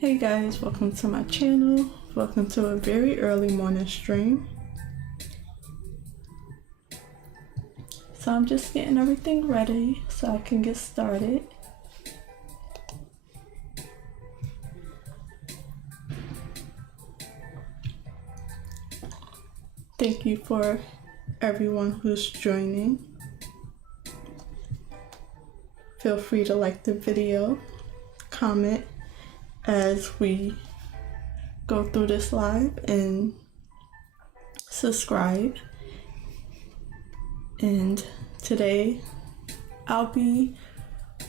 Hey guys, welcome to my channel. Welcome to a very early morning stream. So I'm just getting everything ready so I can get started. Thank you for everyone who's joining. Feel free to like the video, comment as we go through this live, and subscribe. And today I'll be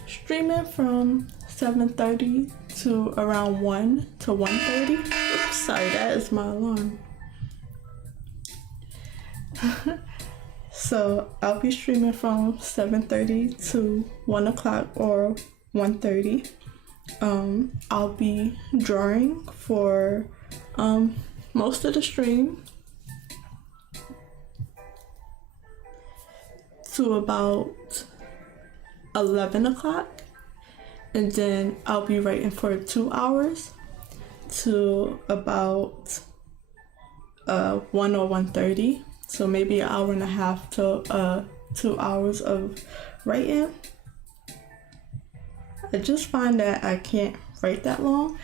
streaming from 7:30 to around 1 to 1:30. Oops, sorry, that is my alarm. So I'll be streaming from 7:30 to 1 o'clock or 1:30. I'll be drawing for most of the stream to about 11 o'clock, and then I'll be writing for 2 hours to about 1 or 1:30. So maybe an hour and a half to 2 hours of writing. I just find that I can't write that long,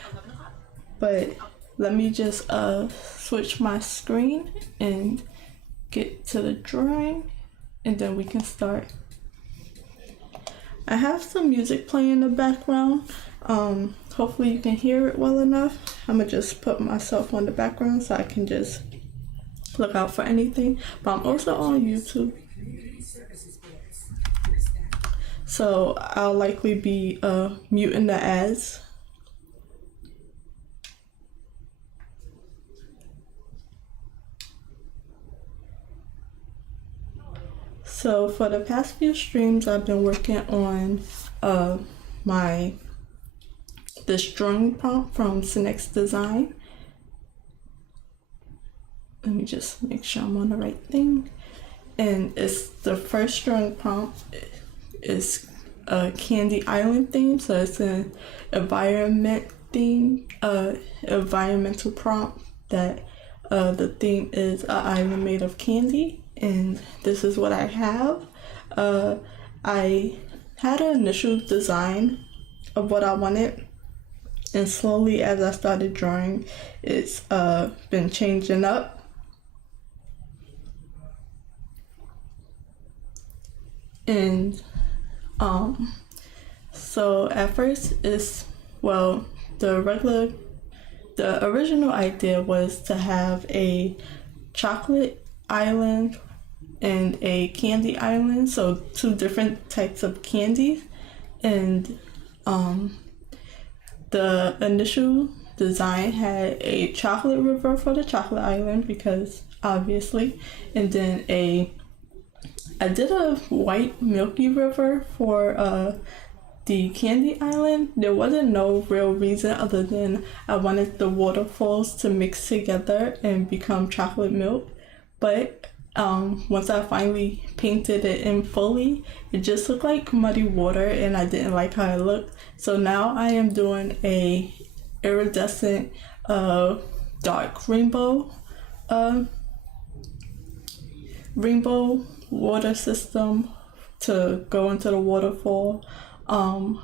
but let me just switch my screen and get to the drawing, and then we can start. I have some music playing in the background. Hopefully you can hear it well enough. I'm gonna just put myself on the background so I can just look out for anything. But I'm also on YouTube, so I'll likely be muting the ads. So for the past few streams, I've been working on this drawing prompt from Synex Design. Let me just make sure I'm on the right thing. And it's the first drawing prompt is a Candy Island theme, so it's an environmental prompt that the theme is an island made of candy, and this is what I have. I had an initial design of what I wanted, and slowly as I started drawing, it's been changing up. And so at first the original idea was to have a chocolate island and a candy island, so two different types of candies. And the initial design had a chocolate river for the chocolate island, because obviously, and then I did a white milky river for the candy island. There wasn't no real reason other than I wanted the waterfalls to mix together and become chocolate milk. But once I finally painted it in fully, it just looked like muddy water, and I didn't like how it looked. So now I am doing a iridescent dark rainbow water system to go into the waterfall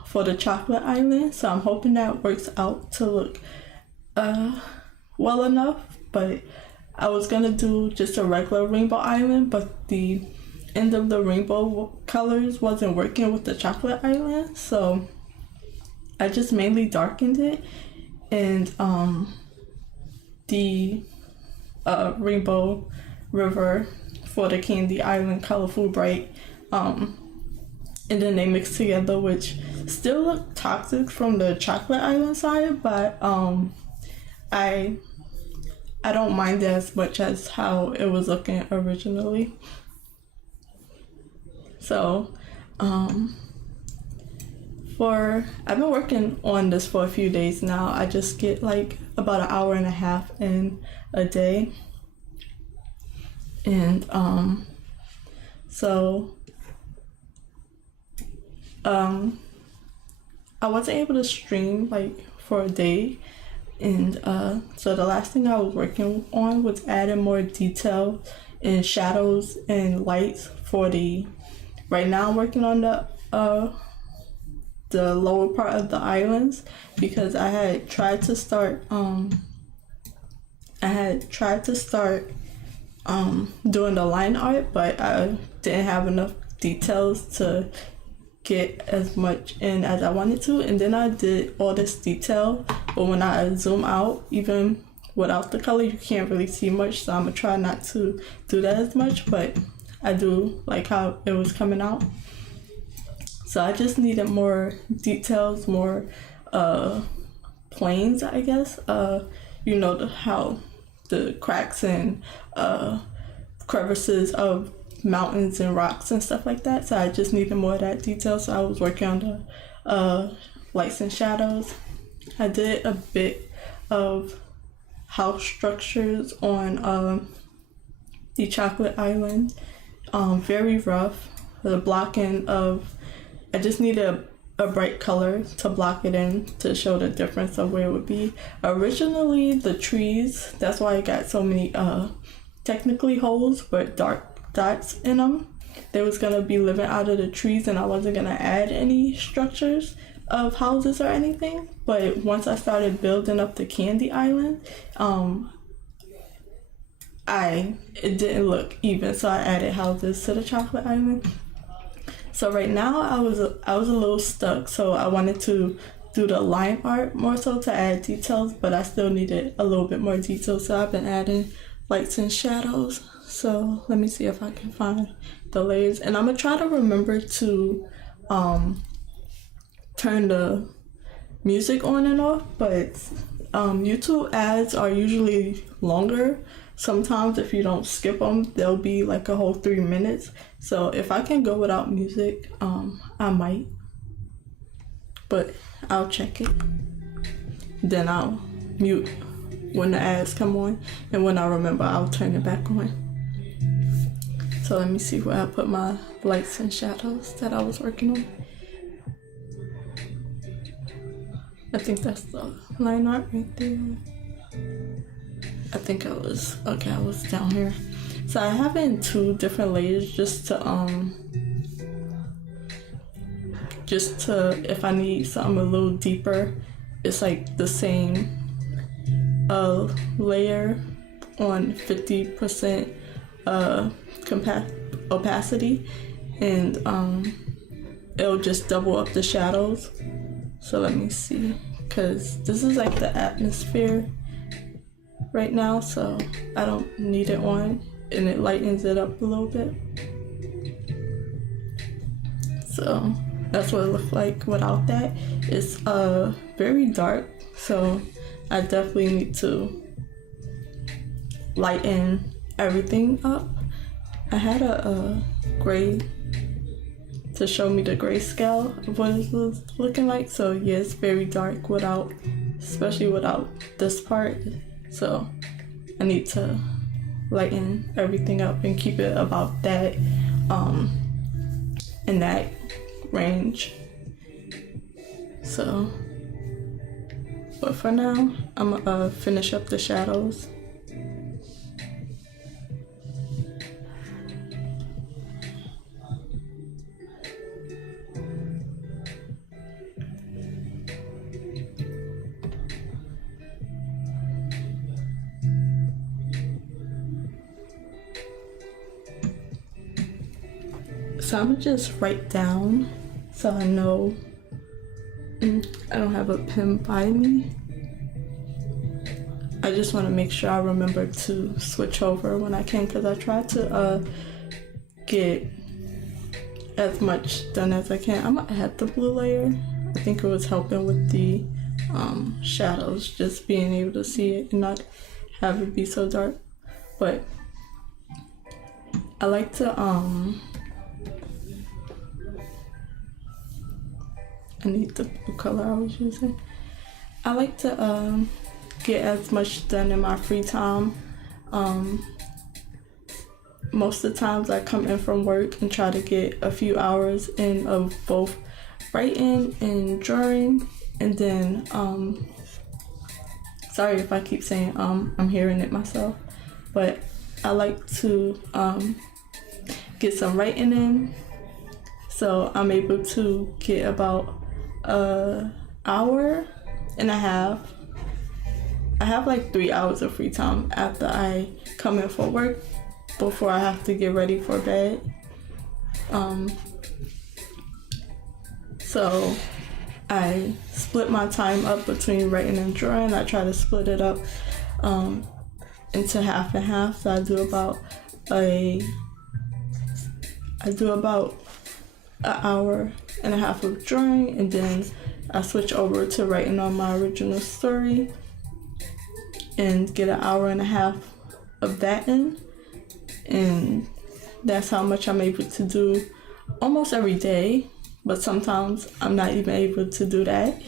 for the chocolate island. So I'm hoping that works out to look well enough. But I was gonna do just a regular rainbow island, but the end of the rainbow colors wasn't working with the chocolate island, so I just mainly darkened it. And the rainbow river for the candy island, colorful bright, and then they mixed together, which still look toxic from the chocolate island side, but I don't mind it as much as how it was looking originally. So I've been working on this for a few days now. I just get like about an hour and a half in a day. And I wasn't able to stream like for a day. And so the last thing I was working on was adding more detail and shadows and lights for the, right now I'm working on the lower part of the islands, because I had tried to start doing the line art, but I didn't have enough details to get as much in as I wanted to, and then I did all this detail, but when I zoom out, even without the color, you can't really see much, so I'm gonna try not to do that as much, but I do like how it was coming out. So I just needed more details, more planes, I guess, you know, how the cracks and crevices of mountains and rocks and stuff like that. So I just needed more of that detail, so I was working on the lights and shadows. I did a bit of house structures on the chocolate island, very rough. The blocking of, I just needed a bright color to block it in to show the difference of where it would be. Originally the trees, that's why I got so many technically holes but dark dots in them. They was gonna be living out of the trees, and I wasn't gonna add any structures of houses or anything. But once I started building up the candy island, it didn't look even, so I added houses to the chocolate island. So right now I was a little stuck, so I wanted to do the line art more so to add details, but I still needed a little bit more detail, so I've been adding lights and shadows. So let me see if I can find the layers, and I'm gonna try to remember to turn the music on and off, but YouTube ads are usually longer. Sometimes if you don't skip them, they'll be like a whole 3 minutes. So if I can go without music, I might, but I'll check it. Then I'll mute when the ads come on, and when I remember, I'll turn it back on. So let me see where I put my lights and shadows that I was working on. I think that's the line art right there. I think I was down here. So I have it in 2 different layers just to if I need something a little deeper, it's like the same layer on 50% opacity, and it'll just double up the shadows. So let me see, because this is like the atmosphere right now, so I don't need it on, and it lightens it up a little bit. So that's what it looked like without that. It's very dark, so I definitely need to lighten everything up. I had a gray to show me the grayscale of what it was looking like. So yeah, it's very dark especially without this part. So I need to lighten everything up and keep it about that, in that range. So, but for now, I'm gonna finish up the shadows. So I'm gonna just write down so I know. I don't have a pen by me. I just want to make sure I remember to switch over when I can, because I try to get as much done as I can. I'm gonna add the blue layer. I think it was helping with the shadows, just being able to see it and not have it be so dark. But I like to I need the blue color I was using. I like to get as much done in my free time. Most of the times I come in from work and try to get a few hours in of both writing and drawing, And then sorry if I keep saying I'm hearing it myself, but I like to get some writing in, so I'm able to get about an hour and a half. I have like 3 hours of free time after I come in for work before I have to get ready for bed. So I split my time up between writing and drawing. I try to split it up into half and half. So I do about an hour and a half of drawing, and then I switch over to writing on my original story and get an hour and a half of that in. And that's how much I'm able to do almost every day, but sometimes I'm not even able to do that.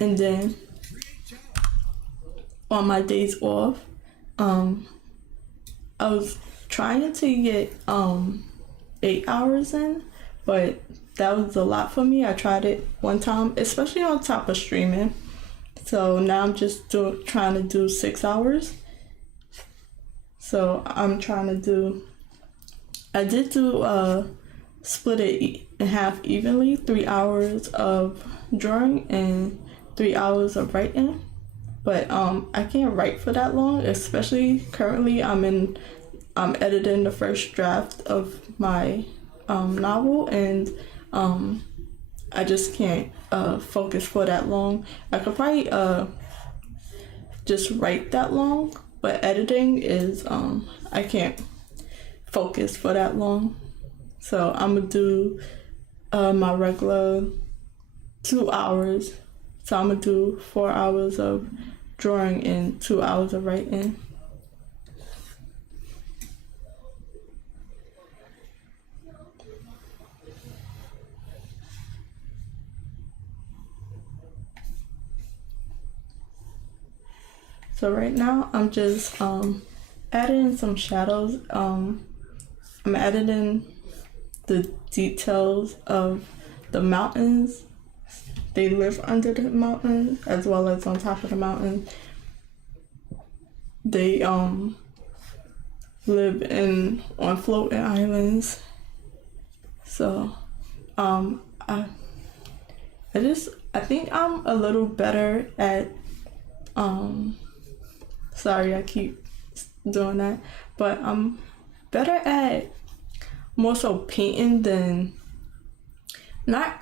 And then on my days off, I was trying to get 8 hours in, but that was a lot for me. I tried it one time, especially on top of streaming. So now I'm just trying to do 6 hours. So I'm trying to do, I did do split it in half evenly, 3 hours of drawing and 3 hours of writing. But I can't write for that long, especially currently I'm editing the first draft of my novel, and I just can't focus for that long. I could probably just write that long, but editing is I can't focus for that long. So I'm gonna do my regular 2 hours. So I'm gonna do 4 hours of drawing and 2 hours of writing. So right now I'm just adding some shadows. I'm adding the details of the mountains. They live under the mountain as well as on top of the mountain. They live on floating islands. So I think I'm a little better at sorry I keep doing that, but I'm better at more so painting than not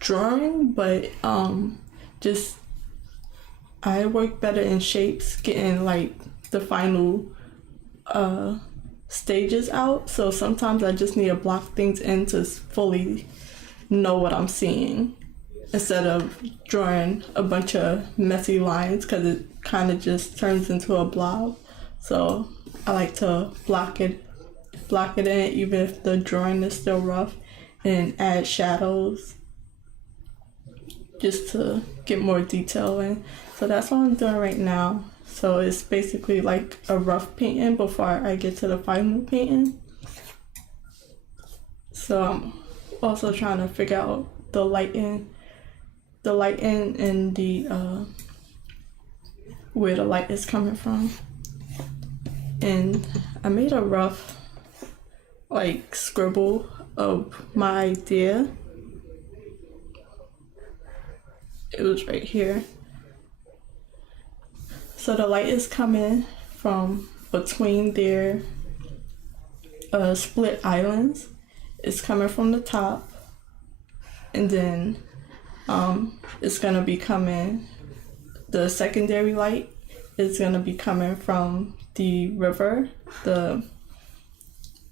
drawing, but just I work better in shapes, getting like the final stages out. So sometimes I just need to block things in to fully know what I'm seeing, instead of drawing a bunch of messy lines, because it kind of just turns into a blob. So I like to block it in even if the drawing is still rough, and add shadows just to get more detail in. So that's what I'm doing right now. So it's basically like a rough painting before I get to the final painting. So I'm also trying to figure out the lighting and the where the light is coming from. And I made a rough like scribble of my idea. It was right here. So the light is coming from between their split islands. It's coming from the top, and then it's gonna be coming, the secondary light is gonna be coming from the river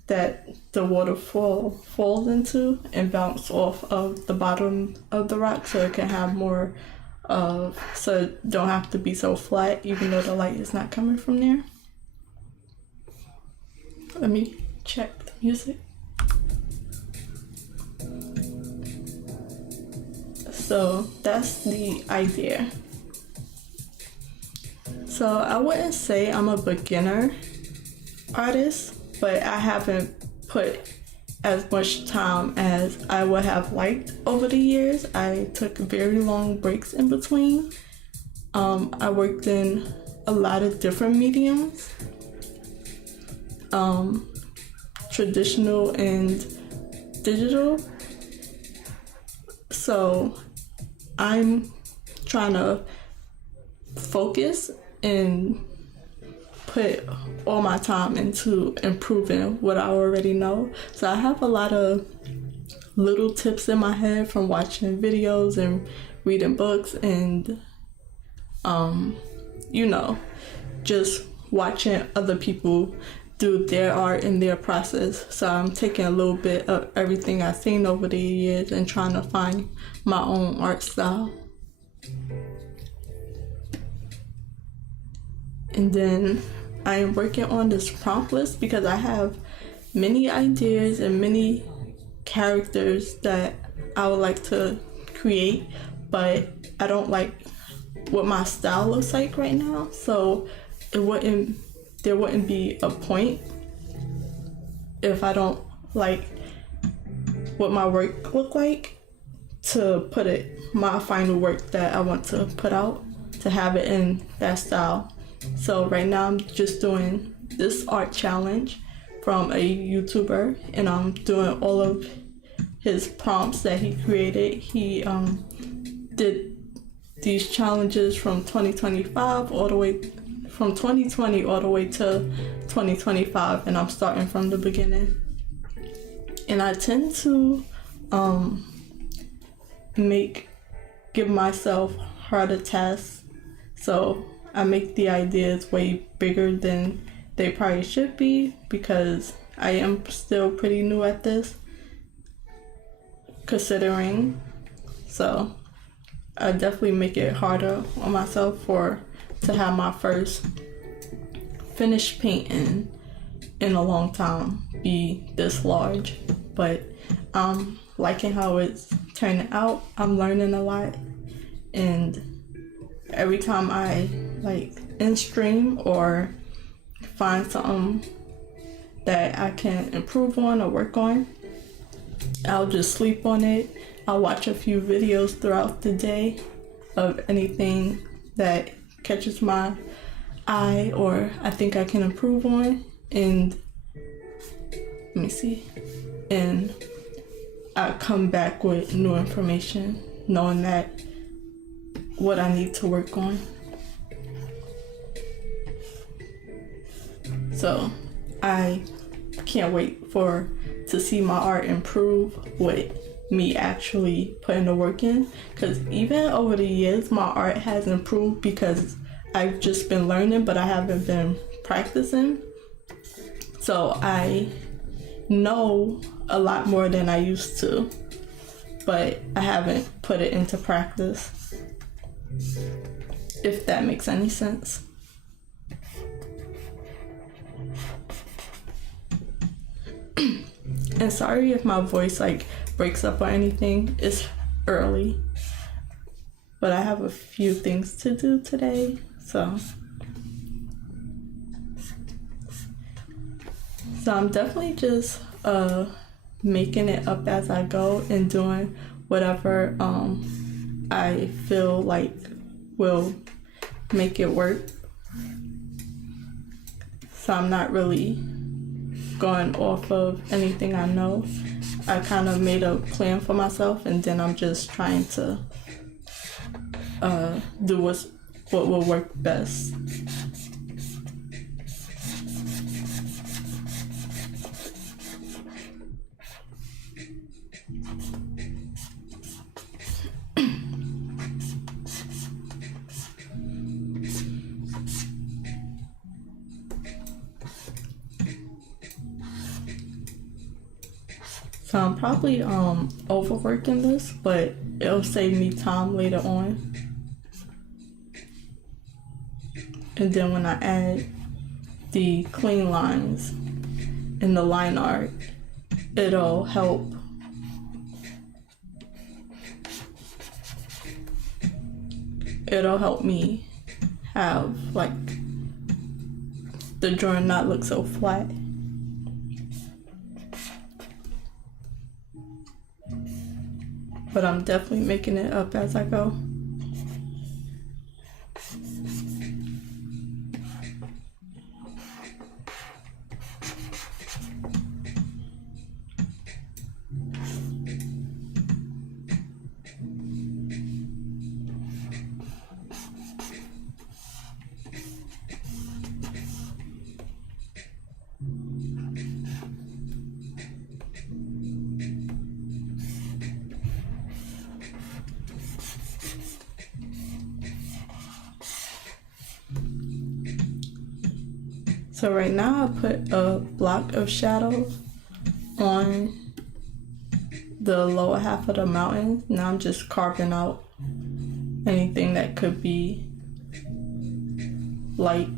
that the waterfall falls into and bounce off of the bottom of the rock, so it can have more of, so it don't have to be so flat even though the light is not coming from there. Let me check the music. So that's the idea. So I wouldn't say I'm a beginner artist, but I haven't put as much time as I would have liked over the years. I took very long breaks in between. I worked in a lot of different mediums, traditional and digital. So I'm trying to focus and put all my time into improving what I already know. So I have a lot of little tips in my head from watching videos and reading books and just watching other people do their art and their process. So I'm taking a little bit of everything I've seen over the years and trying to find my own art style. And then I am working on this prompt list because I have many ideas and many characters that I would like to create, but I don't like what my style looks like right now. So there wouldn't be a point if I don't like what my work look like to put my final work that I want to put out, to have it in that style. So right now I'm just doing this art challenge from a YouTuber, and I'm doing all of his prompts that he created. He did these challenges from 2025 all the way from 2020 all the way to 2025, and I'm starting from the beginning. And I tend to give myself harder tasks, so I make the ideas way bigger than they probably should be, because I am still pretty new at this, considering. So I definitely make it harder on myself to have my first finished painting in a long time be this large. But I'm liking how it's turning out. I'm learning a lot, and every time I in stream or find something that I can improve on or work on, I'll just sleep on it. I'll watch a few videos throughout the day of anything that catches my eye or I think I can improve on, and and I come back with new information, knowing that what I need to work on. So I can't wait to see my art improve with me actually putting the work in, because even over the years my art has improved because I've just been learning, but I haven't been practicing. So I know a lot more than I used to, but I haven't put it into practice, if that makes any sense. And sorry if my voice breaks up or anything. It's early, but I have a few things to do today, so I'm definitely just making it up as I go and doing whatever I feel like will make it work. So I'm not really going off of anything I know. I kind of made a plan for myself, and then I'm just trying to do what will work best. So I'm probably overworking this, but it'll save me time later on. And then when I add the clean lines in the line art, it'll help me have the drawing not look so flat. but I'm definitely making it up as I go. So right now I put a block of shadow on the lower half of the mountain. Now I'm just carving out anything that could be light.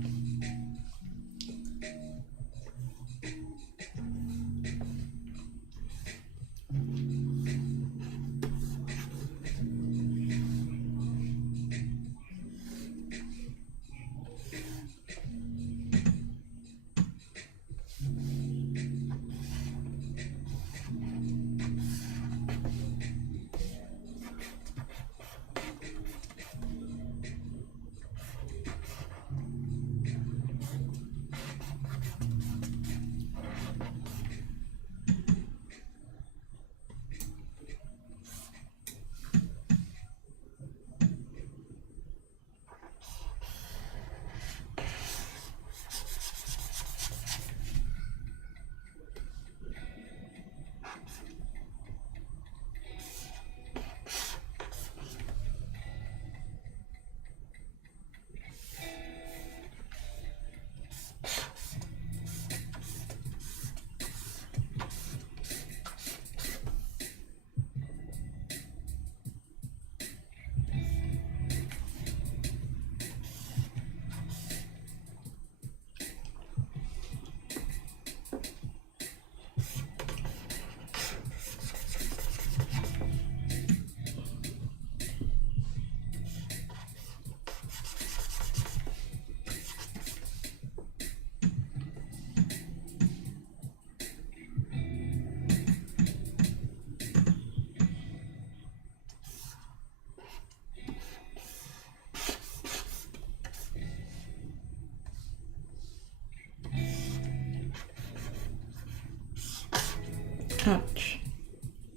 Ouch.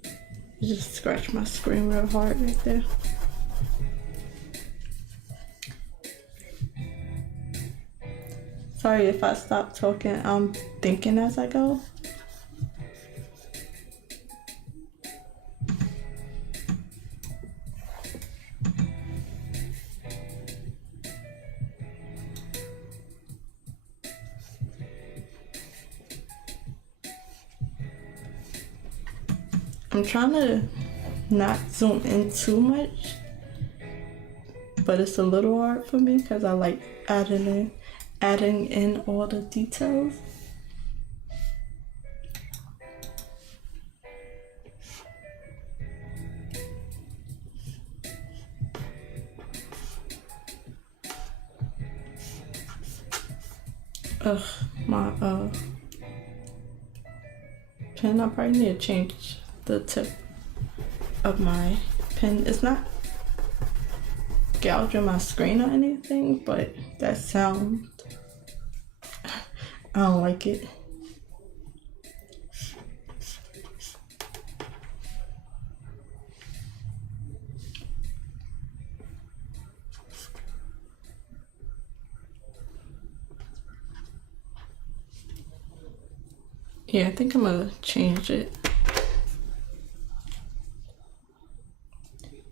I just scratched my screen real hard right there. Sorry if I stop talking, I'm thinking as I go. I'm trying to not zoom in too much, but it's a little hard for me because I like adding in all the details. Ugh, my pen, I probably need to change the tip of my pen. It's not gouging my screen or anything, but that sound, I don't like it. Yeah, I think I'm gonna change it.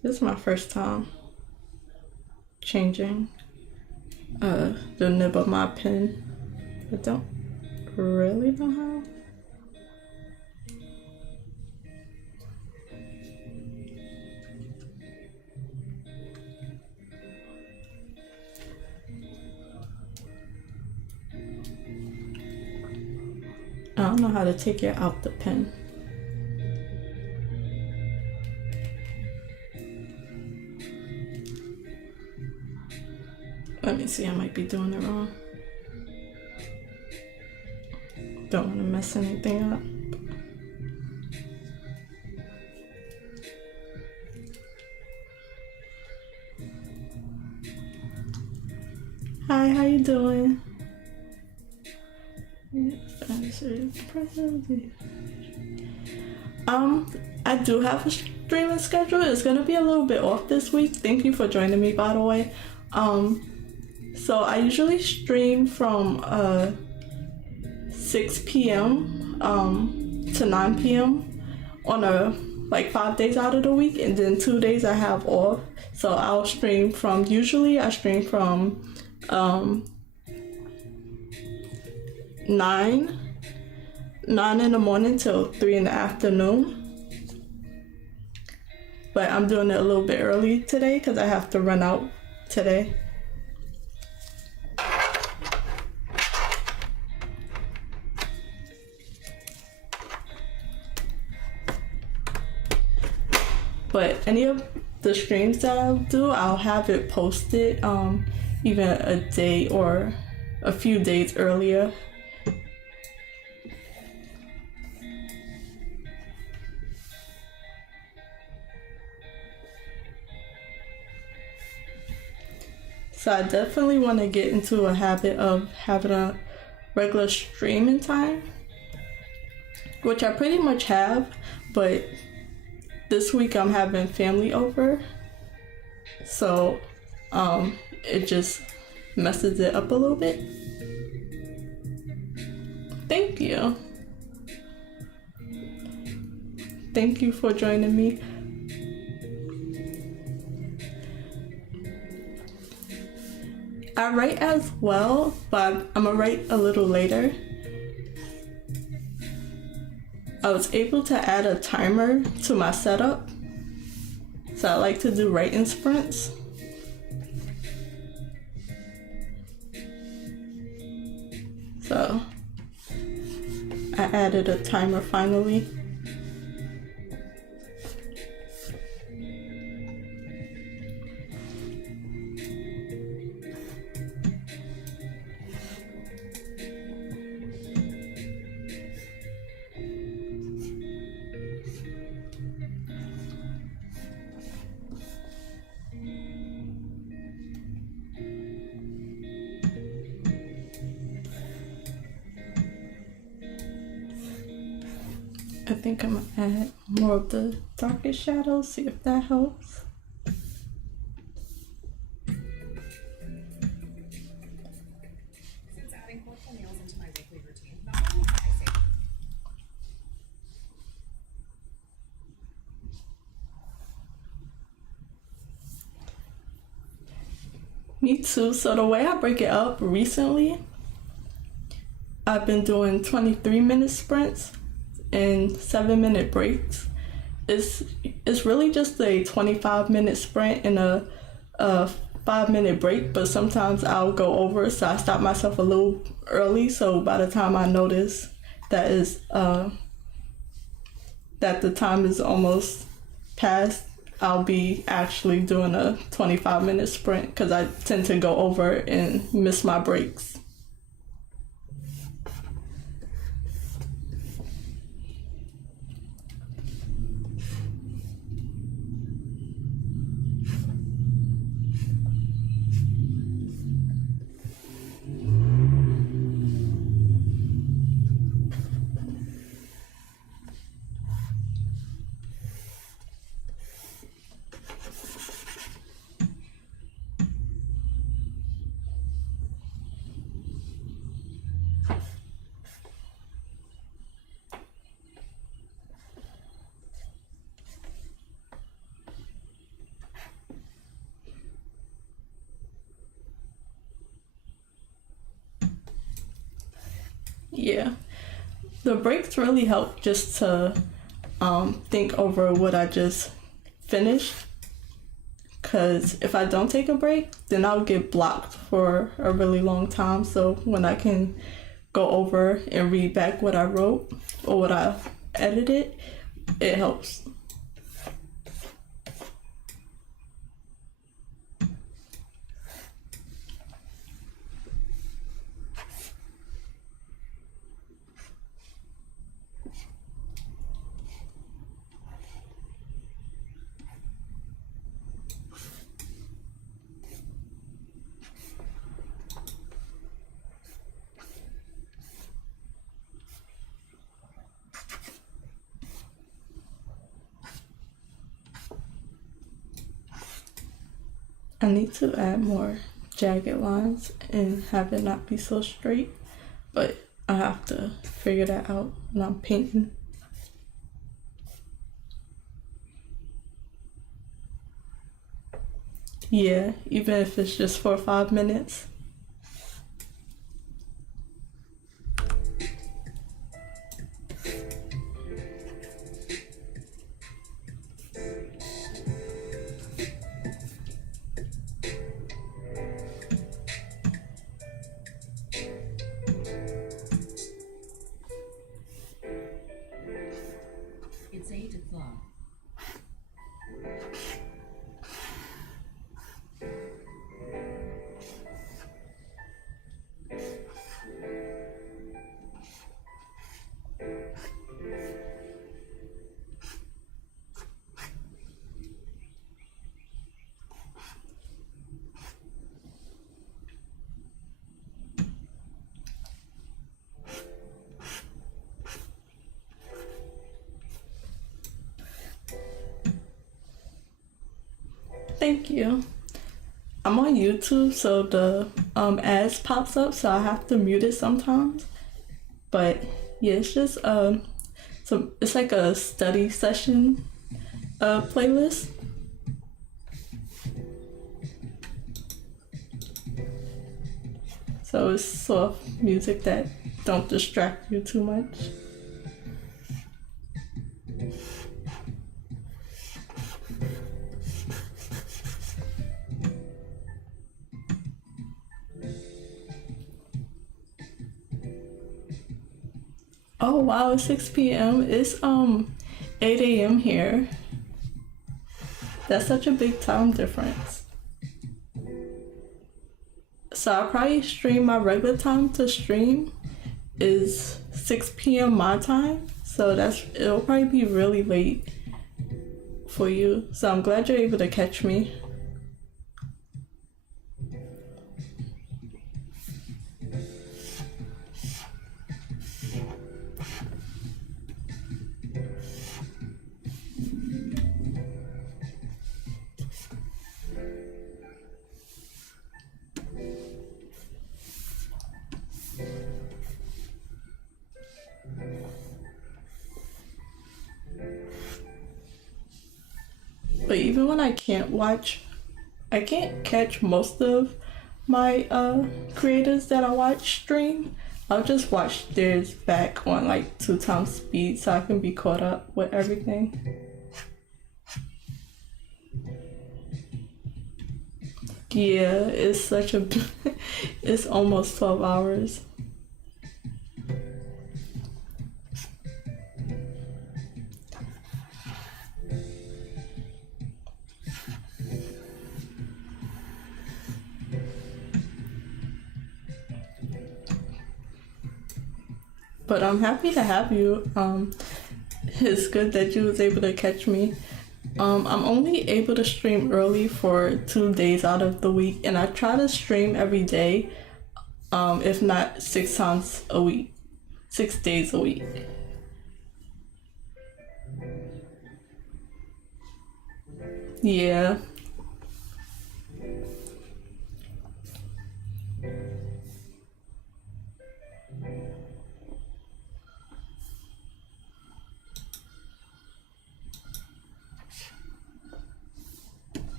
This is my first time changing the nib of my pen. I don't really know how. I don't know how to take it out the pen. Let me see, I might be doing it wrong. Don't want to mess anything up. Hi, how you doing? I do have a streaming schedule. It's gonna be a little bit off this week. Thank you for joining me, by the way. So I usually stream from 6 p.m. To 9 p.m. on like 5 days out of the week, and then 2 days I have off. So I'll stream from, usually I stream from 9 in the morning till 3 in the afternoon. But I'm doing it a little bit early today because I have to run out today. But any of the streams that I'll do, I'll have it posted even a day or a few days earlier. So I definitely want to get into a habit of having a regular streaming time, which I pretty much have, but this week I'm having family over, so it just messes it up a little bit. Thank you. Thank you for joining me. I write as well, but I'm gonna write a little later. I was able to add a timer to my setup, so I like to do writing sprints. So I added a timer finally. I think I'm gonna add more of the darkest shadows, see if that helps. Since adding colorful nails into my weekly routine, not only can I save. Me too. So the way I break it up recently, I've been doing 23-minute sprints and 7-minute breaks. It's really just a 25-minute sprint and a 5-minute break, but sometimes I'll go over, so I stop myself a little early, so by the time I notice that the time is almost past, I'll be actually doing a 25-minute sprint because I tend to go over and miss my breaks. Yeah, the breaks really help just to think over what I just finished, because if I don't take a break, then I'll get blocked for a really long time. So when I can go over and read back what I wrote or what I edited, it helps. I need to add more jagged lines and have it not be so straight, but I have to figure that out when I'm painting. Yeah, even if it's just for 5 minutes. It's 8 o'clock. Thank you. I'm on YouTube, so the ads pops up, so I have to mute it sometimes. But yeah, it's just so it's like a study session playlist. So it's soft music that don't distract you too much. Oh wow, it's 6 p.m. It's 8 a.m. here. That's such a big time difference. So I'll probably stream my regular time to stream is 6 p.m. my time. So it'll probably be really late for you. So I'm glad you're able to catch me. But even when I can't catch most of my creators that I watch stream, I'll just watch theirs back on like 2 times speed so I can be caught up with everything. Yeah, it's such a it's almost 12 hours. But I'm happy to have you. It's good that you was able to catch me. I'm only able to stream early for 2 days out of the week, and I try to stream every day, if not 6 times a week, 6 days a week. Yeah.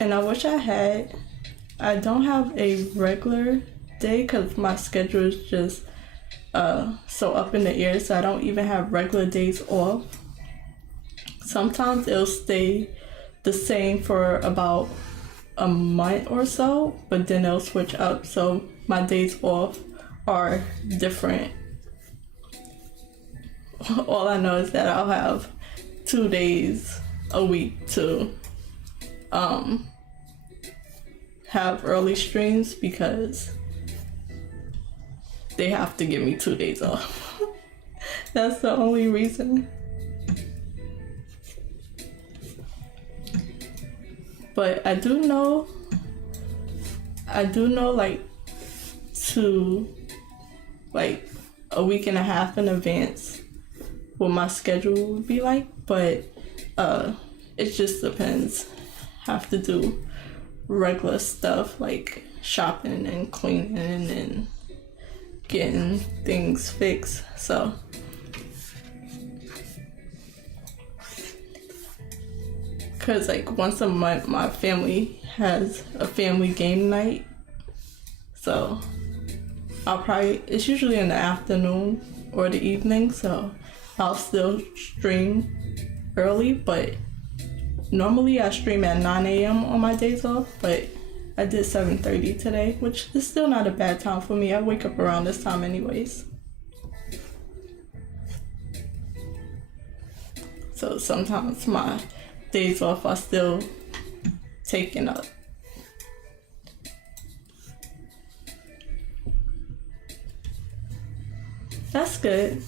And I wish I don't have a regular day because my schedule is just so up in the air, so I don't even have regular days off. Sometimes it'll stay the same for about a month or so, but then it'll switch up, so my days off are different. All I know is that I'll have 2 days a week to have early streams because they have to give me 2 days off. That's the only reason. But I do know like like a week and a half in advance what my schedule would be like, but it just depends. Have to do regular stuff like shopping and cleaning and getting things fixed. So because like once a month my family has a family game night, so it's usually in the afternoon or the evening, so I'll still stream early, but normally I stream at 9 a.m. on my days off, but I did 7:30 today, which is still not a bad time for me. I wake up around this time anyways. So sometimes my days off are still taken up. That's good.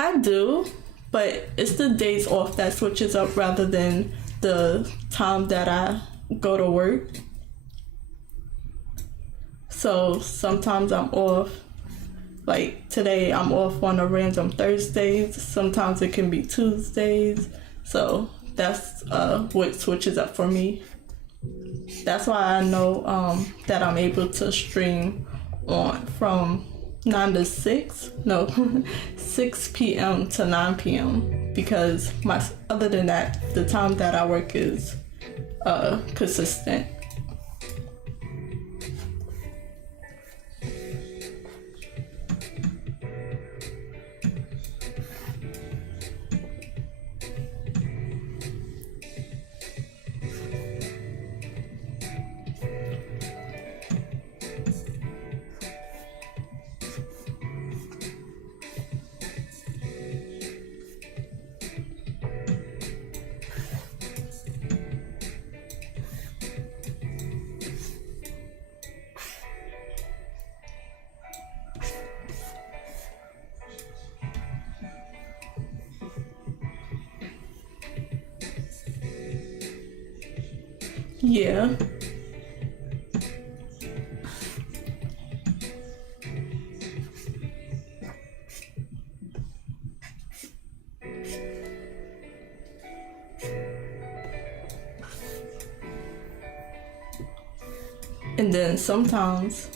I do, but it's the days off that switches up rather than the time that I go to work. So sometimes I'm off. Like today I'm off on a random Thursdays. Sometimes it can be Tuesdays. So that's what switches up for me. That's why I know that I'm able to stream on from 9 to 6 p.m. to 9 p.m. because other than that, the time that I work is consistent. Yeah. And then sometimes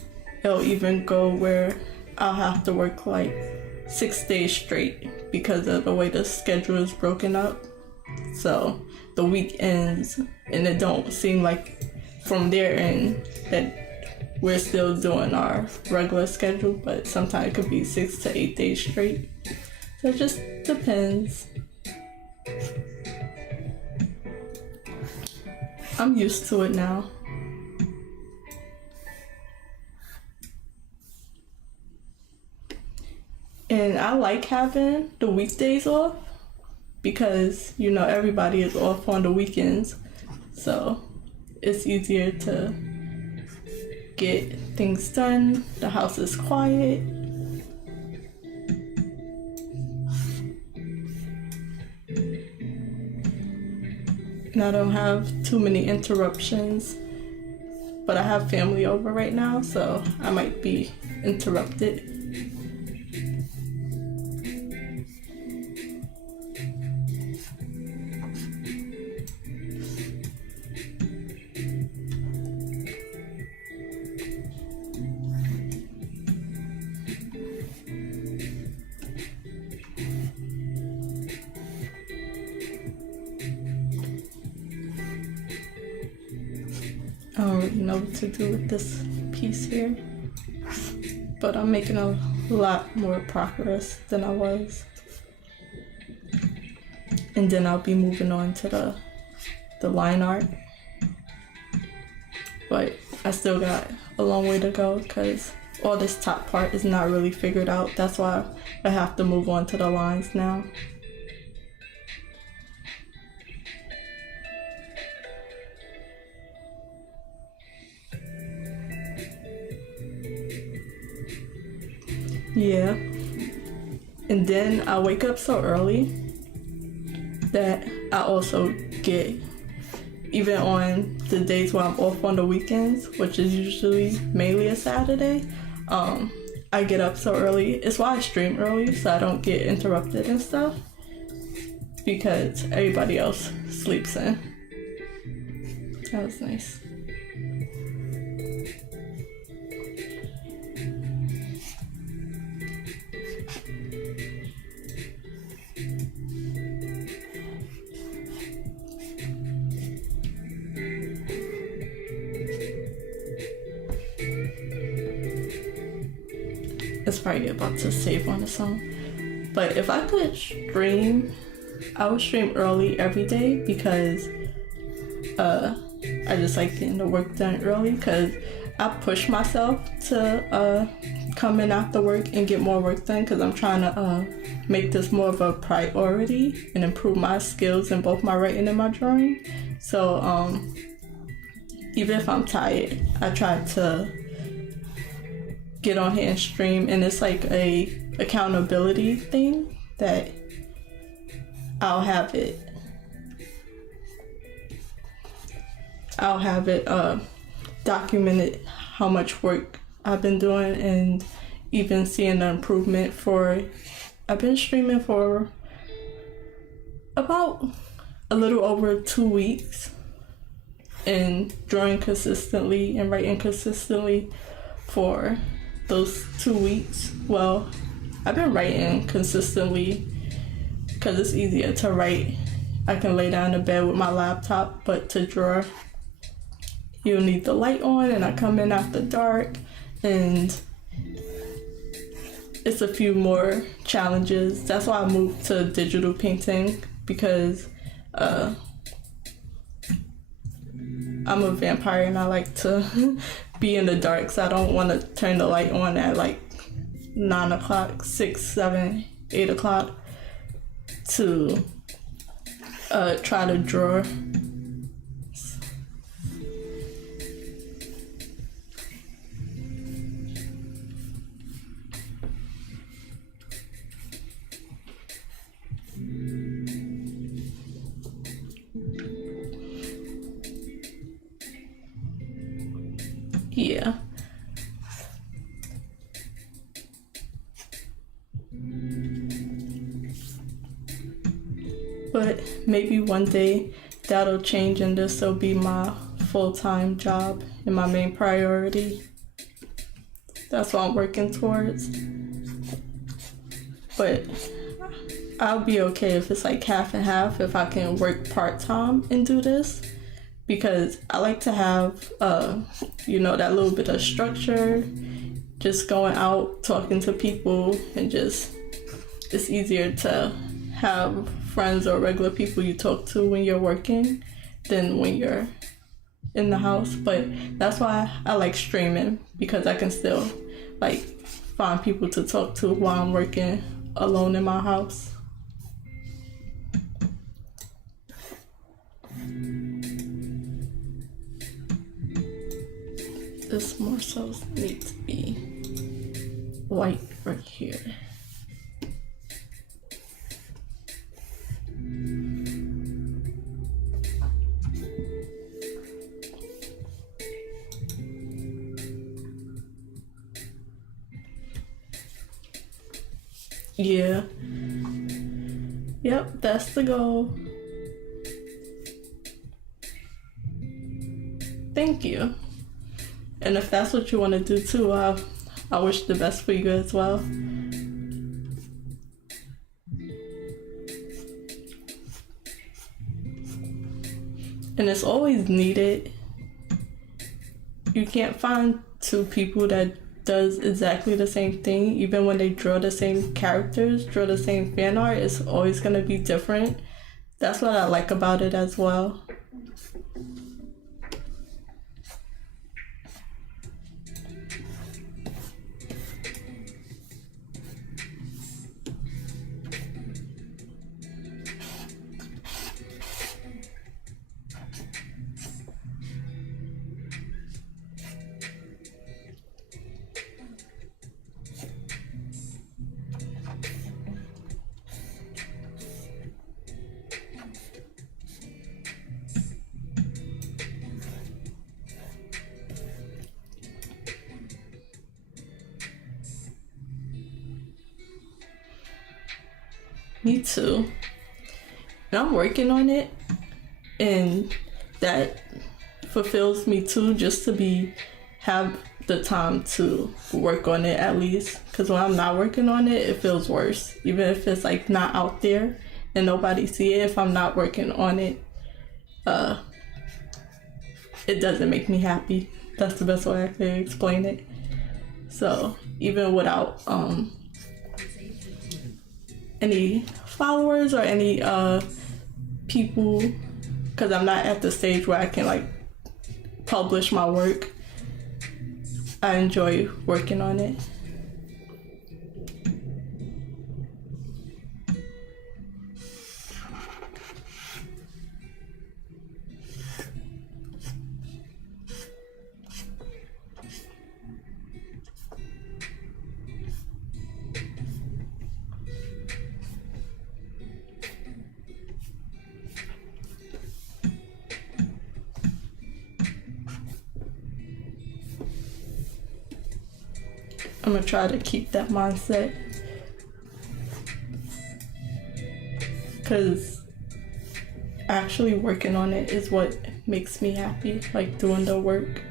it'll even go where I'll have to work like 6 days straight because of the way the schedule is broken up. So the weekends, and it don't seem like from their end that we're still doing our regular schedule, but sometimes it could be 6 to 8 days straight. So it just depends. I'm used to it now. And I like having the weekdays off because, you know, everybody is off on the weekends. So it's easier to get things done. The house is quiet. And I don't have too many interruptions. But I have family over right now, so I might be interrupted. I don't really know what to do with this piece here, but I'm making a lot more progress than I was. And then I'll be moving on to the line art. But I still got a long way to go because all this top part is not really figured out. That's why I have to move on to the lines now. Yeah. And then I wake up so early that I also get, even on the days where I'm off on the weekends, which is usually mainly a Saturday, I get up so early. It's why I stream early, so I don't get interrupted and stuff, because everybody else sleeps in. That was nice. It's probably about to save on its own. But if I could stream, I would stream early every day, because I just like getting the work done early, because I push myself to come in after work and get more work done, because I'm trying to make this more of a priority and improve my skills in both my writing and my drawing. So even if I'm tired, I try to get on here and stream, and it's like a accountability thing that I'll have it documented how much work I've been doing, and even seeing the improvement. I've been streaming for about a little over 2 weeks, and drawing consistently and writing consistently for those 2 weeks. Well, I've been writing consistently because it's easier to write. I can lay down in bed with my laptop, but to draw, you'll need the light on, and I come in after dark, and it's a few more challenges. That's why I moved to digital painting, because I'm a vampire and I like to be in the dark, so I don't want to turn the light on at like 9 o'clock, 6, 7, 8 o'clock to try to draw. Yeah. But maybe one day that'll change, and this will be my full-time job and my main priority. That's what I'm working towards. But I'll be okay if it's like half and half, if I can work part-time and do this, because I like to have that little bit of structure, just going out, talking to people, and just, it's easier to have friends or regular people you talk to when you're working than when you're in the house. But that's why I like streaming, because I can still like find people to talk to while I'm working alone in my house. This more so needs to be white right here. Yeah. Yep, that's the goal. Thank you. And if that's what you want to do too, I wish the best for you as well. And it's always needed. You can't find two people that does exactly the same thing. Even when they draw the same characters, draw the same fan art, it's always going to be different. That's what I like about it as well. Me too. And I'm working on it, and that fulfills me too, just to have the time to work on it at least. Because when I'm not working on it, it feels worse. Even if it's like not out there and nobody see it, if I'm not working on it, it doesn't make me happy. That's the best way I can explain it. So even without any followers or any people, because I'm not at the stage where I can like publish my work, I enjoy working on it. I'm gonna try to keep that mindset, because actually working on it is what makes me happy, like doing the work.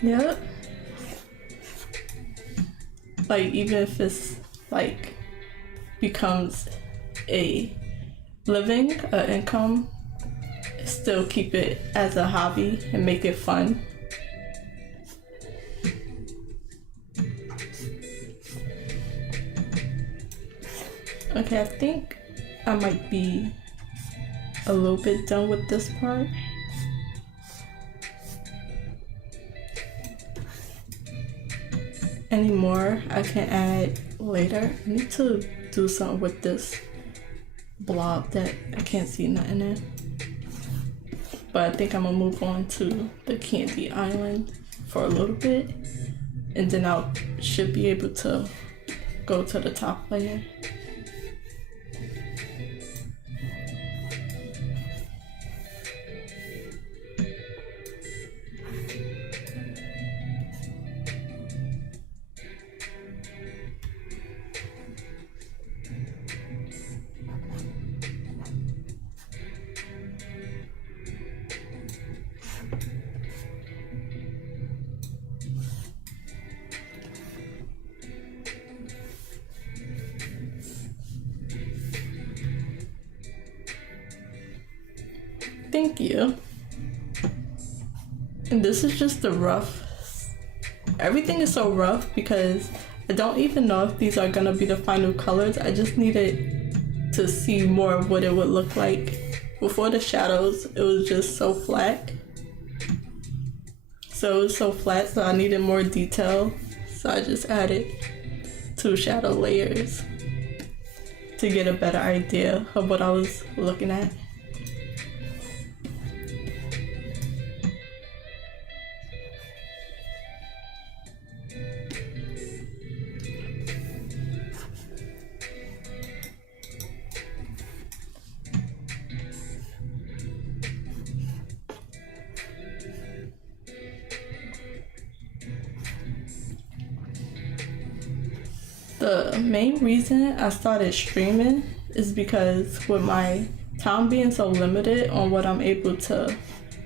Yep. Like even if it's like becomes a living, income, still keep it as a hobby and make it fun. Okay, I think I might be a little bit done with this part. Any more I can add later. I need to do something with this blob that I can't see nothing in. But I think I'm gonna move on to the candy island for a little bit, and then I should be able to go to the top layer. Thank you. And this is just the rough. Everything is so rough because I don't even know if these are gonna be the final colors. I just needed to see more of what it would look like. Before the shadows, it was just so flat. So it was so flat, so I needed more detail. So I just added 2 shadow layers to get a better idea of what I was looking at. The main reason I started streaming is because with my time being so limited on what I'm able to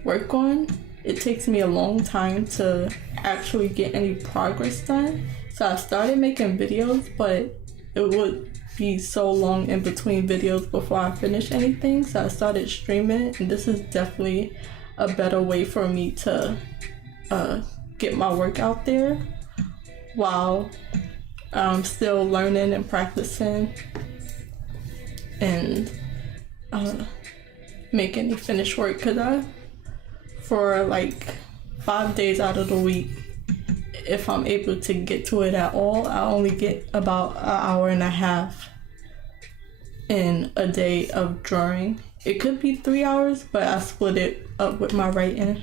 work on, it takes me a long time to actually get any progress done. So I started making videos, but it would be so long in between videos before I finish anything. So I started streaming, and this is definitely a better way for me to get my work out there while I'm still learning and practicing and making the finished work. Because for like 5 days out of the week, if I'm able to get to it at all, I only get about an hour and a half in a day of drawing. It could be 3 hours, but I split it up with my writing.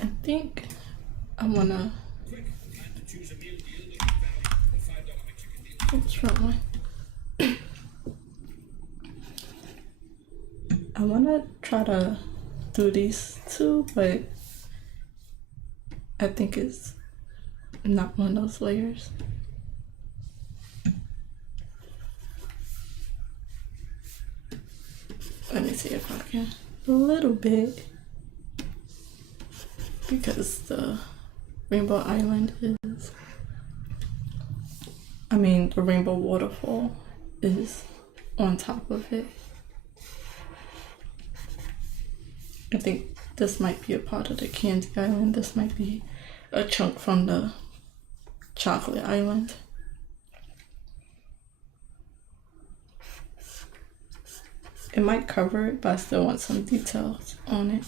I think I'm gonna extra one. I want to try to do these two, but I think it's not one of those layers. Let me see if I can. A little bit. Because the Rainbow Island is... the Rainbow Waterfall is on top of it. I think this might be a part of the Candy Island. This might be a chunk from the Chocolate Island. It might cover it, but I still want some details on it.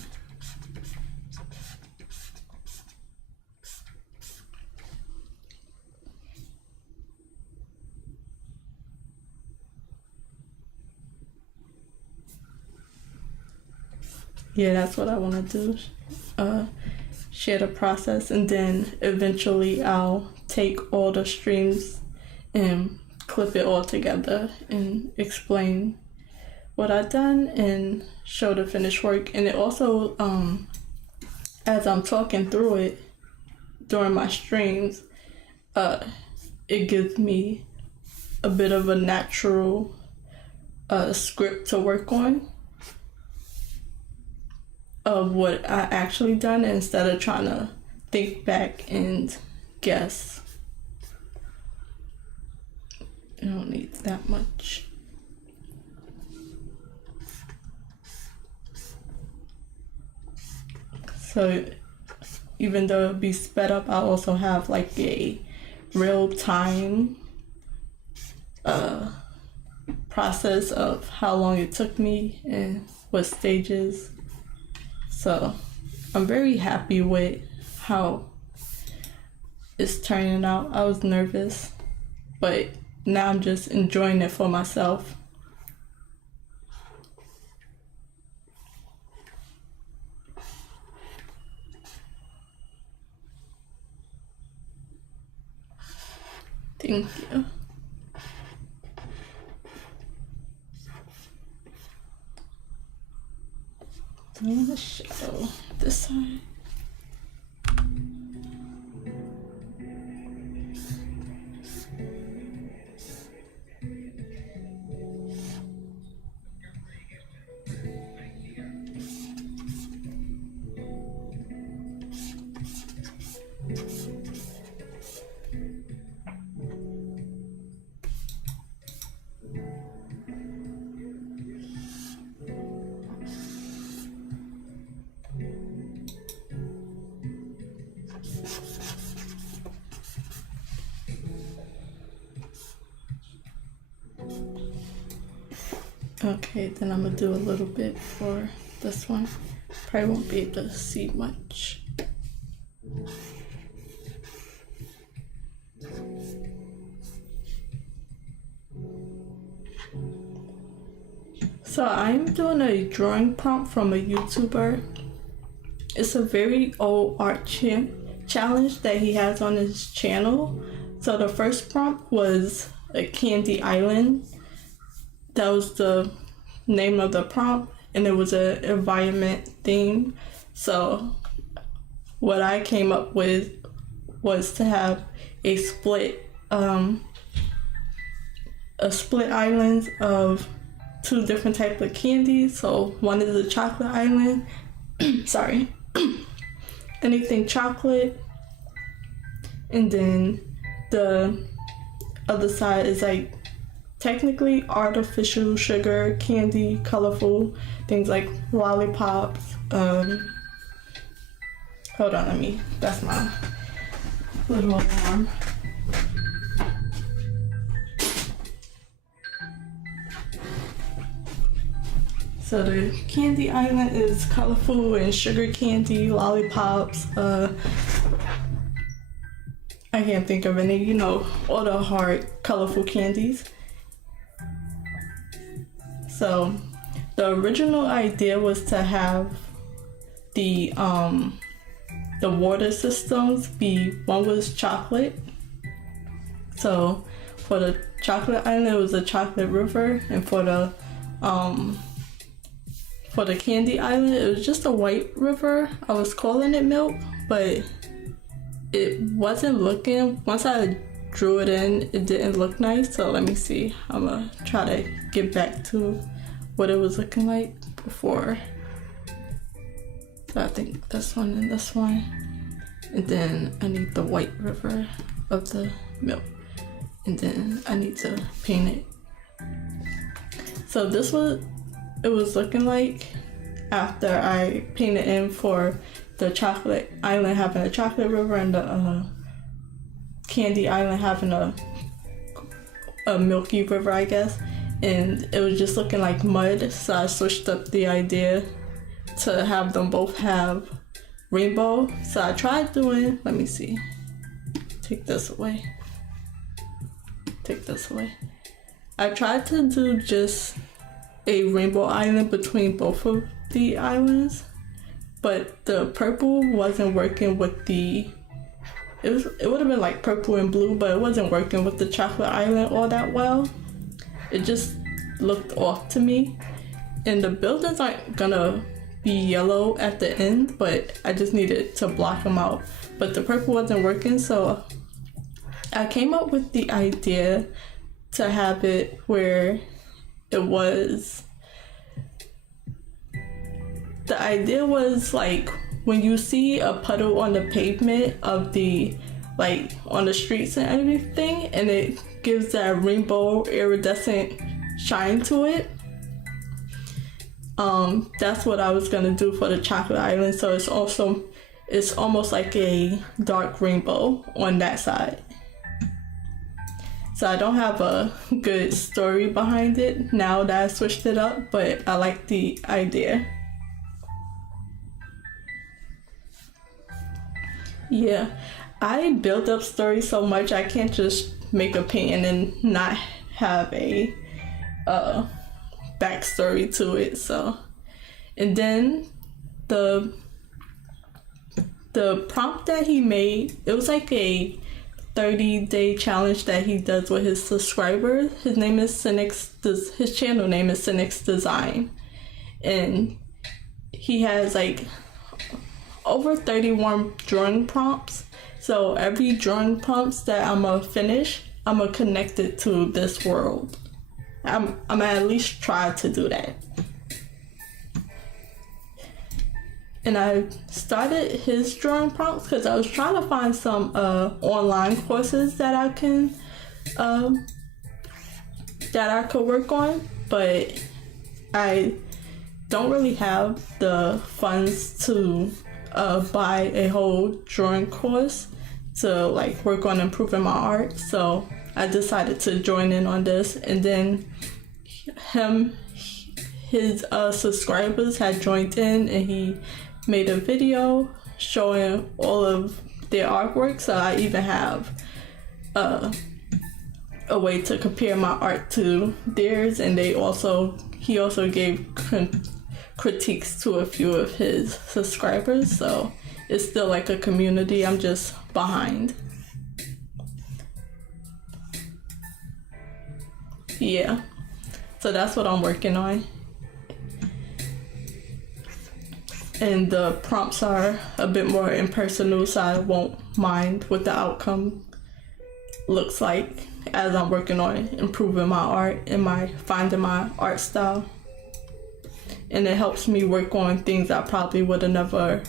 Yeah, that's what I want to do. Share the process, and then eventually I'll take all the streams and clip it all together and explain what I've done and show the finished work. And it also, as I'm talking through it during my streams, it gives me a bit of a natural script to work on of what I actually done, instead of trying to think back and guess. I don't need that much. So even though it'll be sped up, I also have like a real time process of how long it took me and what stages. So I'm very happy with how it's turning out. I was nervous, but now I'm just enjoying it for myself. Thank you. So I'm gonna shadow this side. Okay, then I'm gonna do a little bit for this one. Probably won't be able to see much. So I'm doing a drawing prompt from a YouTuber. It's a very old art challenge that he has on his channel. So the first prompt was a Candy Island. That was the name of the prompt, and it was an environment theme. So what I came up with was to have a split island of two different types of candy. So one is a chocolate island. Sorry. Anything chocolate. And then the other side is like technically artificial sugar candy, colorful things like lollipops. Hold on, that's my little alarm. So the Candy Island is colorful and sugar candy, lollipops. I can't think of any, all the hard, colorful candies. So the original idea was to have the water systems be, one was chocolate. So for the chocolate island, it was a chocolate river, and for the candy island, it was just a white river. I was calling it milk, but it wasn't looking, once I drew it in, it didn't look nice. So let me see, I'm gonna try to get back to what it was looking like before. So I think this one and this one, and then I need the white river of the milk, and then I need to paint it. So this was it was looking like after I painted in for the chocolate island having a chocolate river and the candy island having a milky river, I guess, and it was just looking like mud. So I switched up the idea to have them both have rainbow. So I tried doing, let me see, take this away. I tried to do just a rainbow island between both of the islands, but the purple wasn't working with the, it would have been like purple and blue, but it wasn't working with the chocolate island all that well. It just looked off to me, and the buildings aren't gonna be yellow at the end, but I just needed to block them out. But the purple wasn't working, so I came up with the idea to have it where it was, the idea was like when you see a puddle on the pavement of the, like on the streets and everything, and it gives that rainbow iridescent shine to it. That's what I was gonna do for the chocolate island. So it's almost like a dark rainbow on that side. So I don't have a good story behind it now that I switched it up, but I like the idea. Yeah, I build up stories so much I can't just make a painting and not have a backstory to it. So, and then the prompt that he made, it was like a 30-day challenge that he does with his subscribers. His name is his channel name is Cynic's Design, and he has like over 31 drawing prompts. So every drawing prompts that I'm gonna finish, I'm gonna connect it to this world. I'm gonna at least try to do that. And I started his drawing prompts because I was trying to find some online courses that I could work on, but I don't really have the funds to buy a whole drawing course to like work on improving my art. So I decided to join in on this, and then his subscribers had joined in, and he made a video showing all of their artwork. So I even have a way to compare my art to theirs, and he also gave critiques to a few of his subscribers. So it's still like a community. I'm just behind. Yeah, so that's what I'm working on. And the prompts are a bit more impersonal, so I won't mind what the outcome looks like as I'm working on improving my art and finding my art style. And it helps me work on things I probably would have never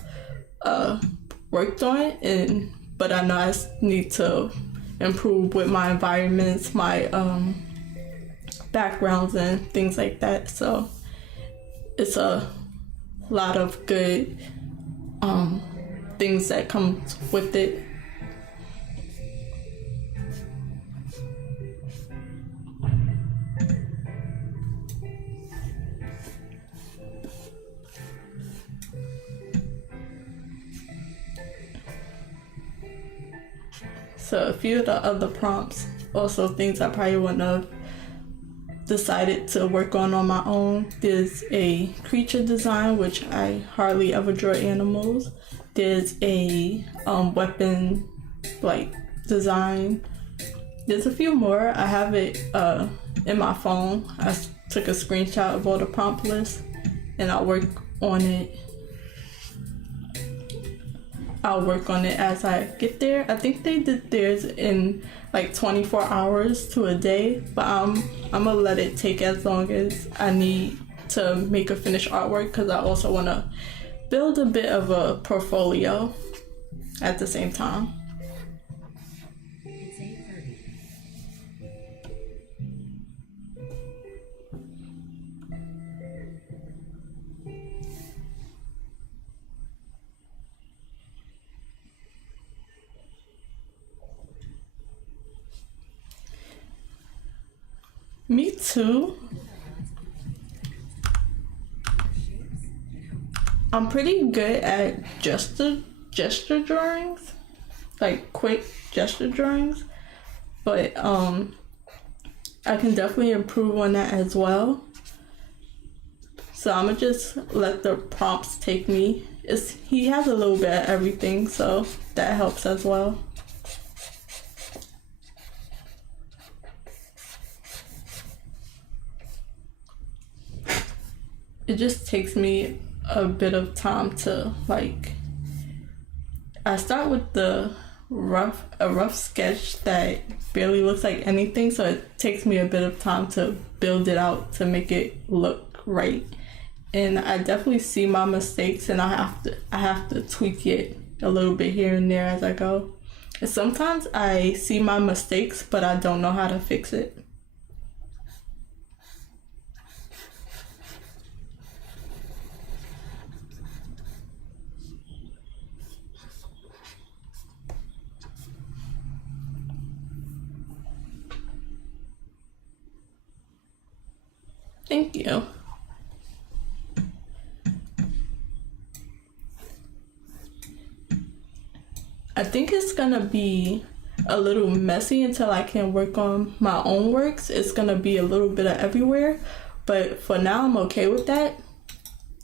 worked on, but I know I need to improve with my environments, my backgrounds and things like that. So it's a lot of good things that come with it. So a few of the other prompts, also things I probably wouldn't have decided to work on my own. There's a creature design, which I hardly ever draw animals. There's a weapon like design, There's a few more. I have it in my phone. Took a screenshot of all the prompt lists, and I'll work on it. I'll work on it as I get there. I think they did theirs in like 24 hours to a day, but I'm gonna let it take as long as I need to make a finished artwork, because I also want to build a bit of a portfolio at the same time. It's 8:30. Me too. I'm pretty good at gesture drawings, like quick gesture drawings, but I can definitely improve on that as well. So I'm gonna just let the prompts take me. He has a little bit of everything, so that helps as well. It just takes me a bit of time to I start with a rough sketch that barely looks like anything, so it takes me a bit of time to build it out to make it look right. And I definitely see my mistakes, and I have to tweak it a little bit here and there as I go. And sometimes I see my mistakes, but I don't know how to fix it. Thank you. I think it's gonna be a little messy until I can work on my own works. It's gonna be a little bit of everywhere, but for now I'm okay with that,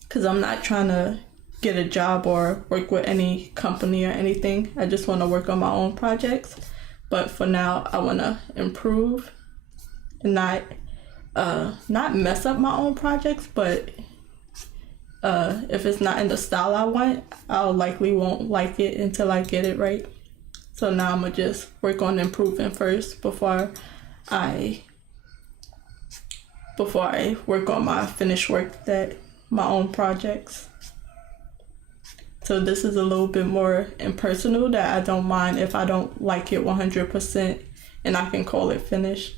because I'm not trying to get a job or work with any company or anything. I just want to work on my own projects. But for now, I want to improve and not mess up my own projects, but if it's not in the style I want, I'll likely won't like it until I get it right. So now I'm gonna just work on improving first before I work on my finished work, that my own projects. So this is a little bit more impersonal, that I don't mind if I don't like it 100%, and I can call it finished.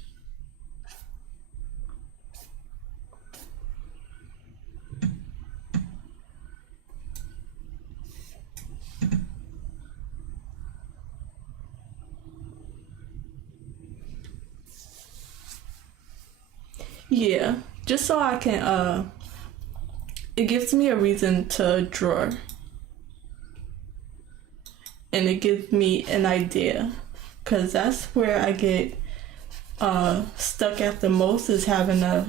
Yeah, just so I can, it gives me a reason to draw. And it gives me an idea, because that's where I get stuck at the most, is having to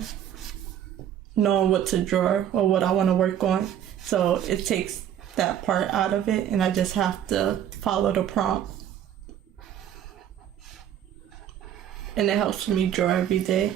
know what to draw or what I want to work on. So it takes that part out of it, and I just have to follow the prompt. And it helps me draw every day.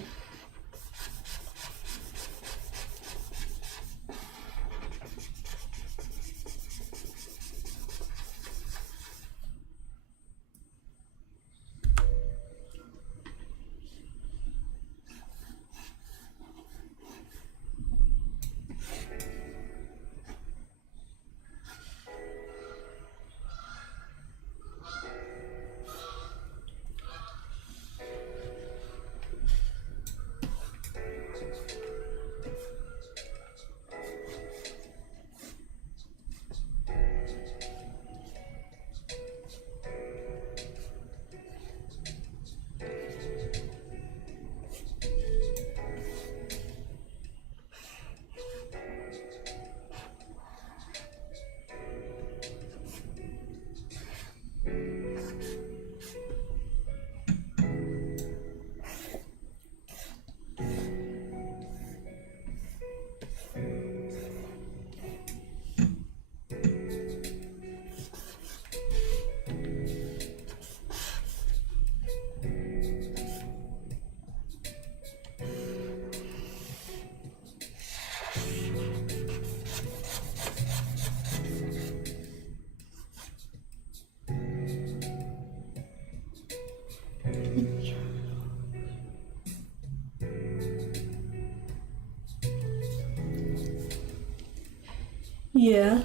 Yeah,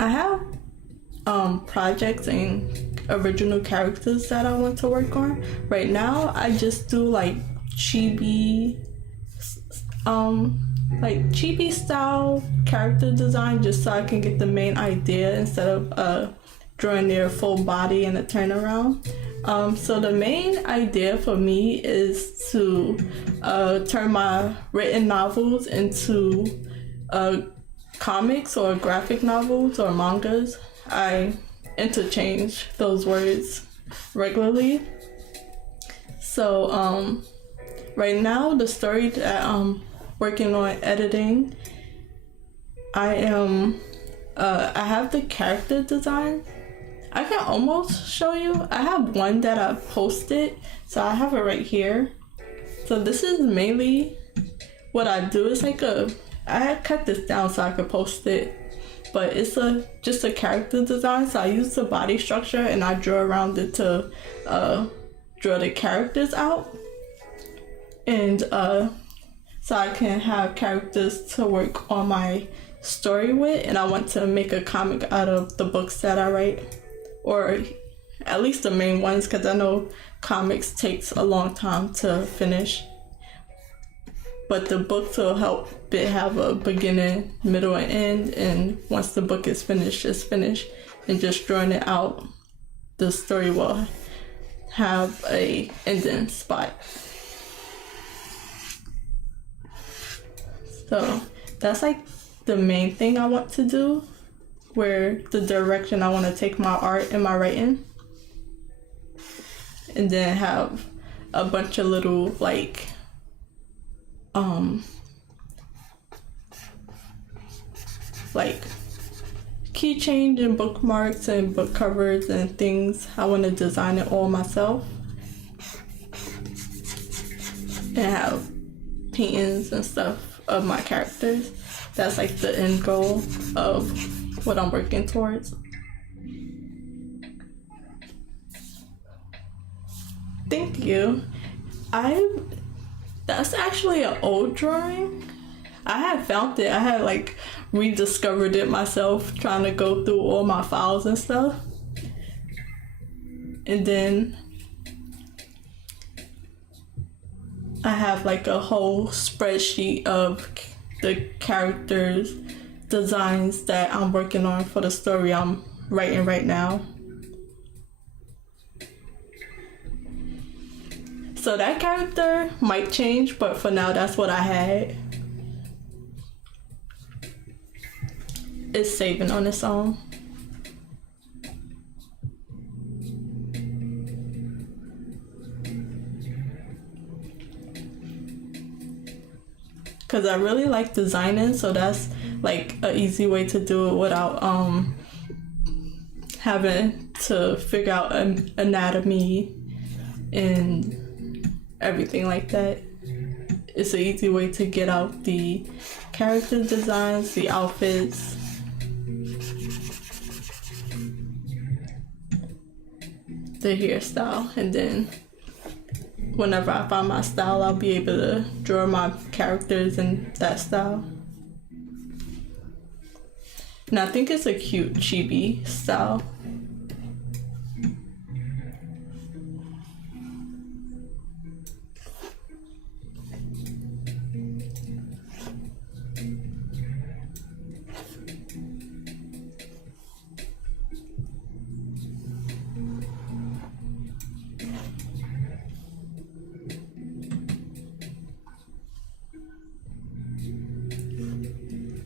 I have projects and original characters that I want to work on. Right now, I just do like chibi, chibi style character design, just so I can get the main idea instead of drawing their full body and a turnaround. So the main idea for me is to turn my written novels into comics or graphic novels or mangas. I interchange those words regularly. So right now, the story that I'm working on editing, I have the character design. I can almost show you. I have one that I posted, so I have it right here. So this is mainly what I do. It's like I had cut this down so I could post it, but it's just a character design. So I use the body structure and I draw around it to draw the characters out, and so I can have characters to work on my story with. And I want to make a comic out of the books that I write, or at least the main ones, because I know comics takes a long time to finish. But the books will help it have a beginning, middle, and end. And once the book is finished, it's finished. And just drawing it out, the story will have a ending spot. So that's like the main thing I want to do, where the direction I want to take my art and my writing. And then have a bunch of little like keychains and bookmarks and book covers and things. I want to design it all myself and have paintings and stuff of my characters. That's like the end goal of what I'm working towards. Thank you. That's actually an old drawing. I had found it. I had like rediscovered it myself, trying to go through all my files and stuff. And then I have like a whole spreadsheet of the characters' designs that I'm working on for the story I'm writing right now. So that character might change, but for now, that's what I had. It's saving on its own. Because I really like designing, so that's like an easy way to do it without having to figure out anatomy and everything like that. It's an easy way to get out the character designs, the outfits, the hairstyle, and then whenever I find my style, I'll be able to draw my characters in that style. And I think it's a cute chibi style.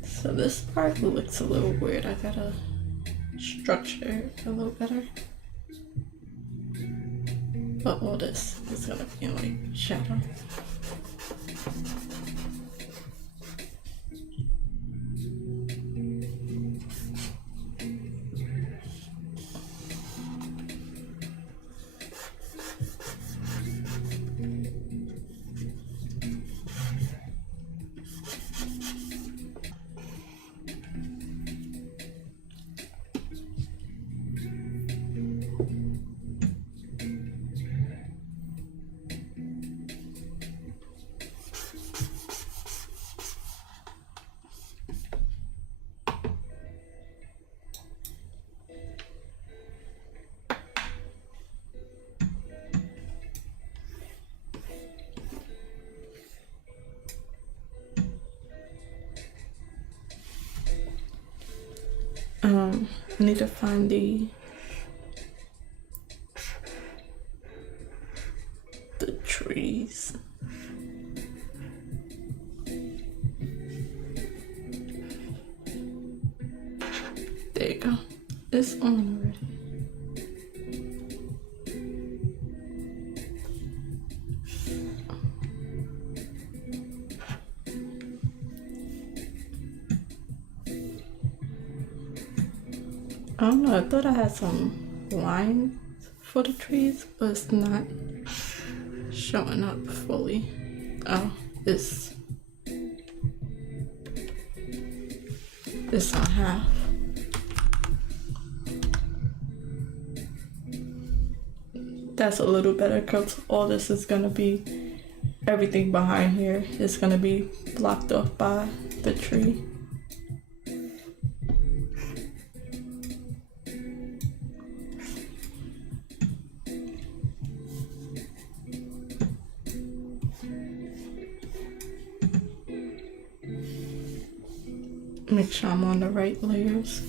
So this part looks a little weird. I gotta structure it a little better. But all this is gonna be in like shadow. I need to find the trees. There you go. It's on already. I don't know, I thought I had some lines for the trees, but it's not showing up fully. Oh, it's on half. That's a little better because all this is gonna be, everything behind here is gonna be blocked off by the tree. Make sure I'm on the right layers.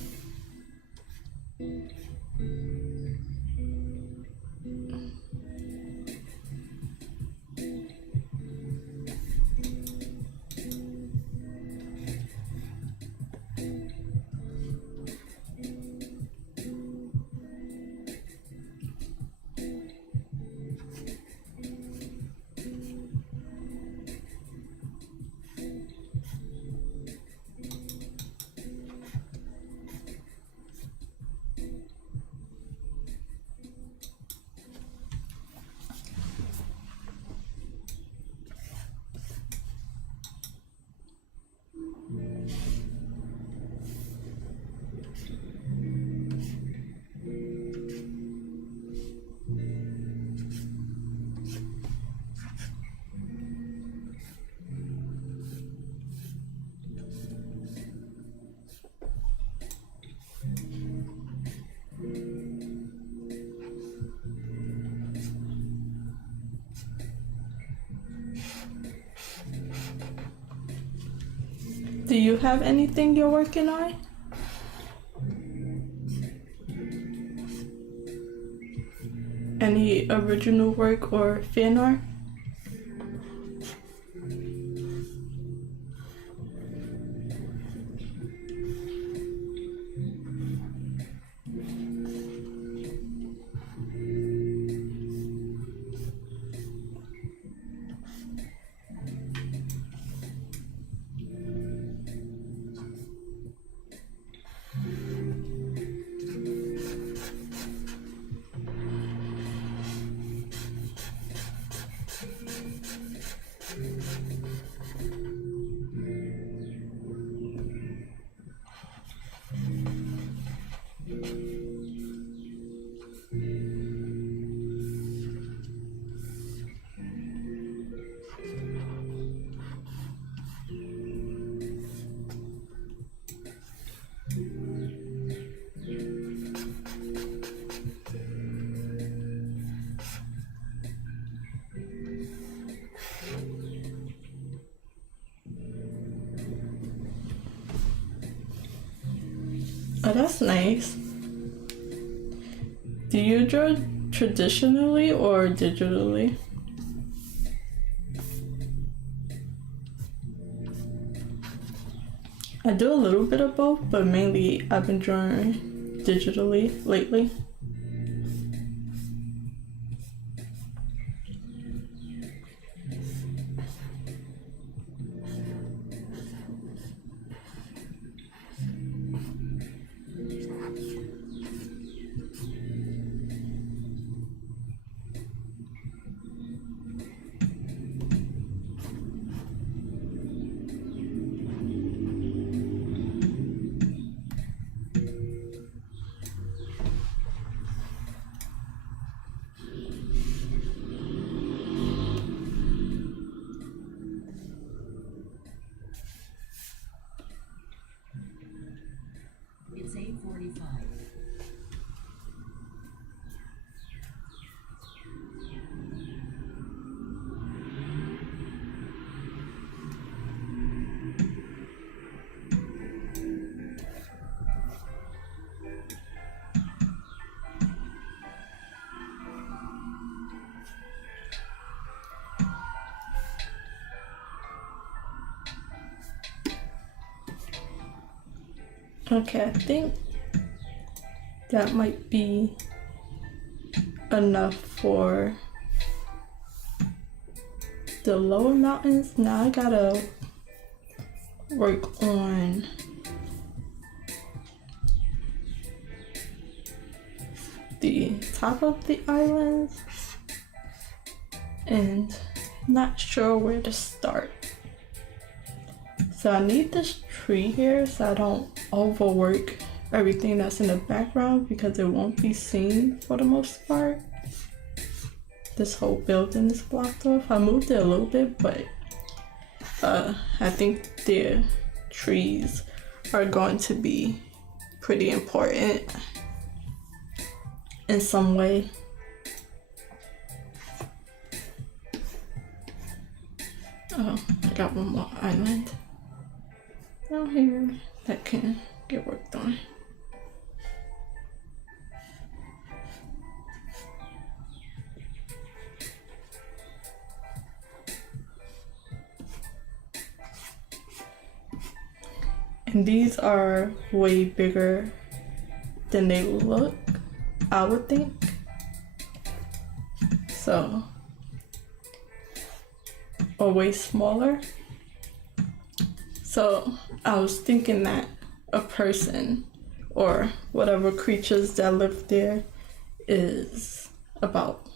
Do you have anything you're working on? Any original work or fan art? Oh, that's nice. Do you draw traditionally or digitally? I do a little bit of both, but mainly I've been drawing digitally lately. It's 8:45. Okay, I think that might be enough for the lower mountains. Now I gotta work on the top of the islands, and not sure where to start. So I need this tree here so I don't overwork everything that's in the background, because it won't be seen for the most part. This whole building is blocked off. I moved it a little bit, but I think the trees are going to be pretty important in some way. Oh, I got one more island down here that can get worked on. And these are way bigger than they look, I would think. So, or way smaller. So I was thinking that a person or whatever creatures that live there is about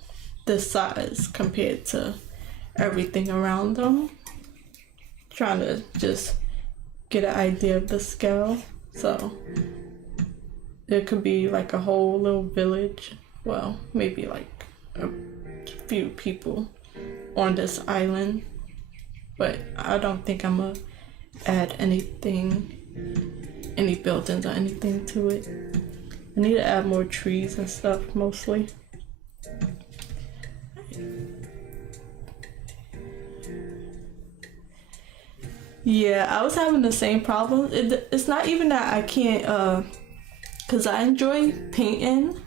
this size compared to everything around them. Trying to just get an idea of the scale. So it could be like a whole little village. Well, maybe like a few people on this island. But I don't think I'm gonna add anything, any buildings or anything to it. I need to add more trees and stuff mostly. Yeah, I was having the same problem. It's not even that I can't, cause I enjoy painting.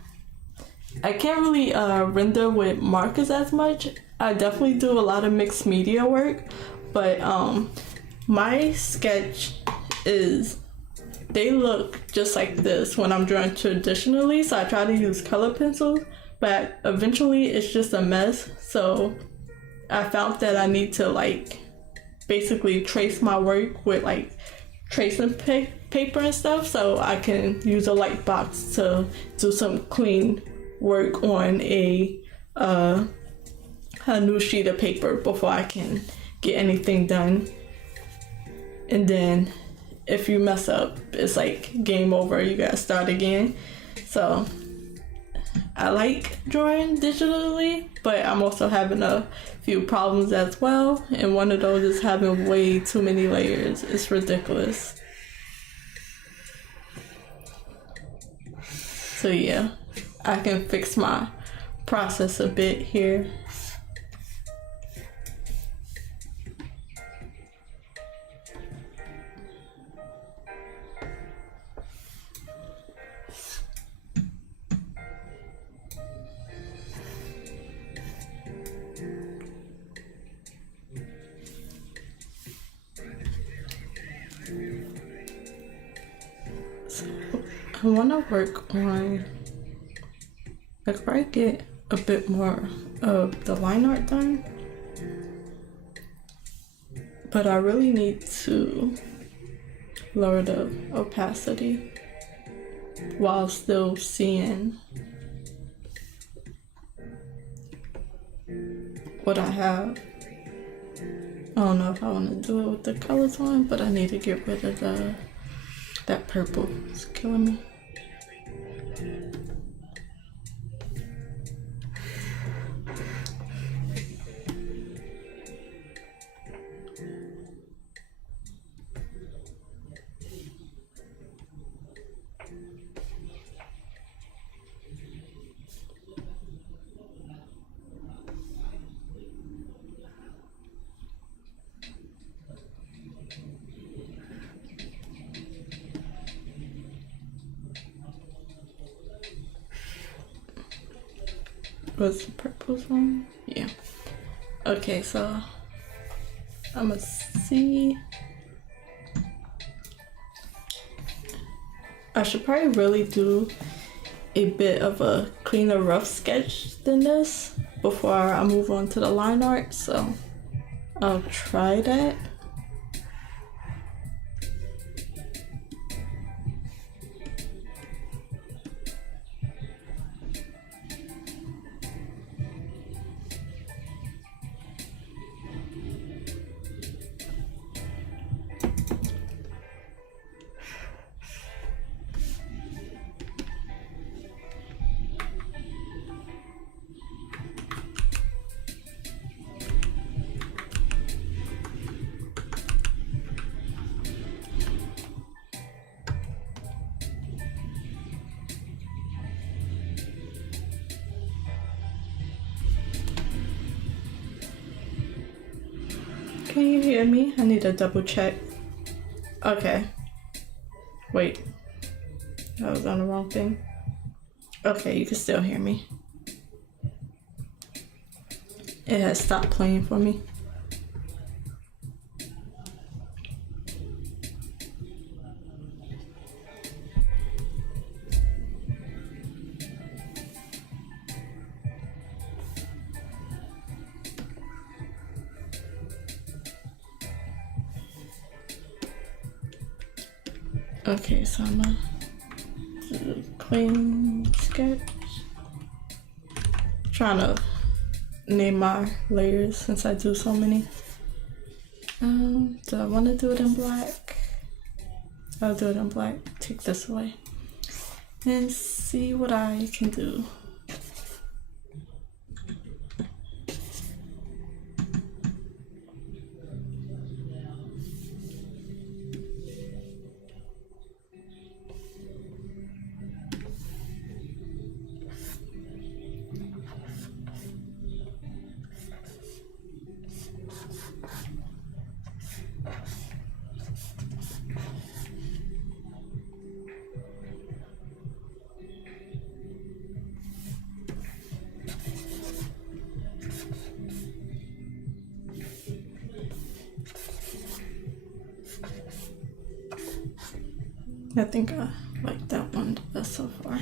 I can't really render with markers as much. I definitely do a lot of mixed media work, but my sketch they look just like this when I'm drawing traditionally, so I try to use color pencils, but eventually it's just a mess. So I found that I need to like basically trace my work with like tracing paper and stuff, so I can use a light box to do some clean work on a new sheet of paper before I can get anything done. And then if you mess up, it's like game over, you gotta start again. So I like drawing digitally, but I'm also having a few problems as well, and one of those is having way too many layers. It's ridiculous. So yeah, I can fix my process a bit here. I want to work on, like, if I get a bit more of the line art done, but I really need to lower the opacity while still seeing what I have. I don't know if I want to do it with the colors on, but I need to get rid of that purple. It's killing me. Was the purple's one? Yeah. Okay, so I'm gonna see I should probably really do a bit of a cleaner rough sketch than this before I move on to the line art, so I'll try that. Can you hear me? I need to double check. Okay. Wait. I was on the wrong thing. Okay, you can still hear me. It has stopped playing for me. Okay, so I'm gonna do a clean sketch. Trying to name my layers since I do so many. Do I want to do it in black? I'll do it in black. Take this away and see what I can do. I think I like that one the best so far.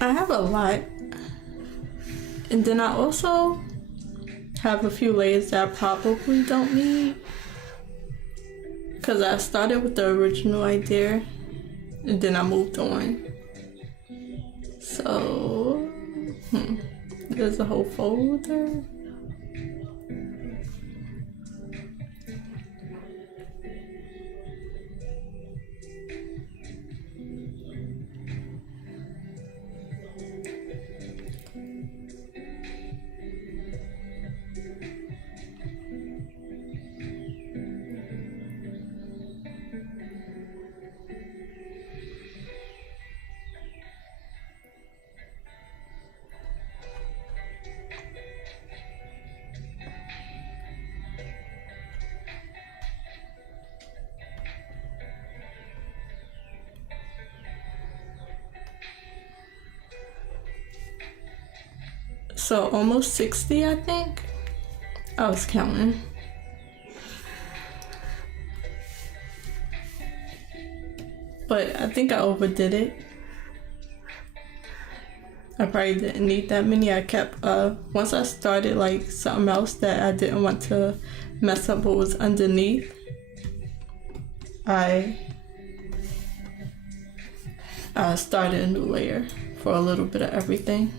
I have a lot, and then I also have a few layers that I probably don't need, because I started with the original idea and then I moved on. So there's a whole folder. So almost 60, I think. I was counting. But I think I overdid it. I probably didn't need that many. I kept, once I started like something else that I didn't want to mess up what was underneath, I started a new layer for a little bit of everything.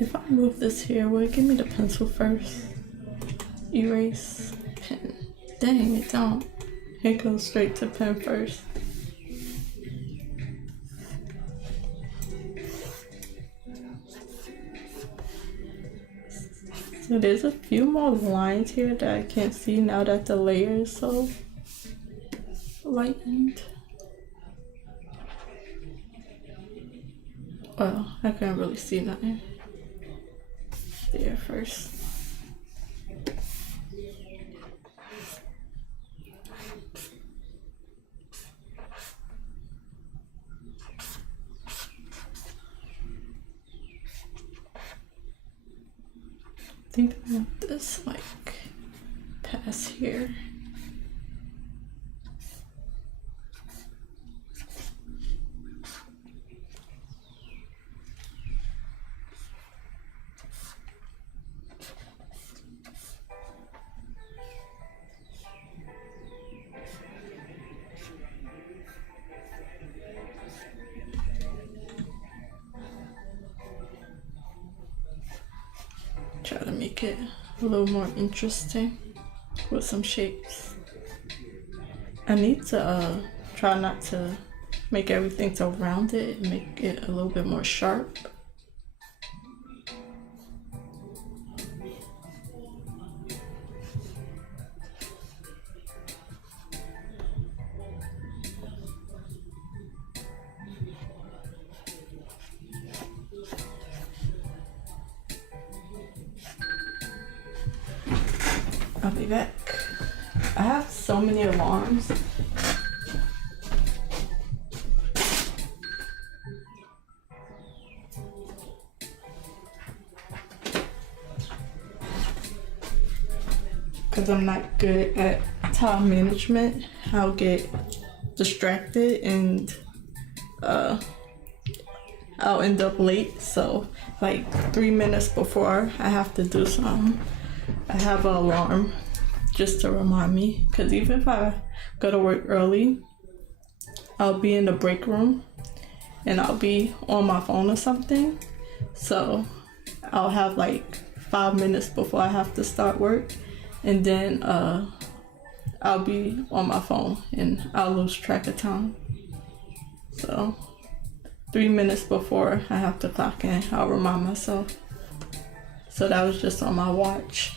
If I move this here, will it give me the pencil first? Erase, pen. Dang, it don't. It goes straight to pen first. So there's a few more lines here that I can't see now that the layer is so lightened. Well, I can't really see nothing there first. I think I want this like pass here. Try to make it a little more interesting with some shapes. I need to try not to make everything so rounded and make it a little bit more sharp. I'll be back. I have so many alarms. Because I'm not good at time management, I'll get distracted and I'll end up late. So like 3 minutes before I have to do something, I have an alarm just to remind me. Because even if I go to work early, I'll be in the break room and I'll be on my phone or something. So I'll have like 5 minutes before I have to start work, and then I'll be on my phone and I'll lose track of time. So 3 minutes before I have to clock in, I'll remind myself. So that was just on my watch.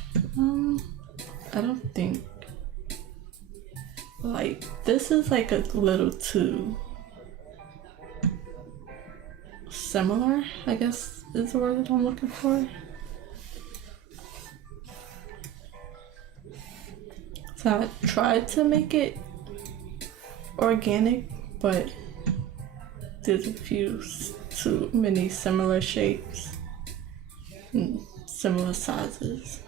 I don't think, like, this is like a little too similar, I guess is the word that I'm looking for. So I tried to make it organic, but there's a few too many similar shapes and similar sizes.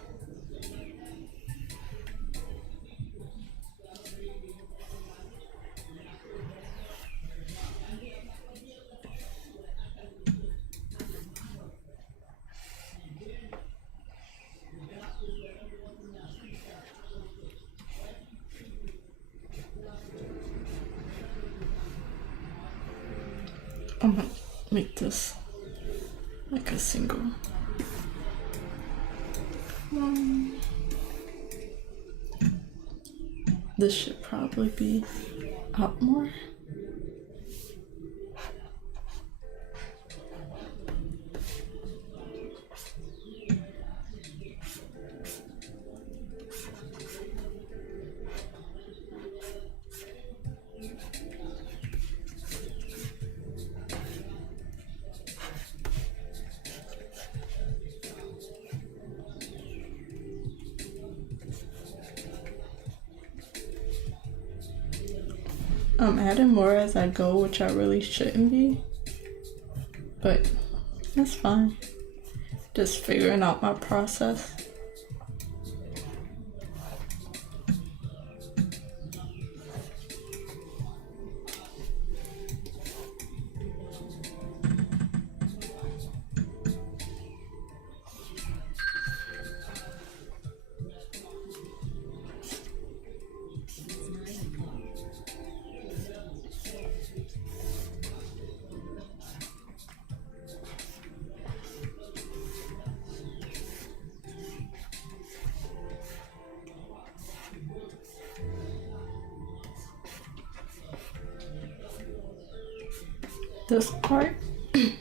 I'm gonna make this like a single. This should probably be up more. I'm adding more as I go, which I really shouldn't be, but that's fine. Just figuring out my process. This part, I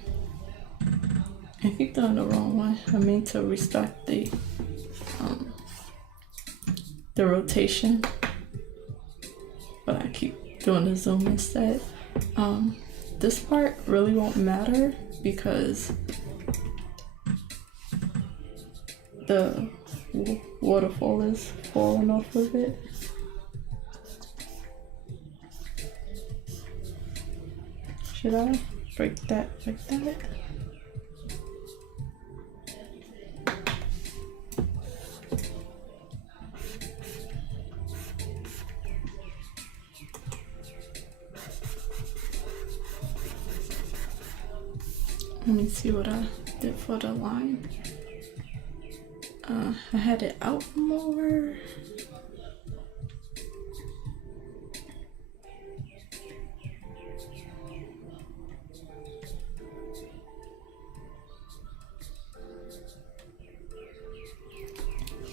keep doing the wrong one. I mean to restart the the rotation, but I keep doing the zoom instead. This part really won't matter because the waterfall is falling off of it. Should I break that like that? Let me see what I did for the line. I had it out more.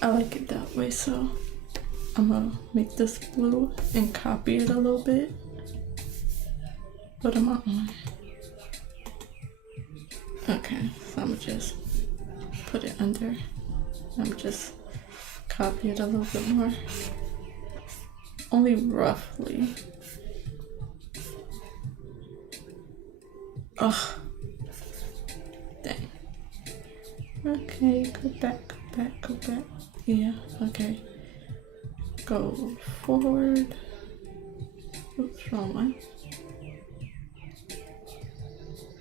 I like it that way, so I'm gonna make this blue and copy it a little bit. Put them on. Okay, so I'm gonna just put it under. I'm just copy it a little bit more. Only roughly. Ugh. Dang. Okay, go back, go back, go back. Yeah, okay. Go forward. Oops, wrong one.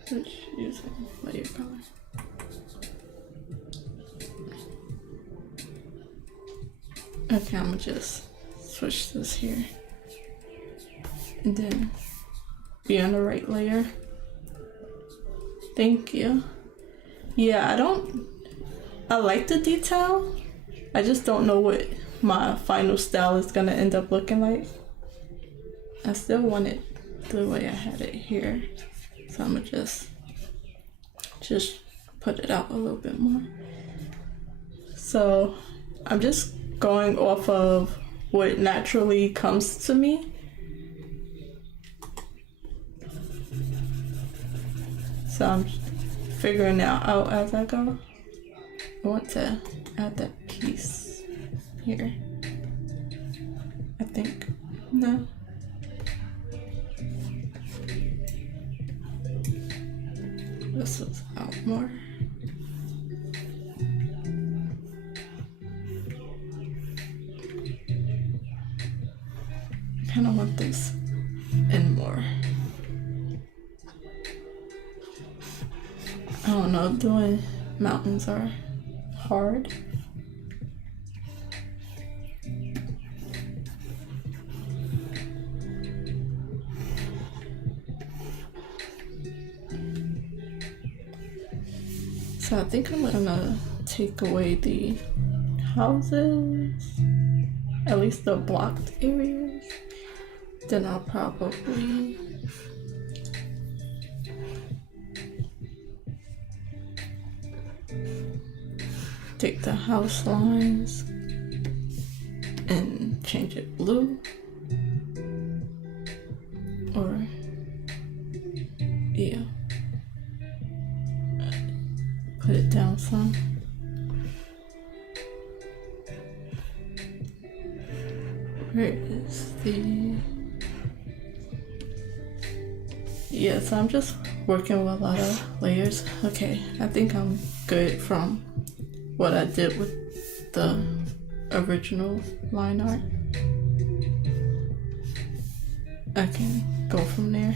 Switch using layer color. Okay, I'm gonna just switch this here. And then be on the right layer. Thank you. Yeah, I like the detail. I just don't know what my final style is gonna end up looking like. I still want it the way I had it here. So I'm gonna just put it out a little bit more. So I'm just going off of what naturally comes to me. So I'm figuring it out as I go. I want to add that piece here. I think. No. This is out more. I kind of want this in more. I don't know, doing mountains are hard. So I think I'm gonna take away the houses, at least the blocked areas. Then I'll probably take the house lines and change it blue, or yeah, put it down some. Where is the... Yeah, so I'm just working with a lot of layers. Okay, I think I'm good from what I did with the original line art. I can go from there.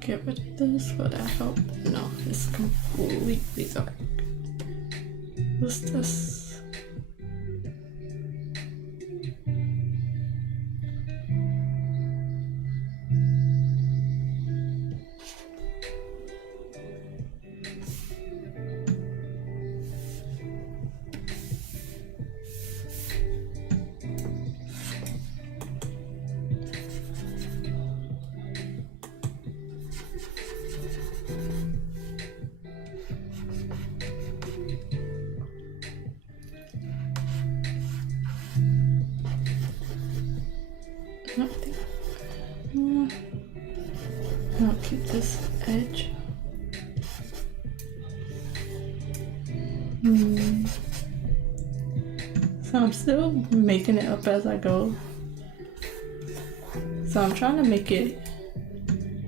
Get rid of this, will that help? No, it's completely dark. What's this? Nothing. Get this edge. So I'm still making it up as I go. So I'm trying to make it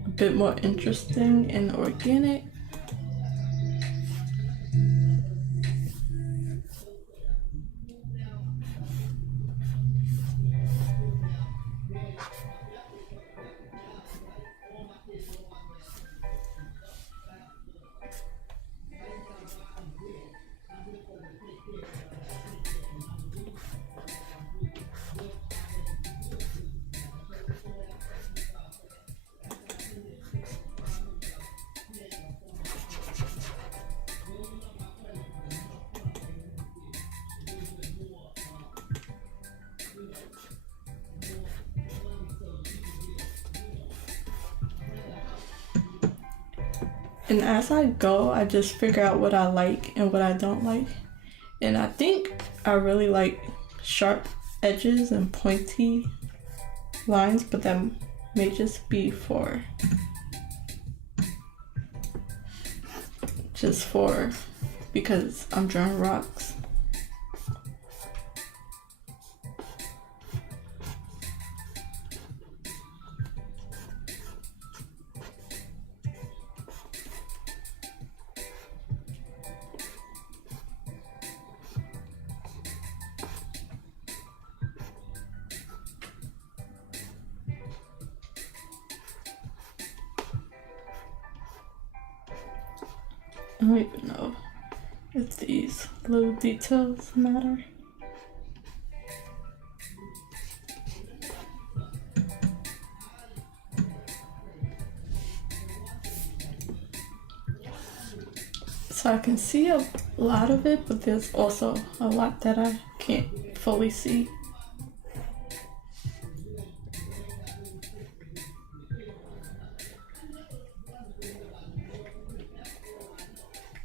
a bit more interesting and organic. And as I go, I just figure out what I like and what I don't like. And I think I really like sharp edges and pointy lines, but that may just be because I'm drawing rocks. I don't even know if these little details matter. So I can see a lot of it, but there's also a lot that I can't fully see.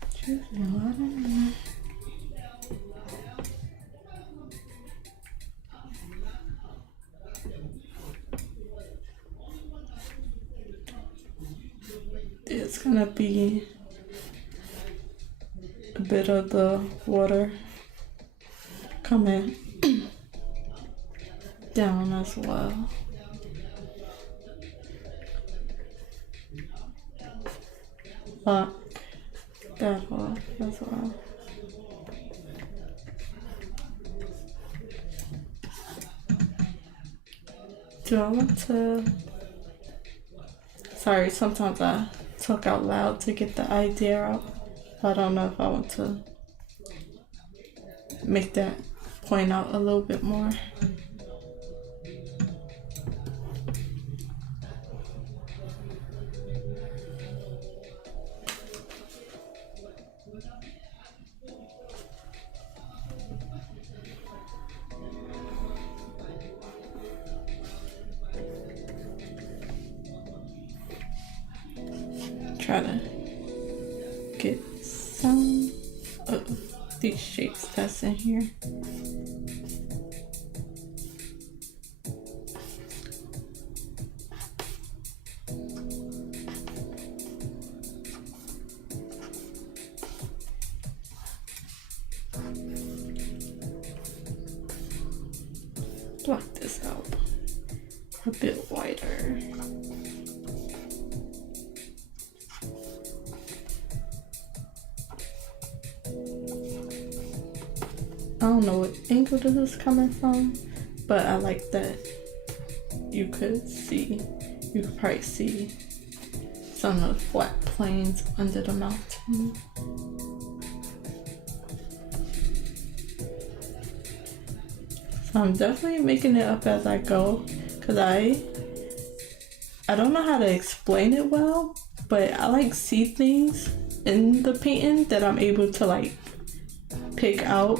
Excuse me, I don't know. There's gonna be a bit of the water coming down as well. But that off as well. Do I want to... Sorry, sometimes I talk out loud to get the idea out. I don't know if I want to make that point out a little bit more. Try to get some of these shapes that's in here. Block this out a bit wider. I don't know what angle this is coming from, but I like that you could probably see some of the flat plains under the mountain. So I'm definitely making it up as I go, because I don't know how to explain it well, but I like see things in the painting that I'm able to like pick out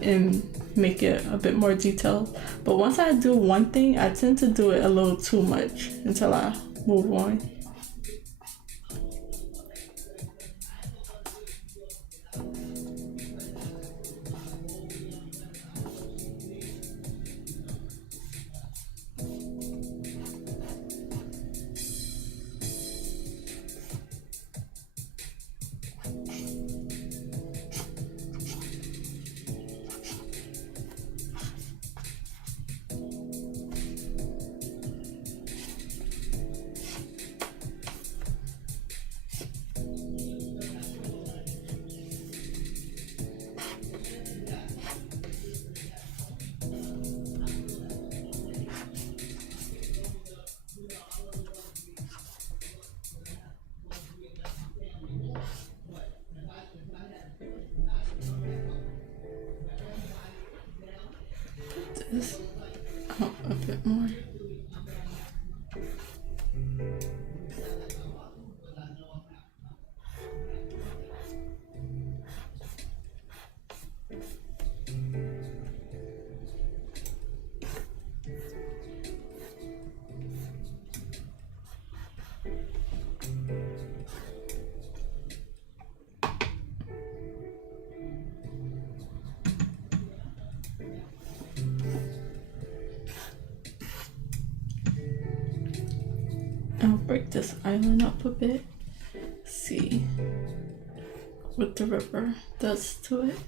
and make it a bit more detailed. But once I do one thing, I tend to do it a little too much until I move on. I'll break this island up a bit. See what the river does to it.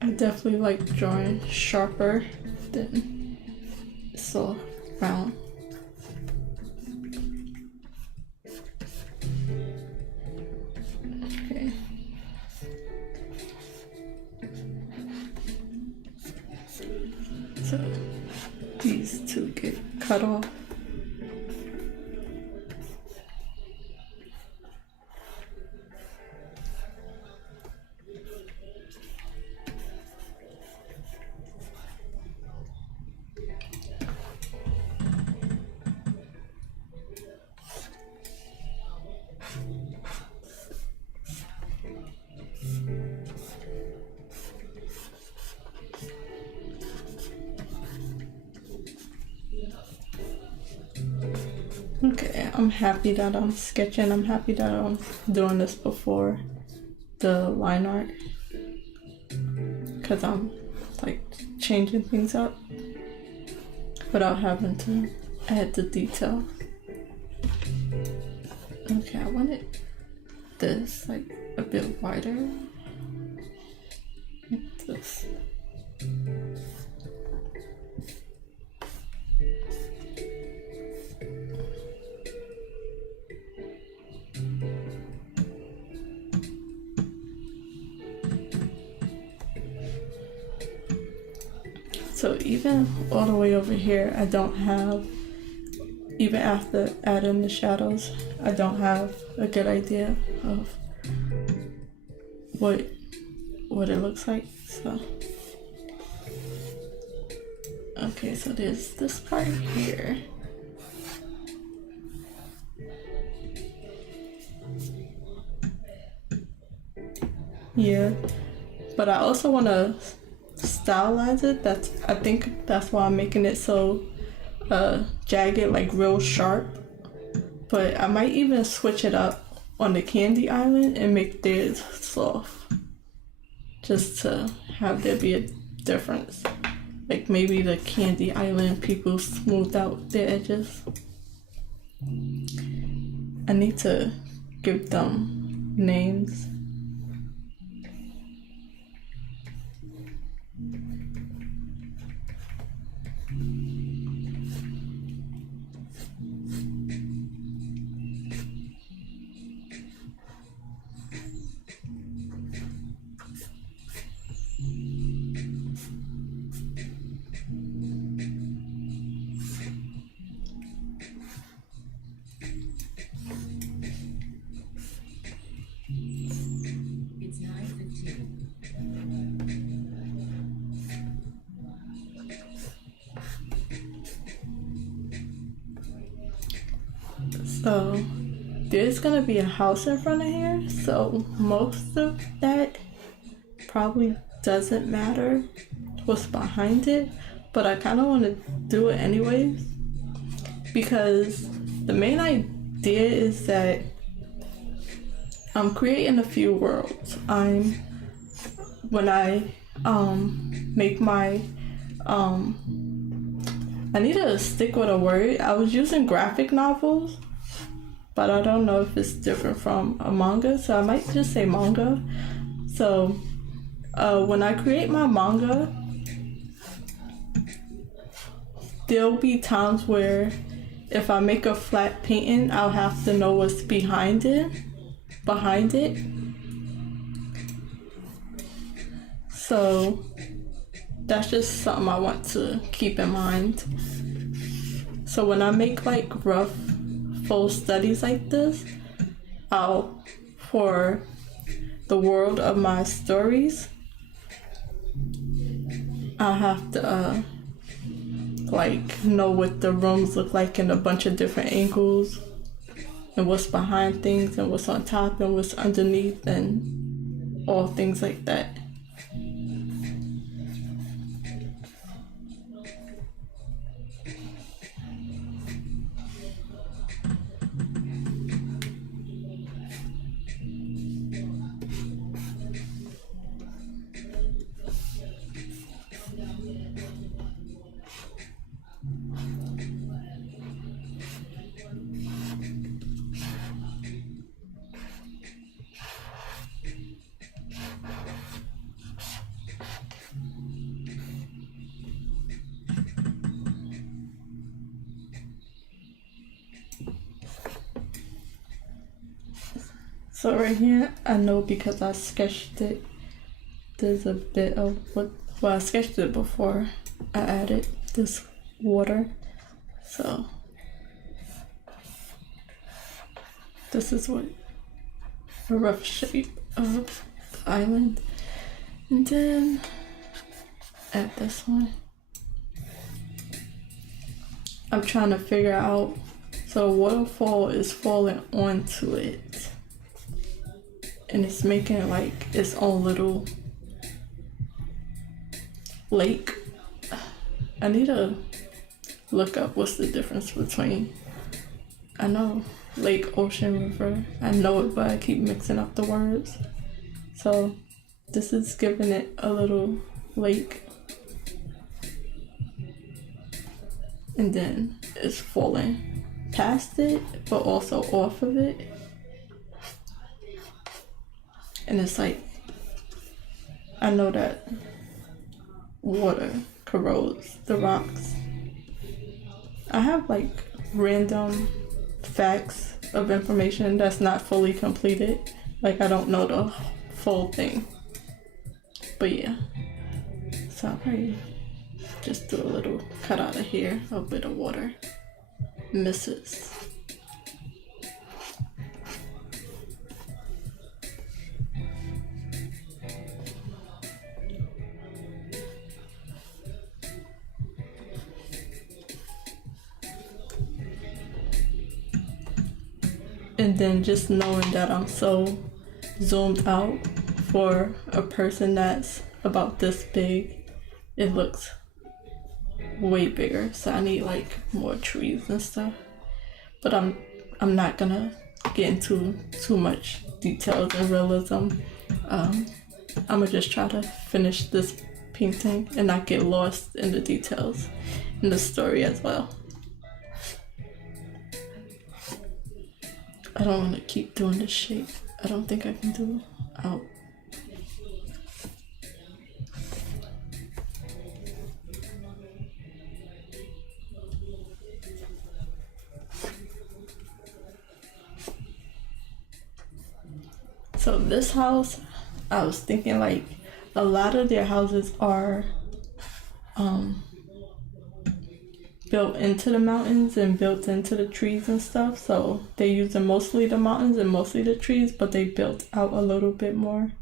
I definitely like drawing sharper than so round. Okay. So these two get cut off. Okay, I'm happy that I'm sketching. I'm happy that I'm doing this before the line art, because I'm like changing things up without having to add the detail. Okay, I wanted this like a bit wider. Like this. So even all the way over here, I don't have, even after adding the shadows, I don't have a good idea of what it looks like. So okay, so there's this part here. Yeah, but I also want to stylize it. I think that's why I'm making it so jagged, like real sharp. But I might even switch it up on the candy island and make theirs soft, just to have there be a difference. Like maybe the candy island people smoothed out their edges. I need to give them names. It's 9:15. So there's gonna be a house in front of here, so most of that probably doesn't matter what's behind it, but I kind of want to do it anyways, because the main idea is that I'm creating a few worlds. When I make my I need to stick with a word. I was using graphic novels, but I don't know if it's different from a manga, so I might just say manga. So when I create my manga, there'll be times where if I make a flat painting, I'll have to know what's behind it. So that's just something I want to keep in mind. So when I make like rough full studies like this, for the world of my stories, I have to like know what the rooms look like in a bunch of different angles, and what's behind things, and what's on top, and what's underneath, and all things like that. So right here, I know because I sketched it, there's a bit of what, well, I sketched it before I added this water. So this is what a rough shape of the island. And then add this one. I'm trying to figure out, so the waterfall is falling onto it. And it's making it like its own little lake. I need to look up what's the difference between, I know lake, ocean, river. I know it, but I keep mixing up the words. So this is giving it a little lake. And then it's falling past it, but also off of it. And it's like, I know that water corrodes the rocks. I have like random facts of information that's not fully completed. Like I don't know the full thing. But yeah. So I'll probably just do a little cut out of here, a bit of water. Misses. And then just knowing that I'm so zoomed out for a person that's about this big, it looks way bigger. So I need like more trees and stuff. But I'm not gonna get into too much details and realism. I'm gonna just try to finish this painting and not get lost in the details in the story as well. I don't want to keep doing this shape. I don't think I can do out. So this house, I was thinking like a lot of their houses are built into the mountains and built into the trees and stuff. So they're using mostly the mountains and mostly the trees, but they built out a little bit more.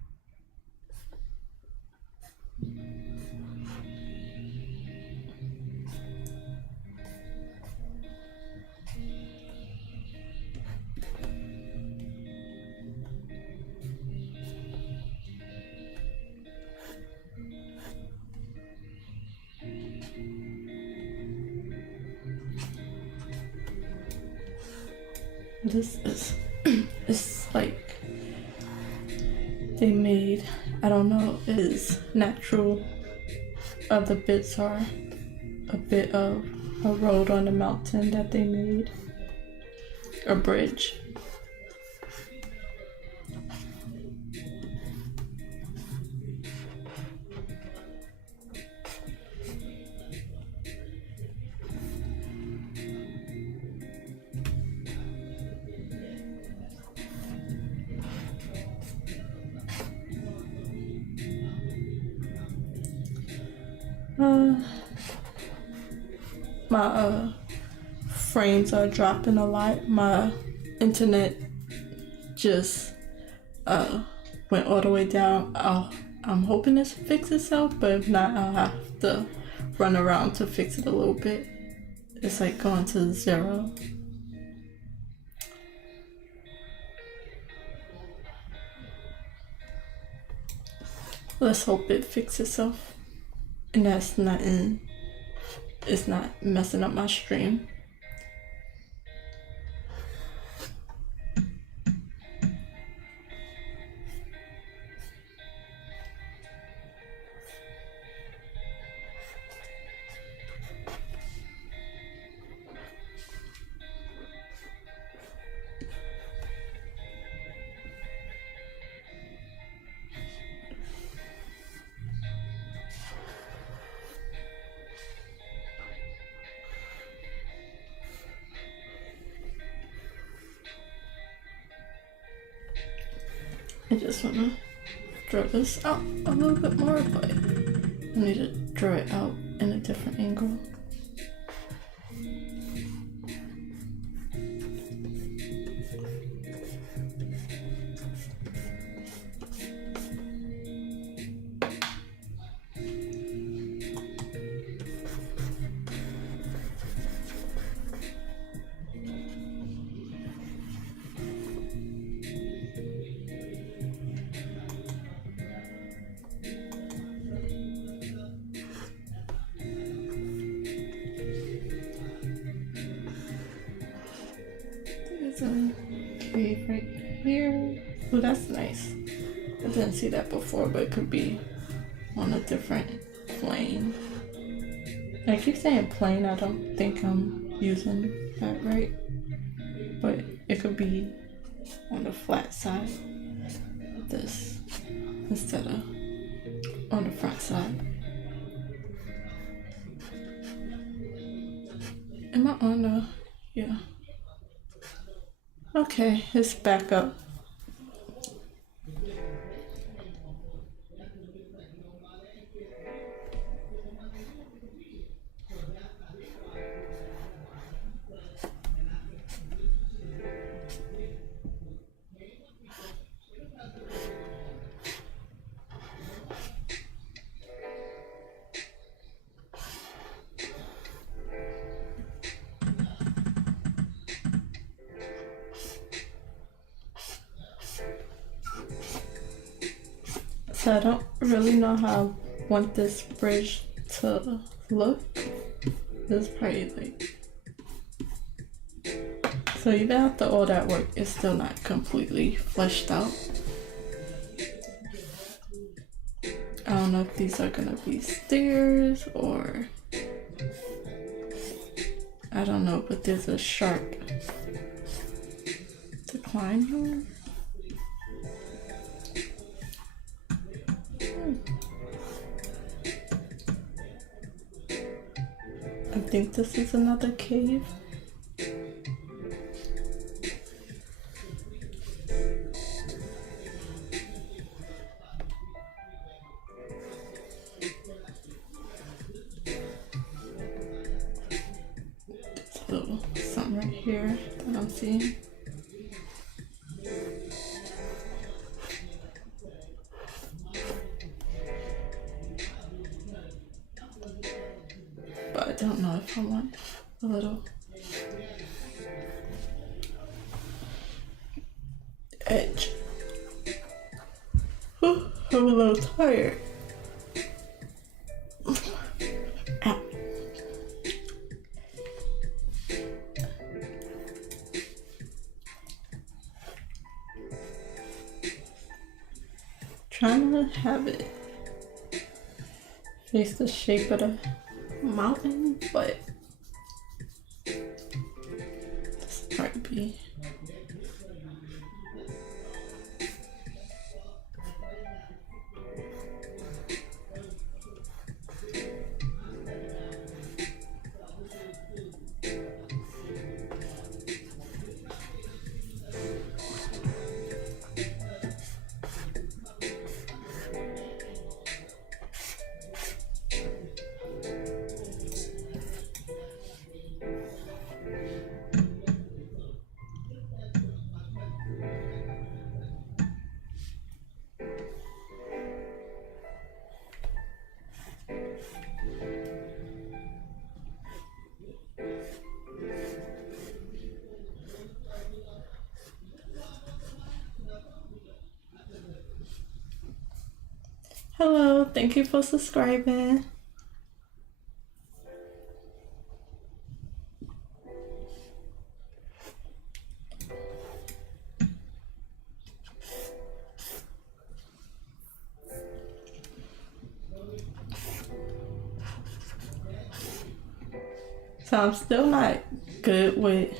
This is, it's like they made, I don't know, it is natural. Other bits are a bit of a road on the mountain that they made, a bridge. My frames are dropping a lot. My internet just went all the way down. I'm hoping this will fix itself, but if not, I'll have to run around to fix it a little bit. It's like going to 0. Let's hope it fixes itself and that's nothing. It's not messing up my stream. I just want to draw this out a little bit more, but I need to draw it out in a different angle. There's a cave right here. Oh, that's nice. I didn't see that before, but it could be on a different plane. I keep saying plane, I don't think I'm using that right. But it could be on the flat side of this instead of on the front side. Am I on the... yeah. Okay, it's back up. So I don't really know how I want this bridge to look. This is probably like... so even after all that work, it's still not completely fleshed out. I don't know if these are gonna be stairs or... I don't know, but there's a sharp decline here. I think this is another cave. There's a little something right here that I'm seeing. But I don't know if I want a little edge. Whew, I'm a little tired. Ow. Trying to have it face the shape of the mountain, but this will probably be hello, thank you for subscribing. So I'm still not good with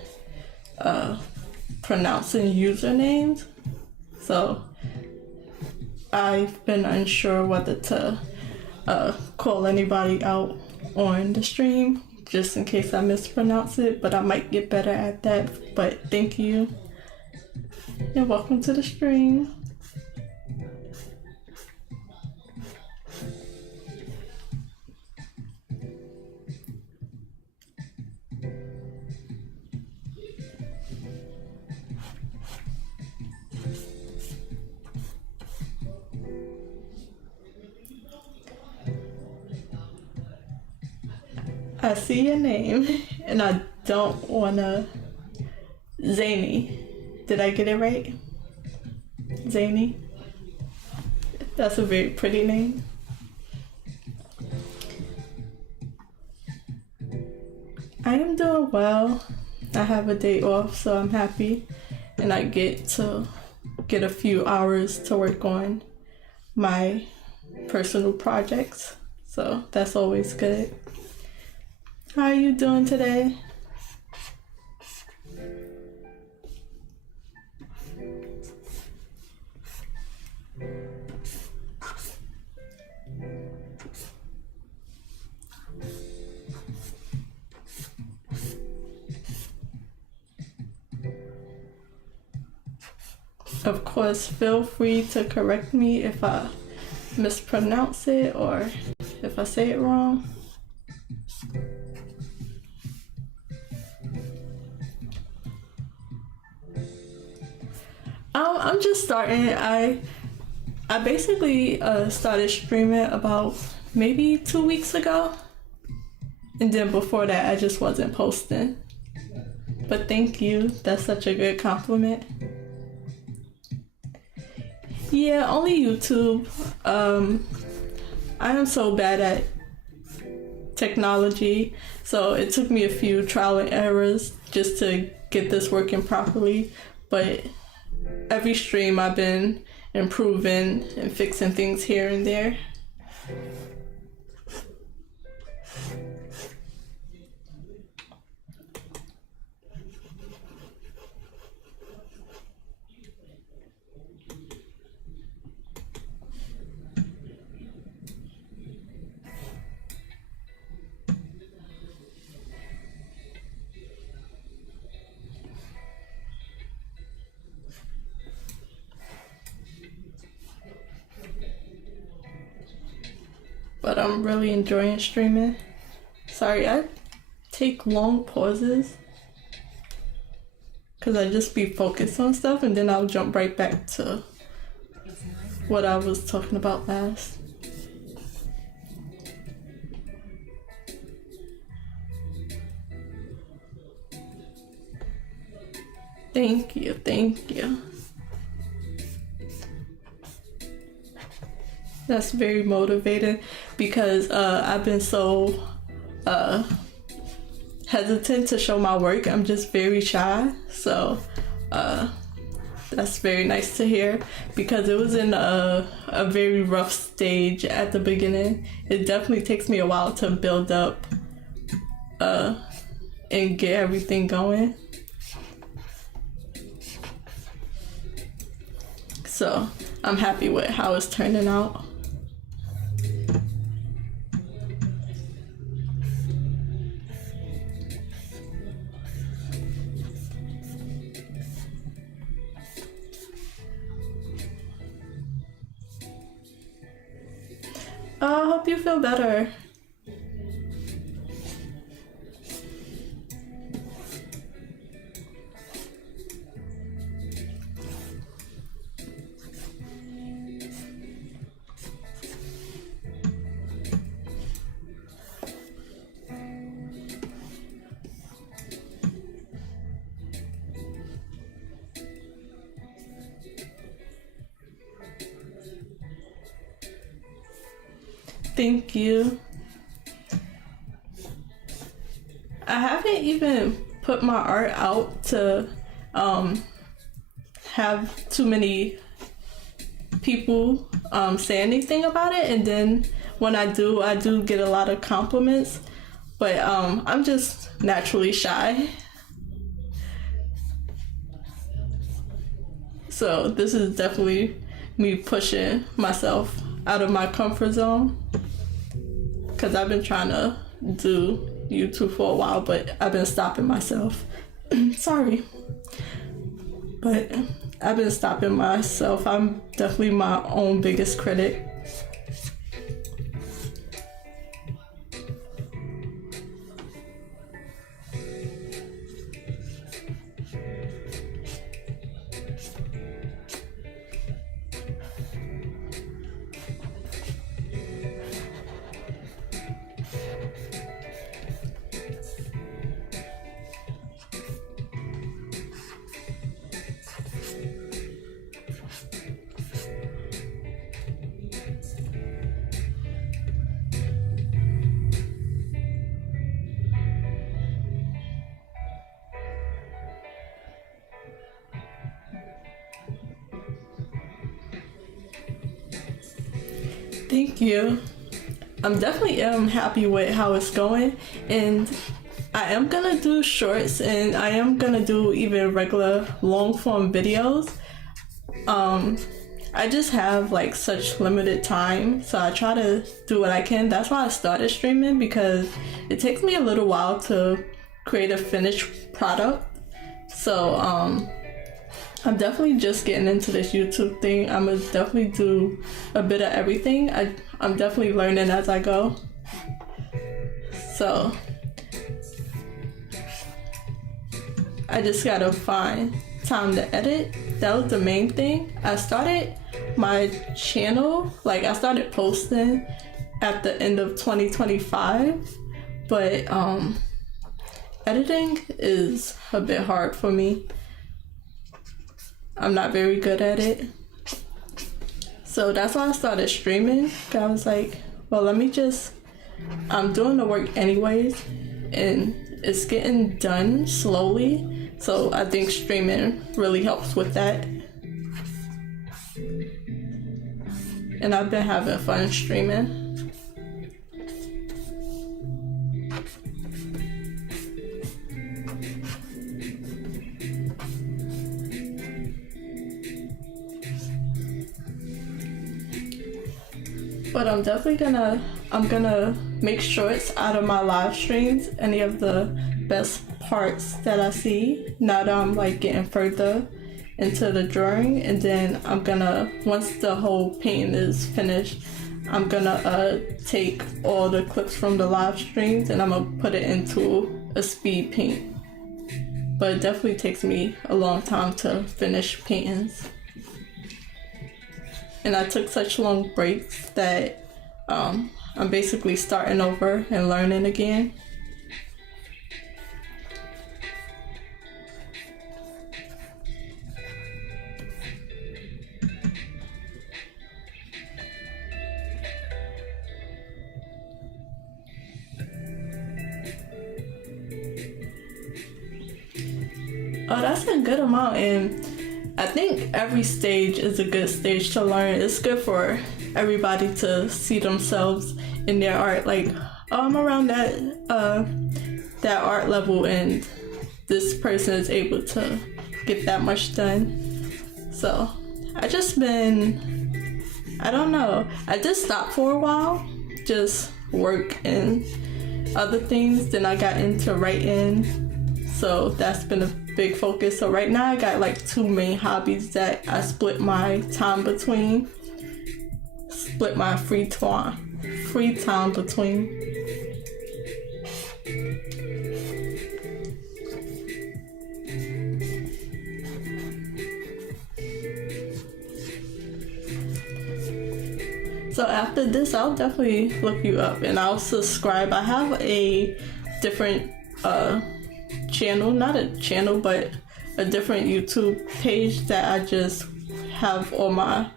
pronouncing usernames, so I've been unsure whether to call anybody out on the stream just in case I mispronounce it, but I might get better at that. But thank you and welcome to the stream. I see your name, and I don't wanna. Zany. Did I get it right? Zany. That's a very pretty name. I am doing well. I have a day off, so I'm happy, and I get to get a few hours to work on my personal projects. So that's always good. How are you doing today? Of course, feel free to correct me if I mispronounce it or if I say it wrong. I'm just starting. I basically started streaming about maybe 2 weeks ago, and then before that I just wasn't posting. But thank you. That's such a good compliment. Yeah, only YouTube. I am so bad at technology, so it took me a few trial and errors just to get this working properly. But every stream I've been improving and fixing things here and there. But I'm really enjoying streaming. Sorry, I take long pauses because I just be focused on stuff, and then I'll jump right back to what I was talking about last. Thank you, thank you. That's very motivating because I've been so hesitant to show my work. I'm just very shy. So that's very nice to hear because it was in a very rough stage at the beginning. It definitely takes me a while to build up and get everything going. So I'm happy with how it's turning out. I hope you feel better. Thank you. I haven't even put my art out to have too many people say anything about it, and then when I do get a lot of compliments, but I'm just naturally shy. So this is definitely me pushing myself out of my comfort zone, because I've been trying to do YouTube for a while, but I've been stopping myself. Sorry. But I've been stopping myself. I'm definitely my own biggest critic. Thank you. I'm definitely happy with how it's going, and I am gonna do shorts, and I am gonna do even regular long form videos. I just have like such limited time, so I try to do what I can. That's why I started streaming, because it takes me a little while to create a finished product. So I'm definitely just getting into this YouTube thing. I'm gonna definitely do a bit of everything. I'm definitely learning as I go. So I just gotta find time to edit. That was the main thing. I started my channel, like I started posting at the end of 2025, but editing is a bit hard for me. I'm not very good at it. So that's why I started streaming. I was like, well, I'm doing the work anyways, and it's getting done slowly. So I think streaming really helps with that. And I've been having fun streaming. But I'm definitely gonna make shorts out of my live streams, any of the best parts that I see now that I'm like getting further into the drawing. And then I'm gonna, once the whole painting is finished, I'm gonna take all the clips from the live streams and I'm gonna put it into a speed paint. But it definitely takes me a long time to finish paintings. And I took such long breaks that I'm basically starting over and learning again. Oh, that's a good amount, and I think every stage is a good stage to learn. It's good for everybody to see themselves in their art. Like, oh, I'm around that art level, and this person is able to get that much done. So I don't know. I just stopped for a while, just work and other things. Then I got into writing, so that's been a big focus. So right now I got like two main hobbies that I split my time between. Split my free time between. So after this, I'll definitely look you up and I'll subscribe. I have a different channel, not a channel, but a different YouTube page that I just have all my,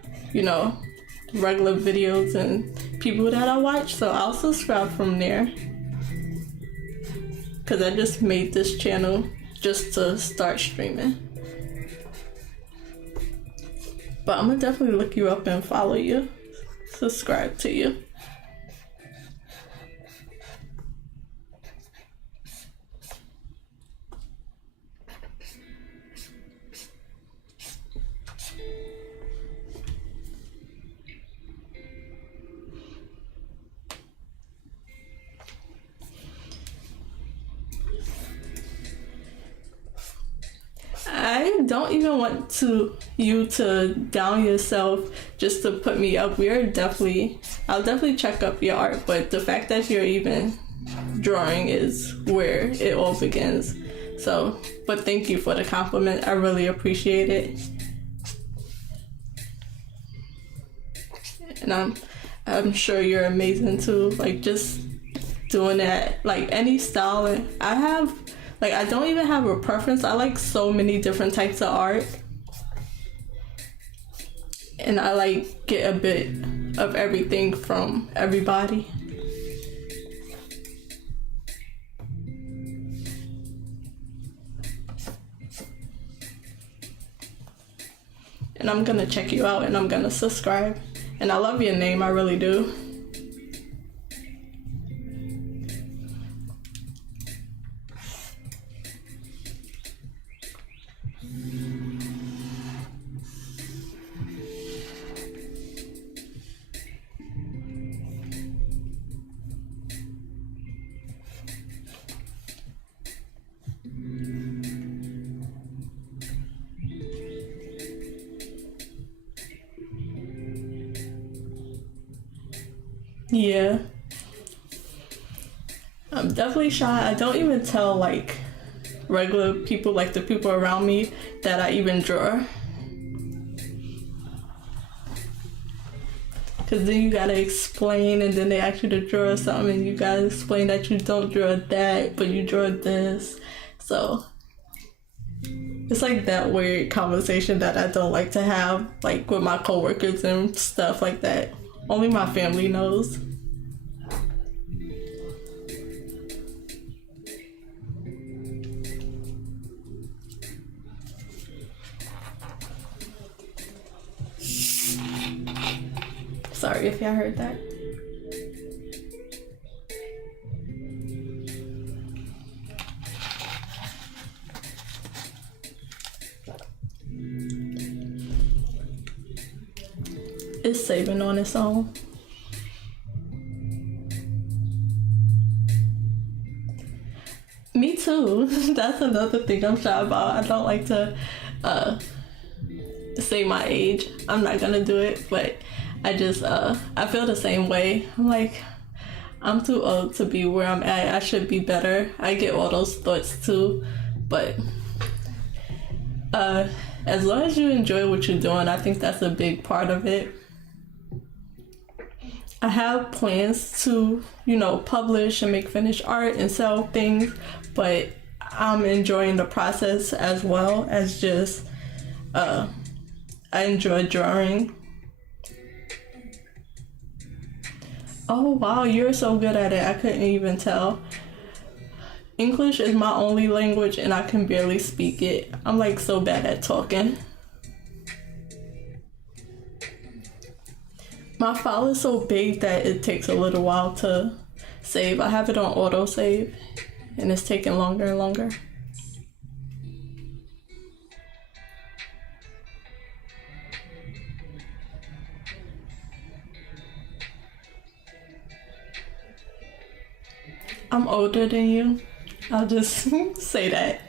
regular videos and people that I watch. So I'll subscribe from there, because I just made this channel just to start streaming. But I'm gonna definitely look you up and follow you, subscribe to you. I don't even want you to down yourself just to put me up. I'll definitely check up your art, but the fact that you're even drawing is where it all begins. So, but thank you for the compliment. I really appreciate it. And I'm sure you're amazing too. Like, just doing that, like any style. I don't even have a preference. I like so many different types of art, and I get a bit of everything from everybody. and I'm gonna check you out and I'm gonna subscribe. And I love your name, I really do. Yeah. I'm definitely shy. I don't even tell like regular people, like the people around me, that I even draw. Because then you gotta explain, and then they ask you to draw something, and you gotta explain that you don't draw that, but you draw this. So it's like that weird conversation that I don't like to have, like with my coworkers and stuff like that. Only my family knows. Sorry if y'all heard that. It's saving on its own. Me too. That's another thing I'm shy about. I don't like to say my age. I'm not gonna do it, but I just I feel the same way. I'm like, I'm too old to be where I'm at. I should be better. I get all those thoughts too, but as long as you enjoy what you're doing, I think that's a big part of it. I have plans to, publish and make finished art and sell things, but I'm enjoying the process as well as just, I enjoy drawing. Oh wow, you're so good at it. I couldn't even tell. English is my only language and I can barely speak it. I'm like so bad at talking. My file is so big that it takes a little while to save. I have it on auto save and it's taking longer and longer. I'm older than you. I'll just say that.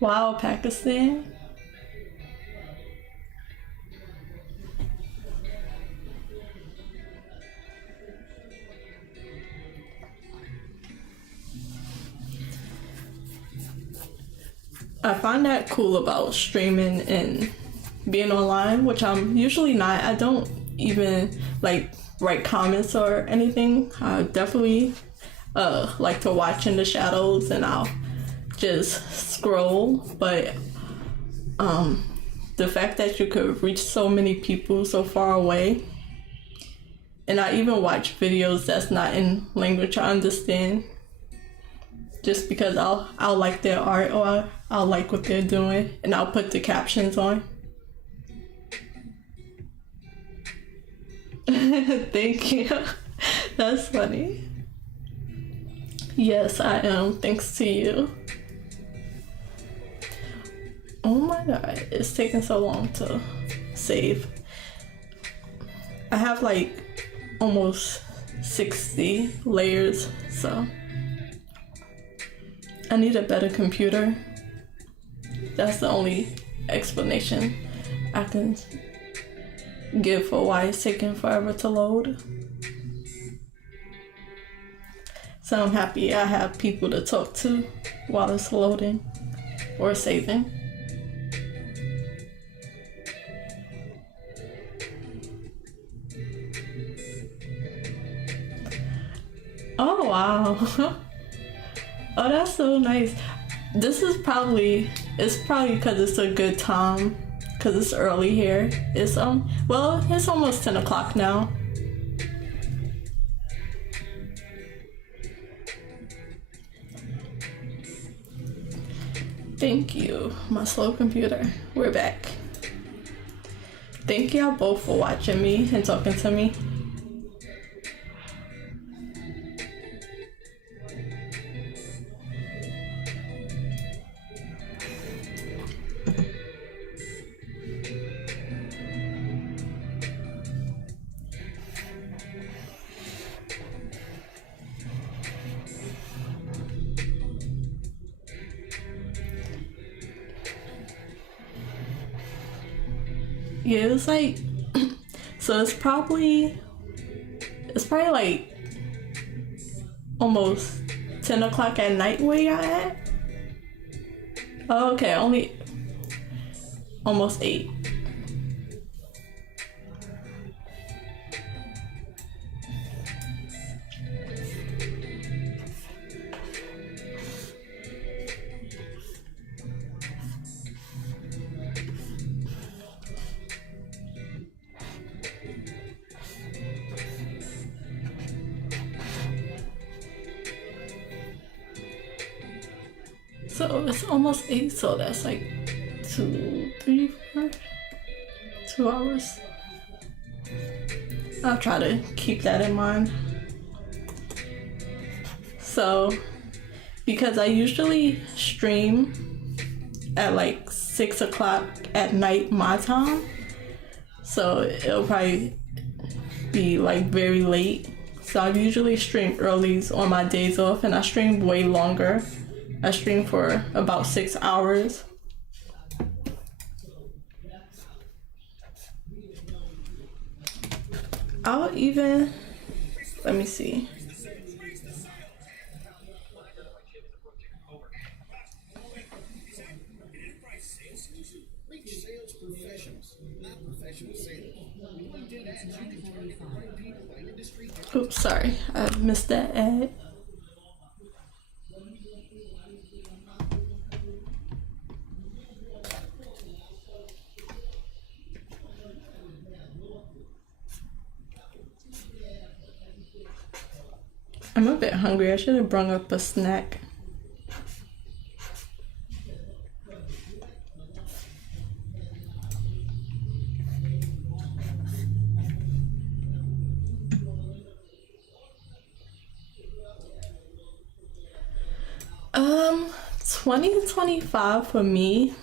Wow, Pakistan. I find that cool about streaming and being online, which I'm usually not. I don't even like write comments or anything. I definitely like to watch in the shadows and I'll just scroll, but the fact that you could reach so many people so far away, and I even watch videos that's not in language I understand, just because I'll like their art or I'll like what they're doing and I'll put the captions on. Thank you. That's funny. Yes, I am, thanks to you. Oh my god, it's taking so long to save. I have like almost 60 layers, so I need a better computer. That's the only explanation I can give for why it's taking forever to load. So I'm happy I have people to talk to while it's loading or saving. Oh wow. Oh, that's so nice. It's probably because it's a good time, because it's early here. It's it's almost 10 o'clock now. Thank you, my slow computer. We're back. Thank y'all both for watching me and talking to me. Yeah, it was like, so it's probably like almost 10 o'clock at night where y'all at? Oh, okay, only almost 8. So it's almost 8, so that's like 2, 3, 4, 2 hours. I'll try to keep that in mind. So, because I usually stream at like 6 o'clock at night my time, so it'll probably be like very late. So I usually stream early on my days off, and I stream way longer. I stream for about 6 hours. I'll even, let me see. Oops, sorry, I missed that ad. I'm a bit hungry. I should have brought up a snack. Um, 2025 for me,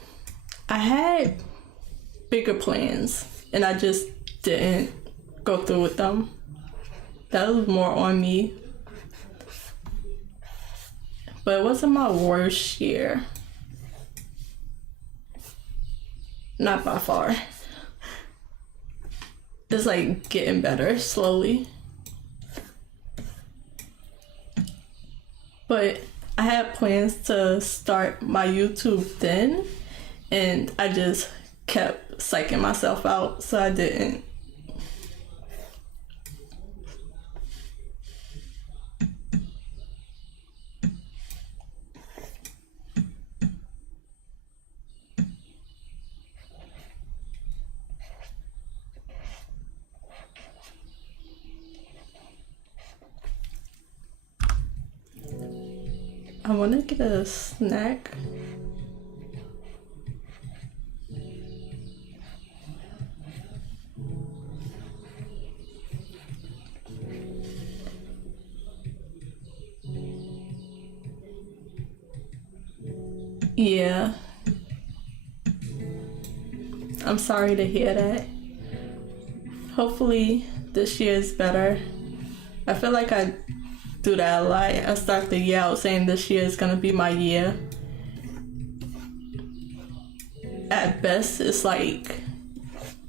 I had bigger plans and I just didn't go through with them. That was more on me. But it wasn't my worst year. Not by far. It's like getting better slowly. But I had plans to start my YouTube then, and I just kept psyching myself out, so I didn't. I want to get a snack. Yeah. I'm sorry to hear that. Hopefully this year is better. I feel like I do that a lot. I start the year out saying this year is gonna be my year. At best, it's like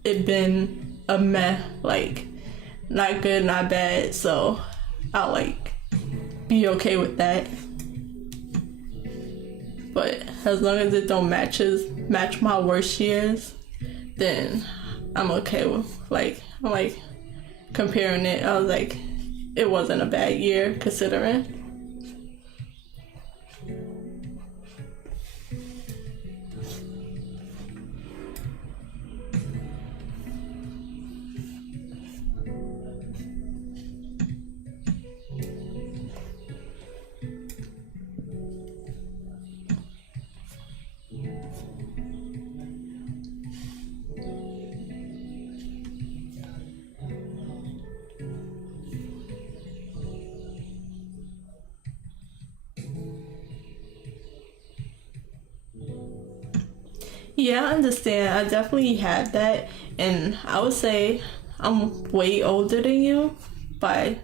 it been a meh, like not good, not bad. So I'll like be okay with that. But as long as it don't match my worst years, then I'm okay with I'm like comparing it. I was like, it wasn't a bad year considering. Yeah, I understand. I definitely had that, and I would say I'm way older than you by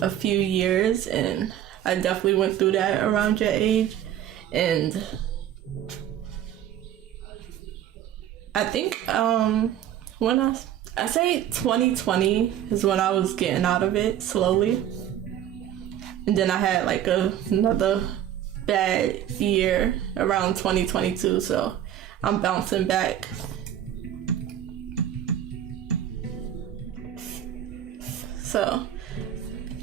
a few years, and I definitely went through that around your age. And I think when I say 2020 is when I was getting out of it slowly, and then I had like another bad year around 2022, so I'm bouncing back. So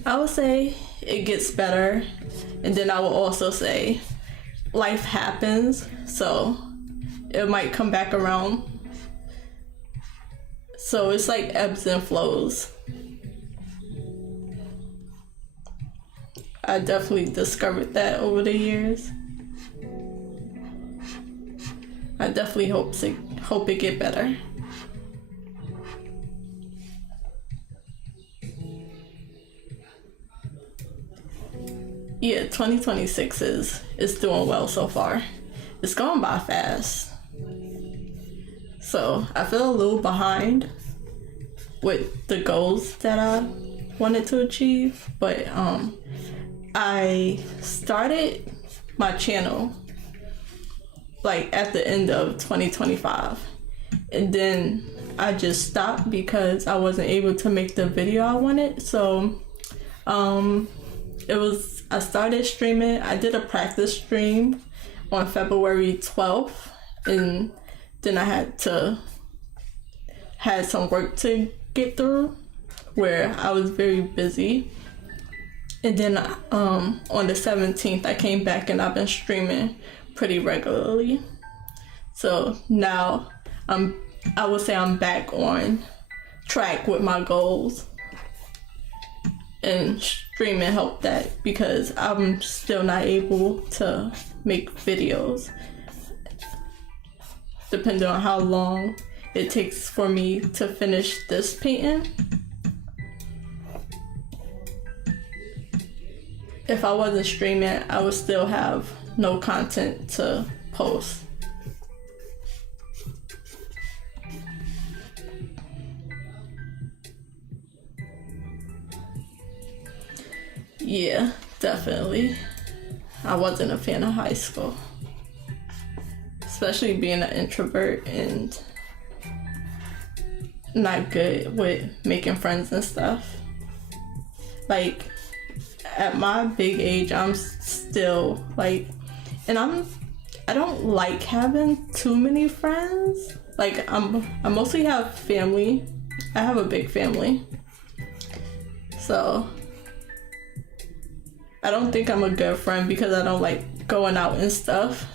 I would say it gets better, and then I will also say life happens, so it might come back around. So it's like ebbs and flows. I definitely discovered that over the years. I definitely hope it get better. Yeah, 2026 is doing well so far. It's going by fast. So I feel a little behind with the goals that I wanted to achieve, but I started my channel like at the end of 2025, and then I just stopped because I wasn't able to make the video I wanted. So I started streaming. I did a practice stream on February 12th, and then I had some work to get through where I was very busy. And then on the 17th, I came back and I've been streaming pretty regularly. So now I would say I'm back on track with my goals. And streaming helped that because I'm still not able to make videos, depending on how long it takes for me to finish this painting. If I wasn't streaming, I would still have no content to post. Yeah, definitely. I wasn't a fan of high school, especially being an introvert and not good with making friends and stuff. Like, at my big age, I'm still like, and I don't like having too many friends. Like, I mostly have family. I have a big family, so I don't think I'm a good friend because I don't like going out and stuff.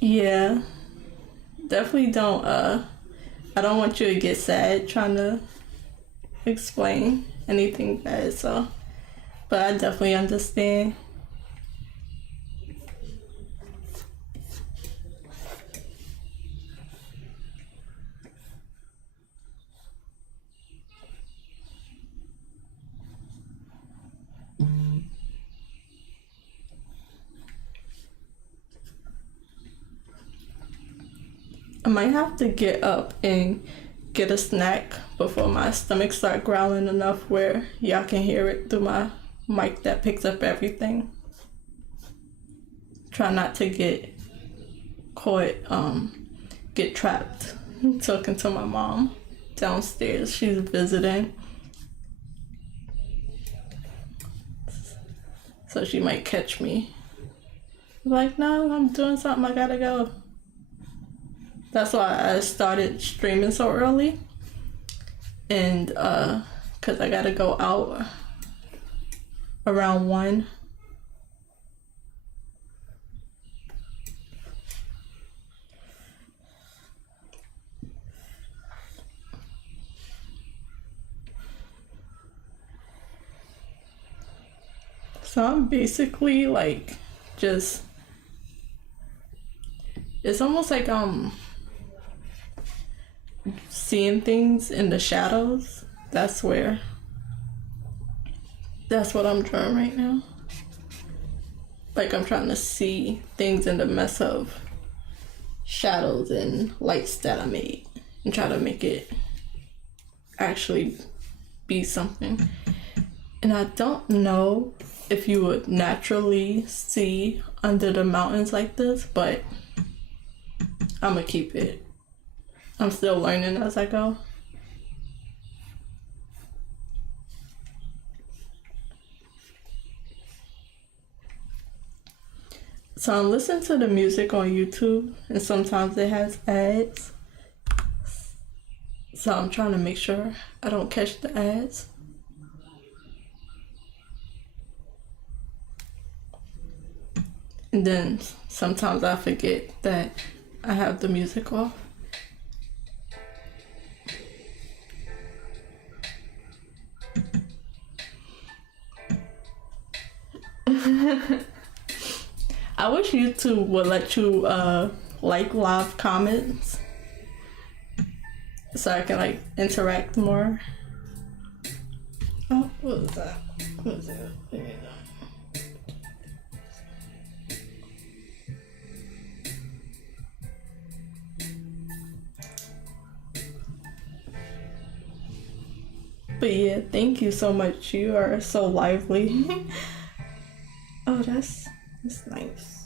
Yeah, definitely don't. I don't want you to get sad trying to explain anything bad. So, but I definitely understand. I might have to get up and get a snack before my stomach start growling enough where y'all can hear it through my mic that picks up everything. Try not to get caught, get trapped talking to my mom downstairs. She's visiting, so she might catch me. Like, no, I'm doing something, I gotta go. That's why I started streaming so early. And cause I gotta go out around 1. So I'm basically like just, It's almost like seeing things in the shadows. That's what I'm drawing right now. Like I'm trying to see things in the mess of shadows and lights that I made and try to make it actually be something. And I don't know if you would naturally see under the mountains like this, but I'm gonna keep it. I'm still learning as I go. So I'm listening to the music on YouTube, and sometimes it has ads. So I'm trying to make sure I don't catch the ads. And then sometimes I forget that I have the music off. I wish YouTube would let you like live comments so I can like interact more. Oh, what was that? What was that? Yeah. But yeah, thank you so much. You are so lively. Oh, that's nice.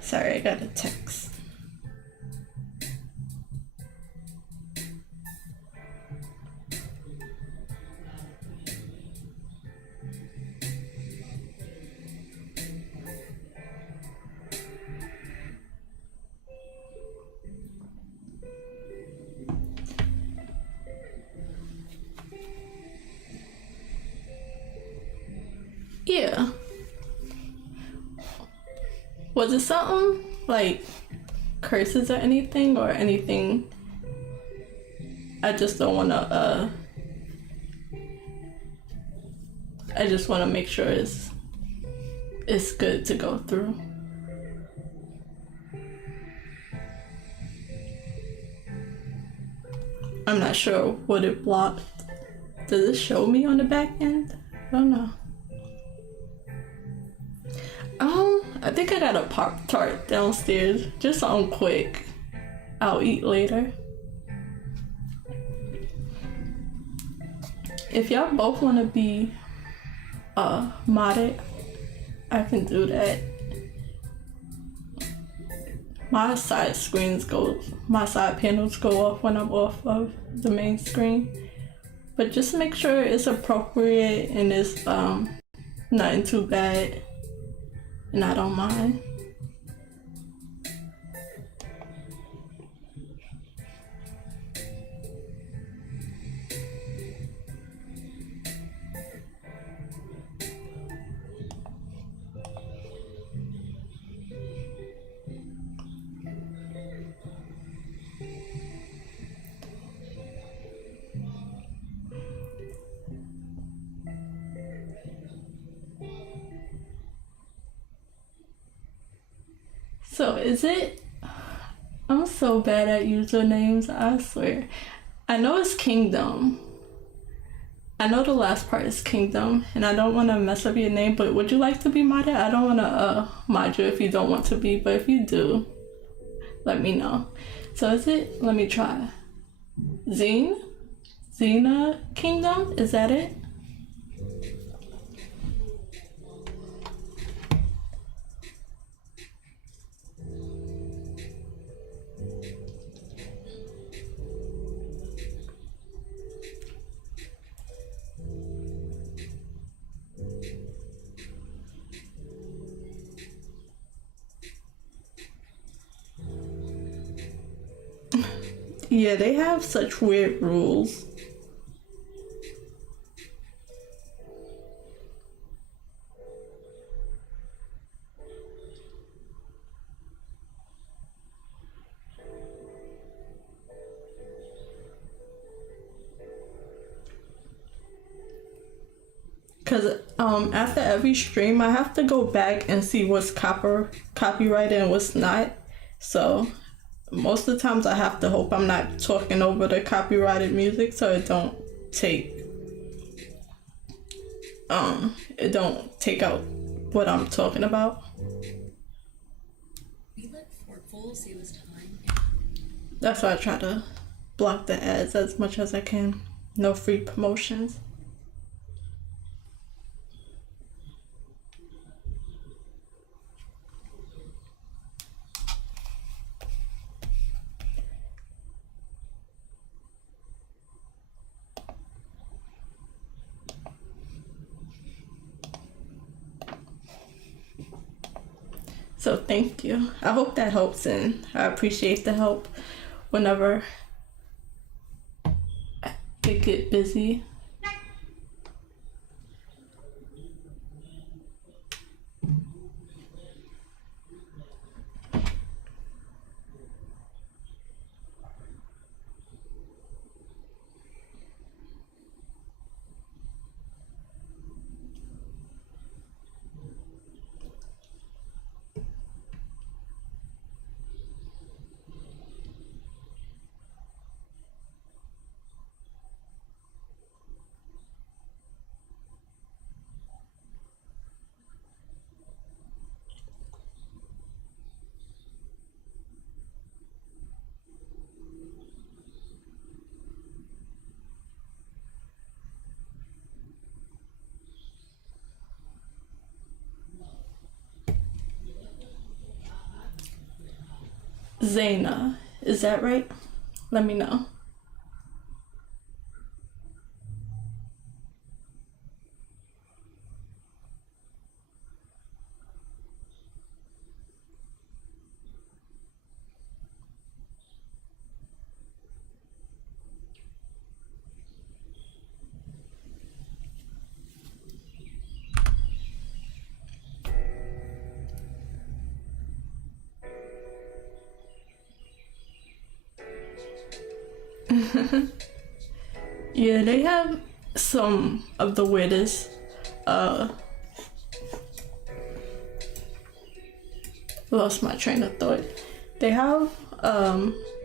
Sorry, I got a text. Yeah. Was it something like curses or anything I just don't want to I just want to make sure it's good to go through. I'm not sure what it blocked. Does it show me on the back end? I don't know. I think I got a Pop-Tart downstairs. Just something quick. I'll eat later. If y'all both want to be modded, I can do that. My side panels go off when I'm off of the main screen. But just make sure it's appropriate and it's nothing too bad. And I don't mind. So is it? I'm so bad at usernames, I swear. I know it's Kingdom. I know the last part is Kingdom, and I don't want to mess up your name, but would you like to be modded? I don't want to mod you if you don't want to be, but if you do, let me know. So is it? Let me try. Xena Kingdom? Is that it? Yeah, they have such weird rules. because after every stream I have to go back and see what's copyrighted and what's not. So most of the times I have to hope I'm not talking over the copyrighted music so it don't take out what I'm talking about. We let Fort Full save us time. That's why I try to block the ads as much as I can. No free promotions. So thank you. I hope that helps, and I appreciate the help whenever I get busy. Zaina, is that right? Let me know. Yeah, they have some of the weirdest lost my train of thought. They have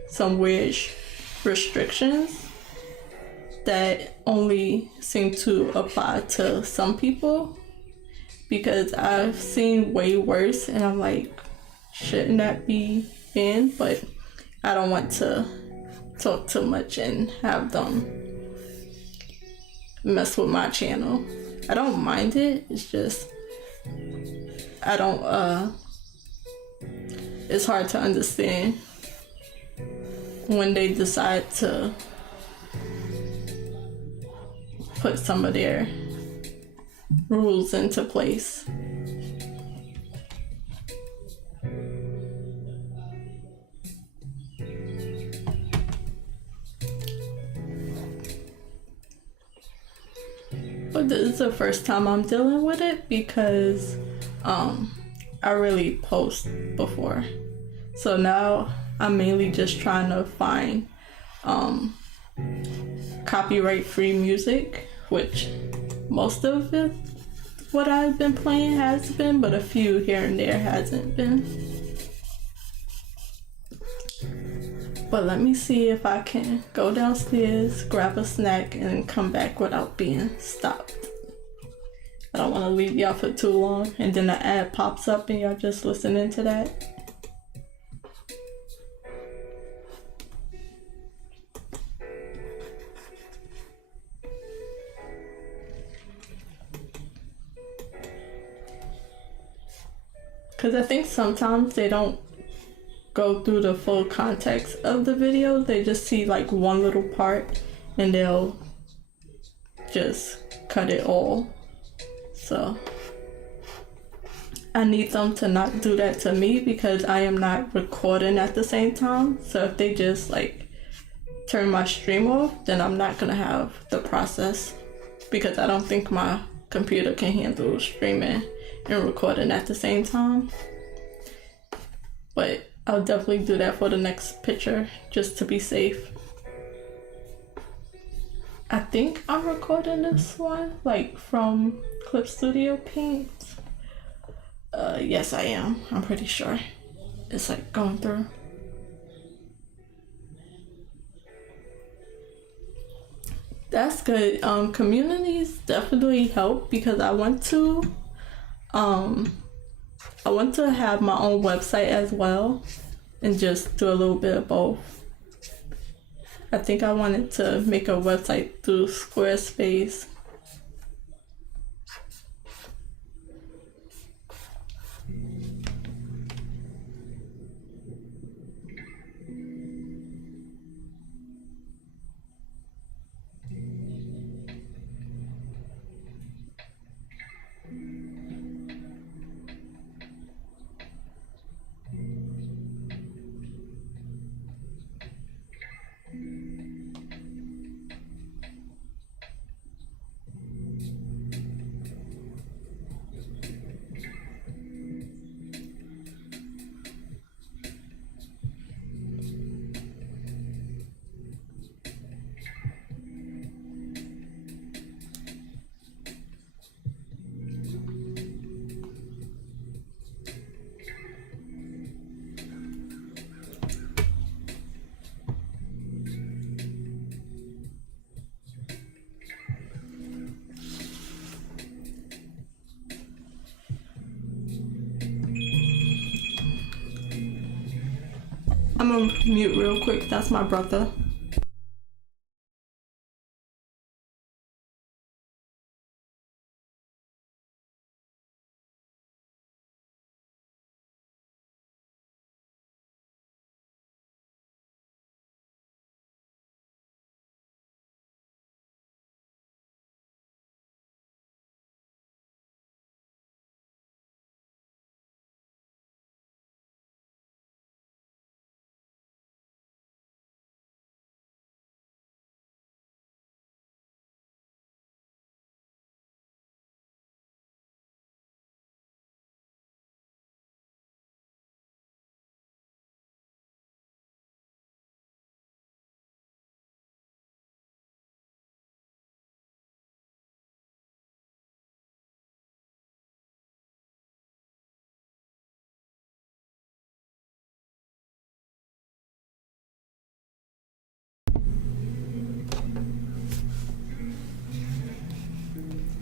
some weird restrictions that only seem to apply to some people, because I've seen way worse and I'm like, shouldn't that be banned? But I don't want to talk too much and have them mess with my channel. I don't mind it, it's just I don't it's hard to understand when they decide to put some of their rules into place. But this is the first time I'm dealing with it because I really post before. So now I'm mainly just trying to find copyright free music, which most of it what I've been playing has been, but a few here and there hasn't been. But let me see if I can go downstairs, grab a snack, and come back without being stopped. I don't want to leave y'all for too long, and then the ad pops up and y'all just listening to that. Because I think sometimes they don't go through the full context of the video. They just see like one little part and they'll just cut it all. So I need them to not do that to me because I am not recording at the same time. So if they just like turn my stream off, then I'm not gonna have the process, because I don't think my computer can handle streaming and recording at the same time. But I'll definitely do that for the next picture just to be safe. I think I'm recording this one like from Clip Studio Paint. Yes, I am. I'm pretty sure. It's like going through. That's good. Communities definitely help because I want to have my own website as well and just do a little bit of both. I think I wanted to make a website through Squarespace. I'm gonna mute real quick. That's my brother.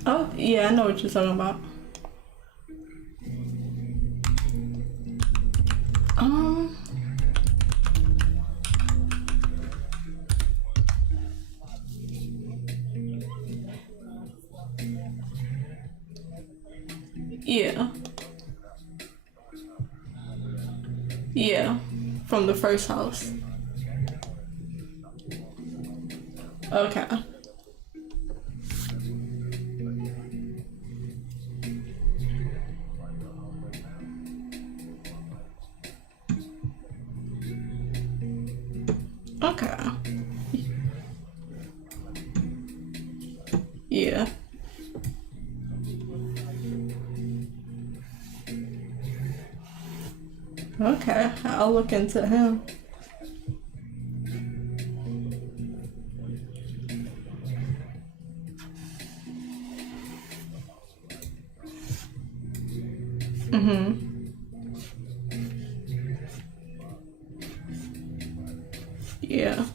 Oh, yeah, I know what you're talking about. Um, yeah. Yeah. From the first house. Okay. Okay. Yeah. Okay. I'll look into him. Yeah.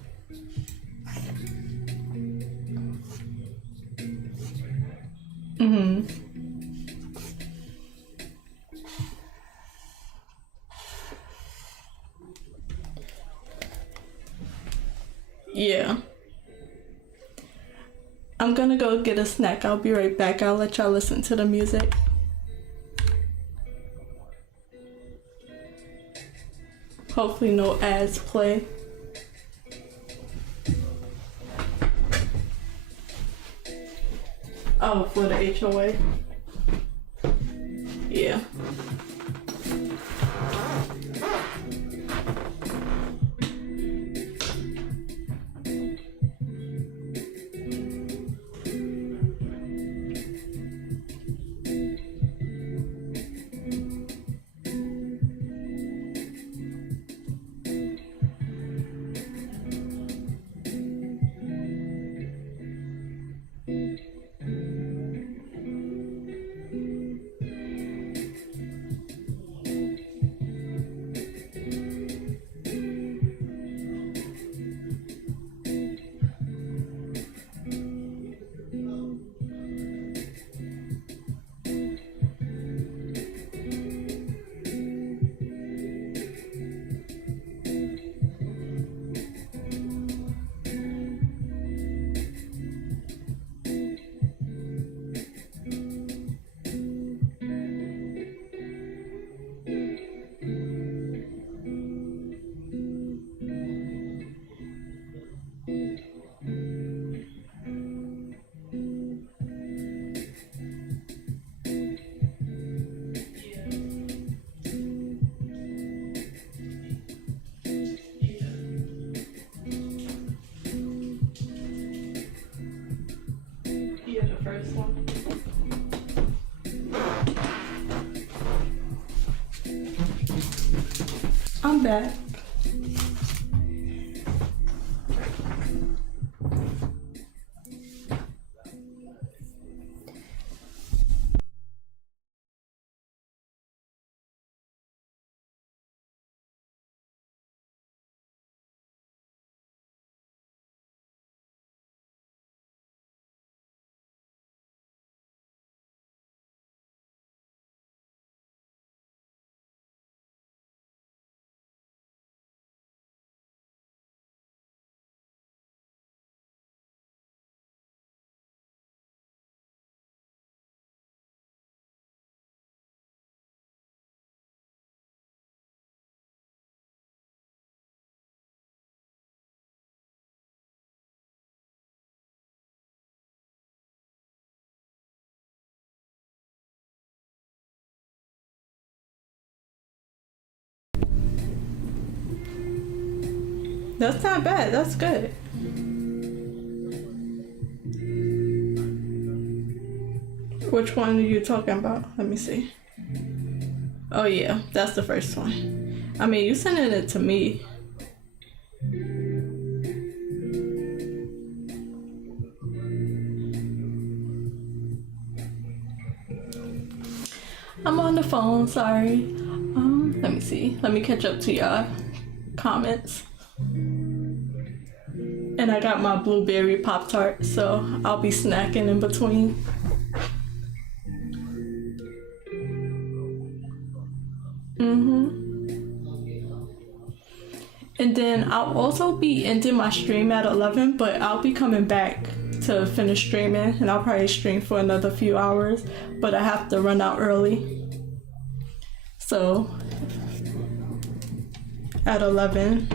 Yeah. I'm gonna go get a snack. I'll be right back. I'll let y'all listen to the music. Hopefully no ads play. Oh, for the HOA? Yeah. I'm back. That's not bad. That's good. Which one are you talking about? Let me see. Oh yeah, that's the first one. I mean, you sending it to me. I'm on the phone, sorry. Let me see. Let me catch up to y'all comments. And I got my blueberry Pop-Tart, so I'll be snacking in between. And then I'll also be ending my stream at 11, but I'll be coming back to finish streaming, and I'll probably stream for another few hours, but I have to run out early. So at 11.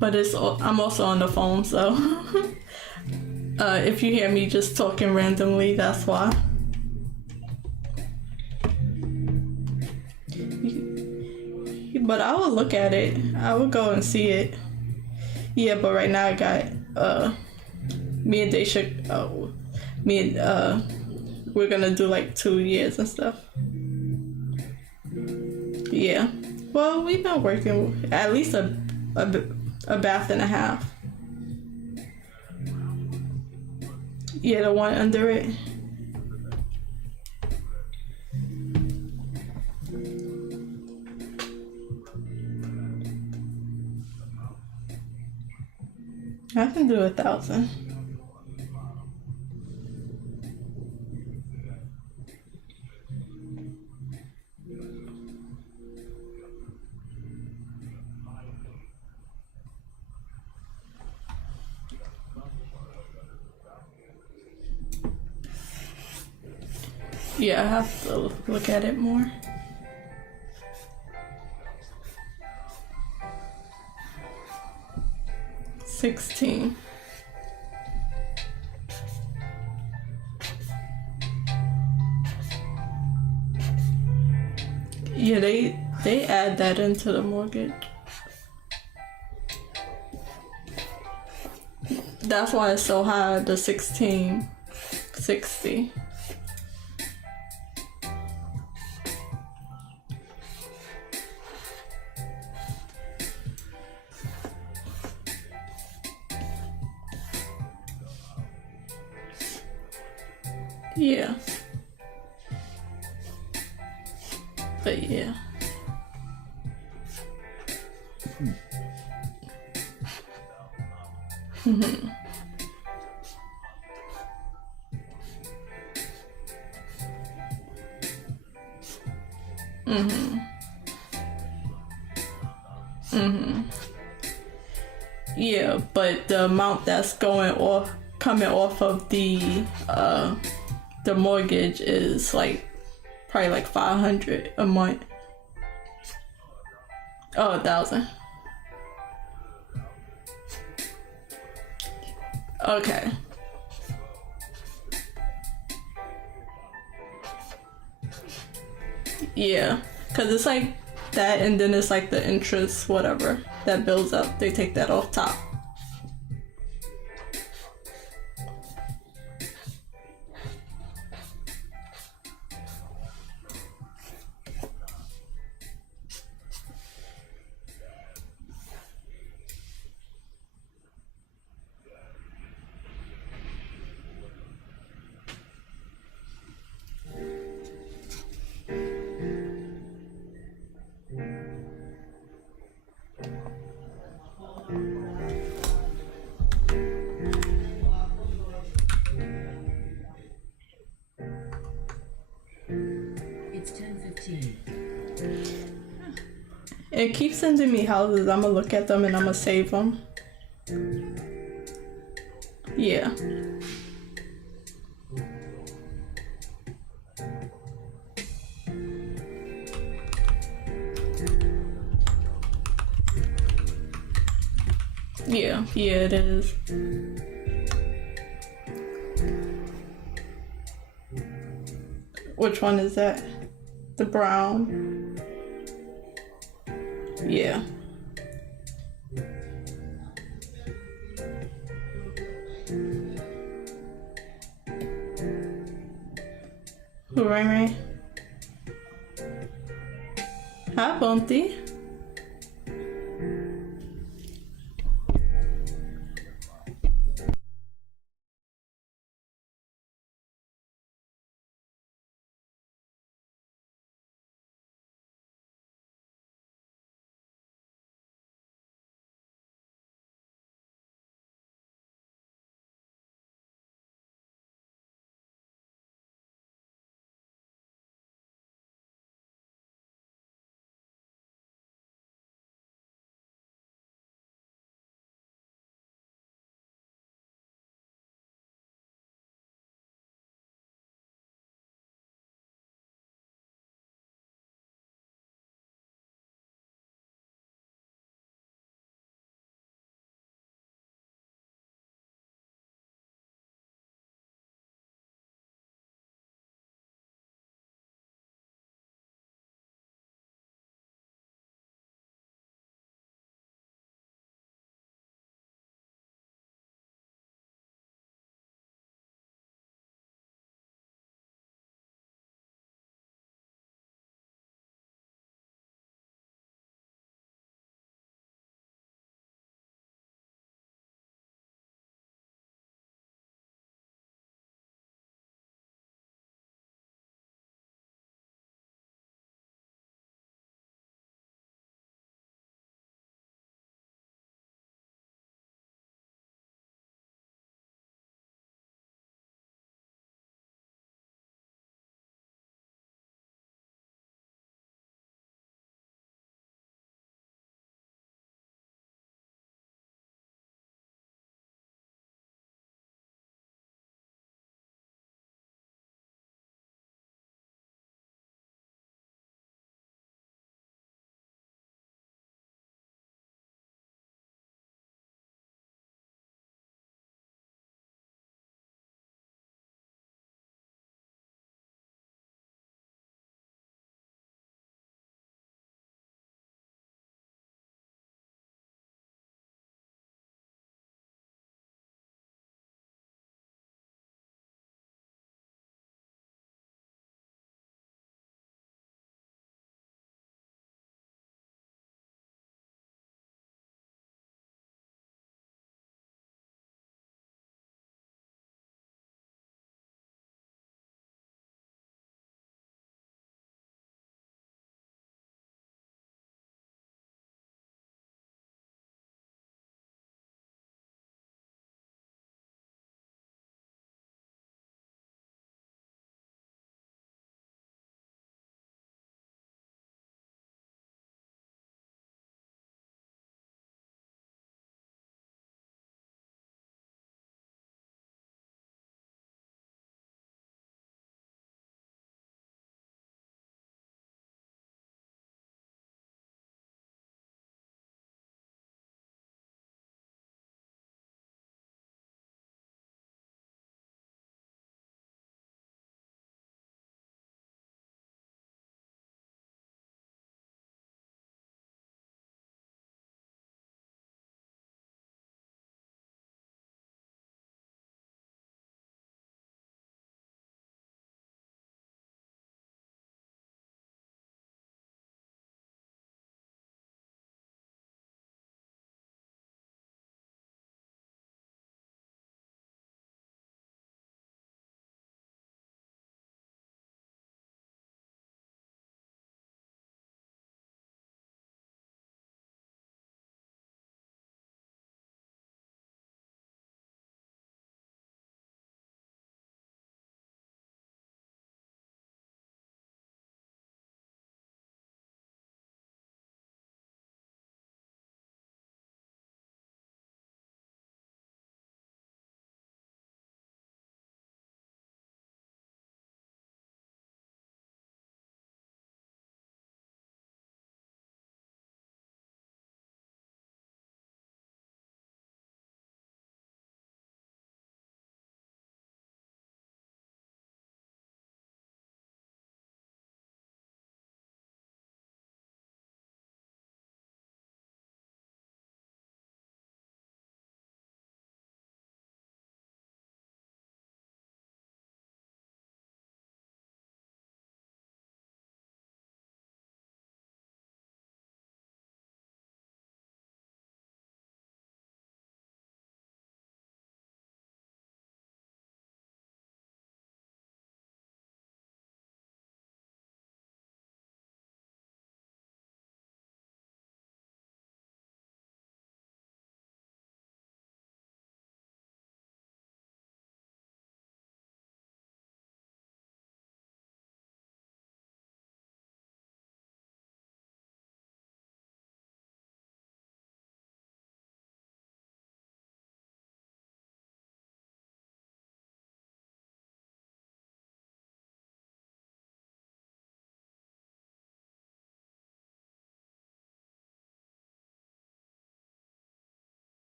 But I'm also on the phone, so if you hear me just talking randomly, that's why. But I will look at it. I will go and see it. Yeah, but right now I got me and Daisha. We're gonna do like 2 years and stuff. Yeah. Well, we've been working at least a bath and a half. Yeah, the one under it. I can do 1,000. Yeah, I have to look at it more. $16. Yeah, they add that into the mortgage. That's why it's so high, the $1,660. Yeah. But yeah. Mhm. Mhm. Mhm. Yeah, but the amount that's coming off of the mortgage is like probably like $500 a month. Oh, 1,000. Okay. Yeah, because it's like that, and then it's like the interest, whatever, that builds up. They take that off top. It's 10:15. It keeps sending me houses. I'm gonna look at them and I'm gonna save them. Yeah. Yeah, it is. Which one is that? The brown? Yeah. Who rang me? Hi, Bumpy.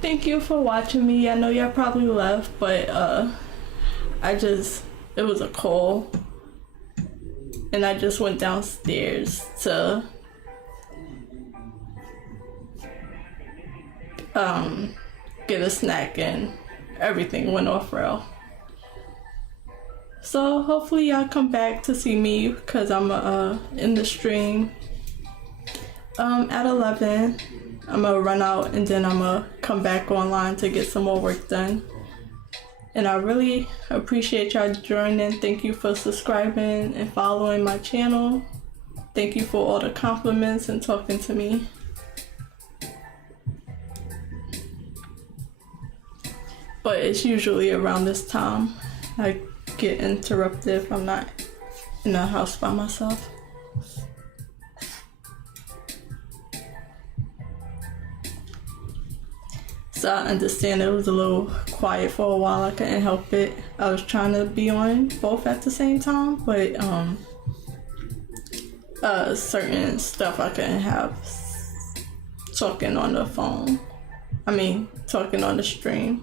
thank you for watching me. I know y'all probably left, but it was a call, and I just went downstairs to get a snack, and everything went off rail. So hopefully y'all come back to see me, because I'm in the stream at 11. I'm gonna run out and then I'm gonna come back online to get some more work done. And I really appreciate y'all joining. Thank you for subscribing and following my channel. Thank you for all the compliments and talking to me. But it's usually around this time I get interrupted if I'm not in the house by myself. So I understand it was a little quiet for a while. I couldn't help it. I was trying to be on both at the same time, but certain stuff I couldn't have talking on the phone. Talking on the stream.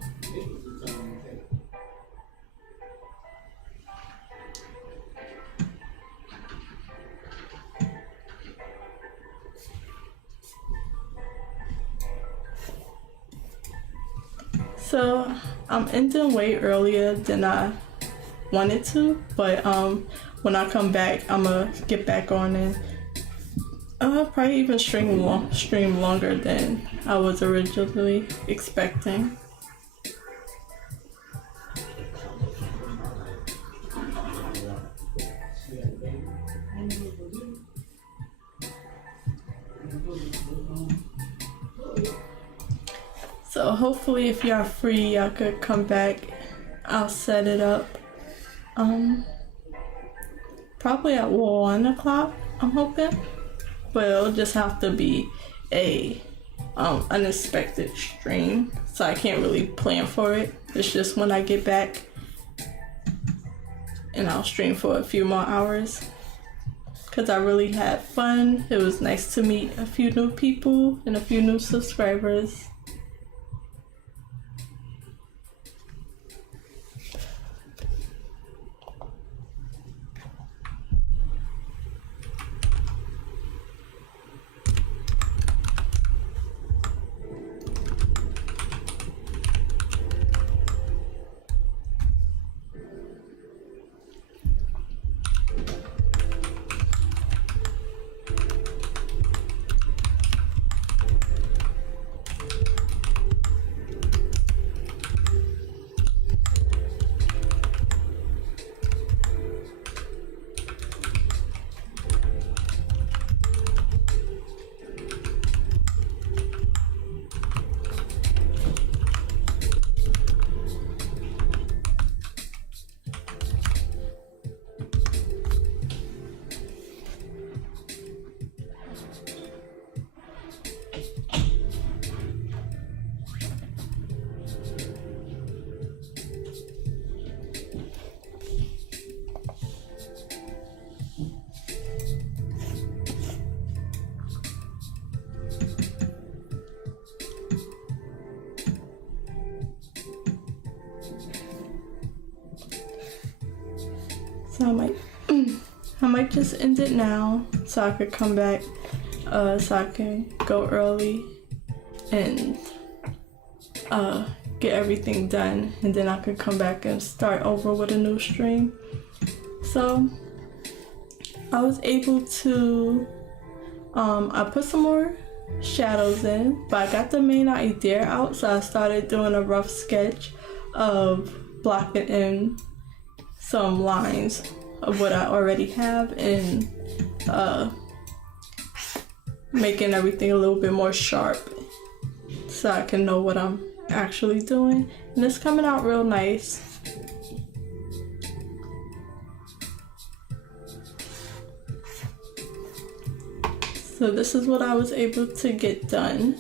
So I'm ending way earlier than I wanted to, but when I come back, I'm gonna get back on and probably even stream longer than I was originally expecting. So hopefully if y'all free, y'all could come back. I'll set it up. Probably at 1 o'clock, I'm hoping. But it'll just have to be a unexpected stream. So I can't really plan for it. It's just when I get back. And I'll stream for a few more hours. Because I really had fun. It was nice to meet a few new people and a few new subscribers. So I might just end it now so I could come back, so I can go early and get everything done, and then I could come back and start over with a new stream. So I was able to I put some more shadows in, but I got the main idea out, so I started doing a rough sketch of blocking in some lines of what I already have and making everything a little bit more sharp so I can know what I'm actually doing, and it's coming out real nice. So this is what I was able to get done,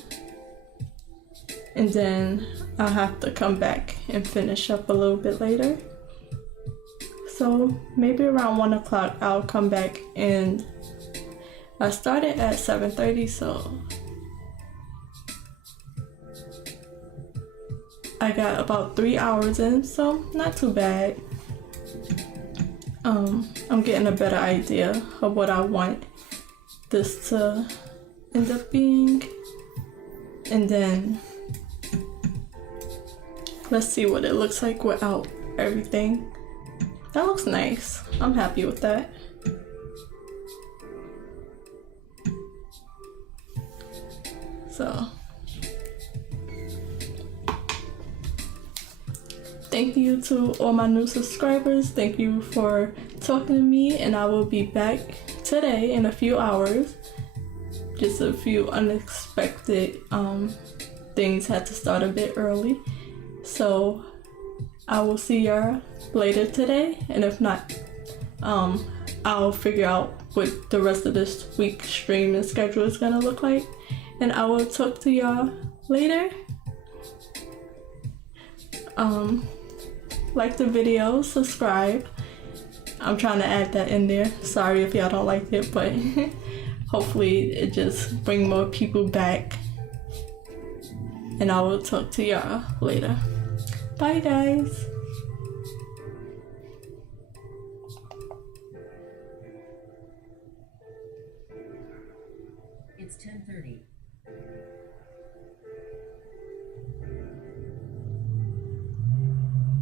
and then I'll have to come back and finish up a little bit later. So maybe around 1 o'clock I'll come back, and I started at 7:30, so I got about 3 hours in, so not too bad. I'm getting a better idea of what I want this to end up being. And then let's see what it looks like without everything. That looks nice. I'm happy with that. So thank you to all my new subscribers. Thank you for talking to me, and I will be back today in a few hours. Just a few unexpected things had to start a bit early. So I will see y'all later today, and if not, I'll figure out what the rest of this week's streaming schedule is gonna look like, and I will talk to y'all later. Like the video, subscribe. I'm trying to add that in there. Sorry if y'all don't like it, but hopefully it just bring more people back. And I will talk to y'all later. Bye guys. It's 10:30.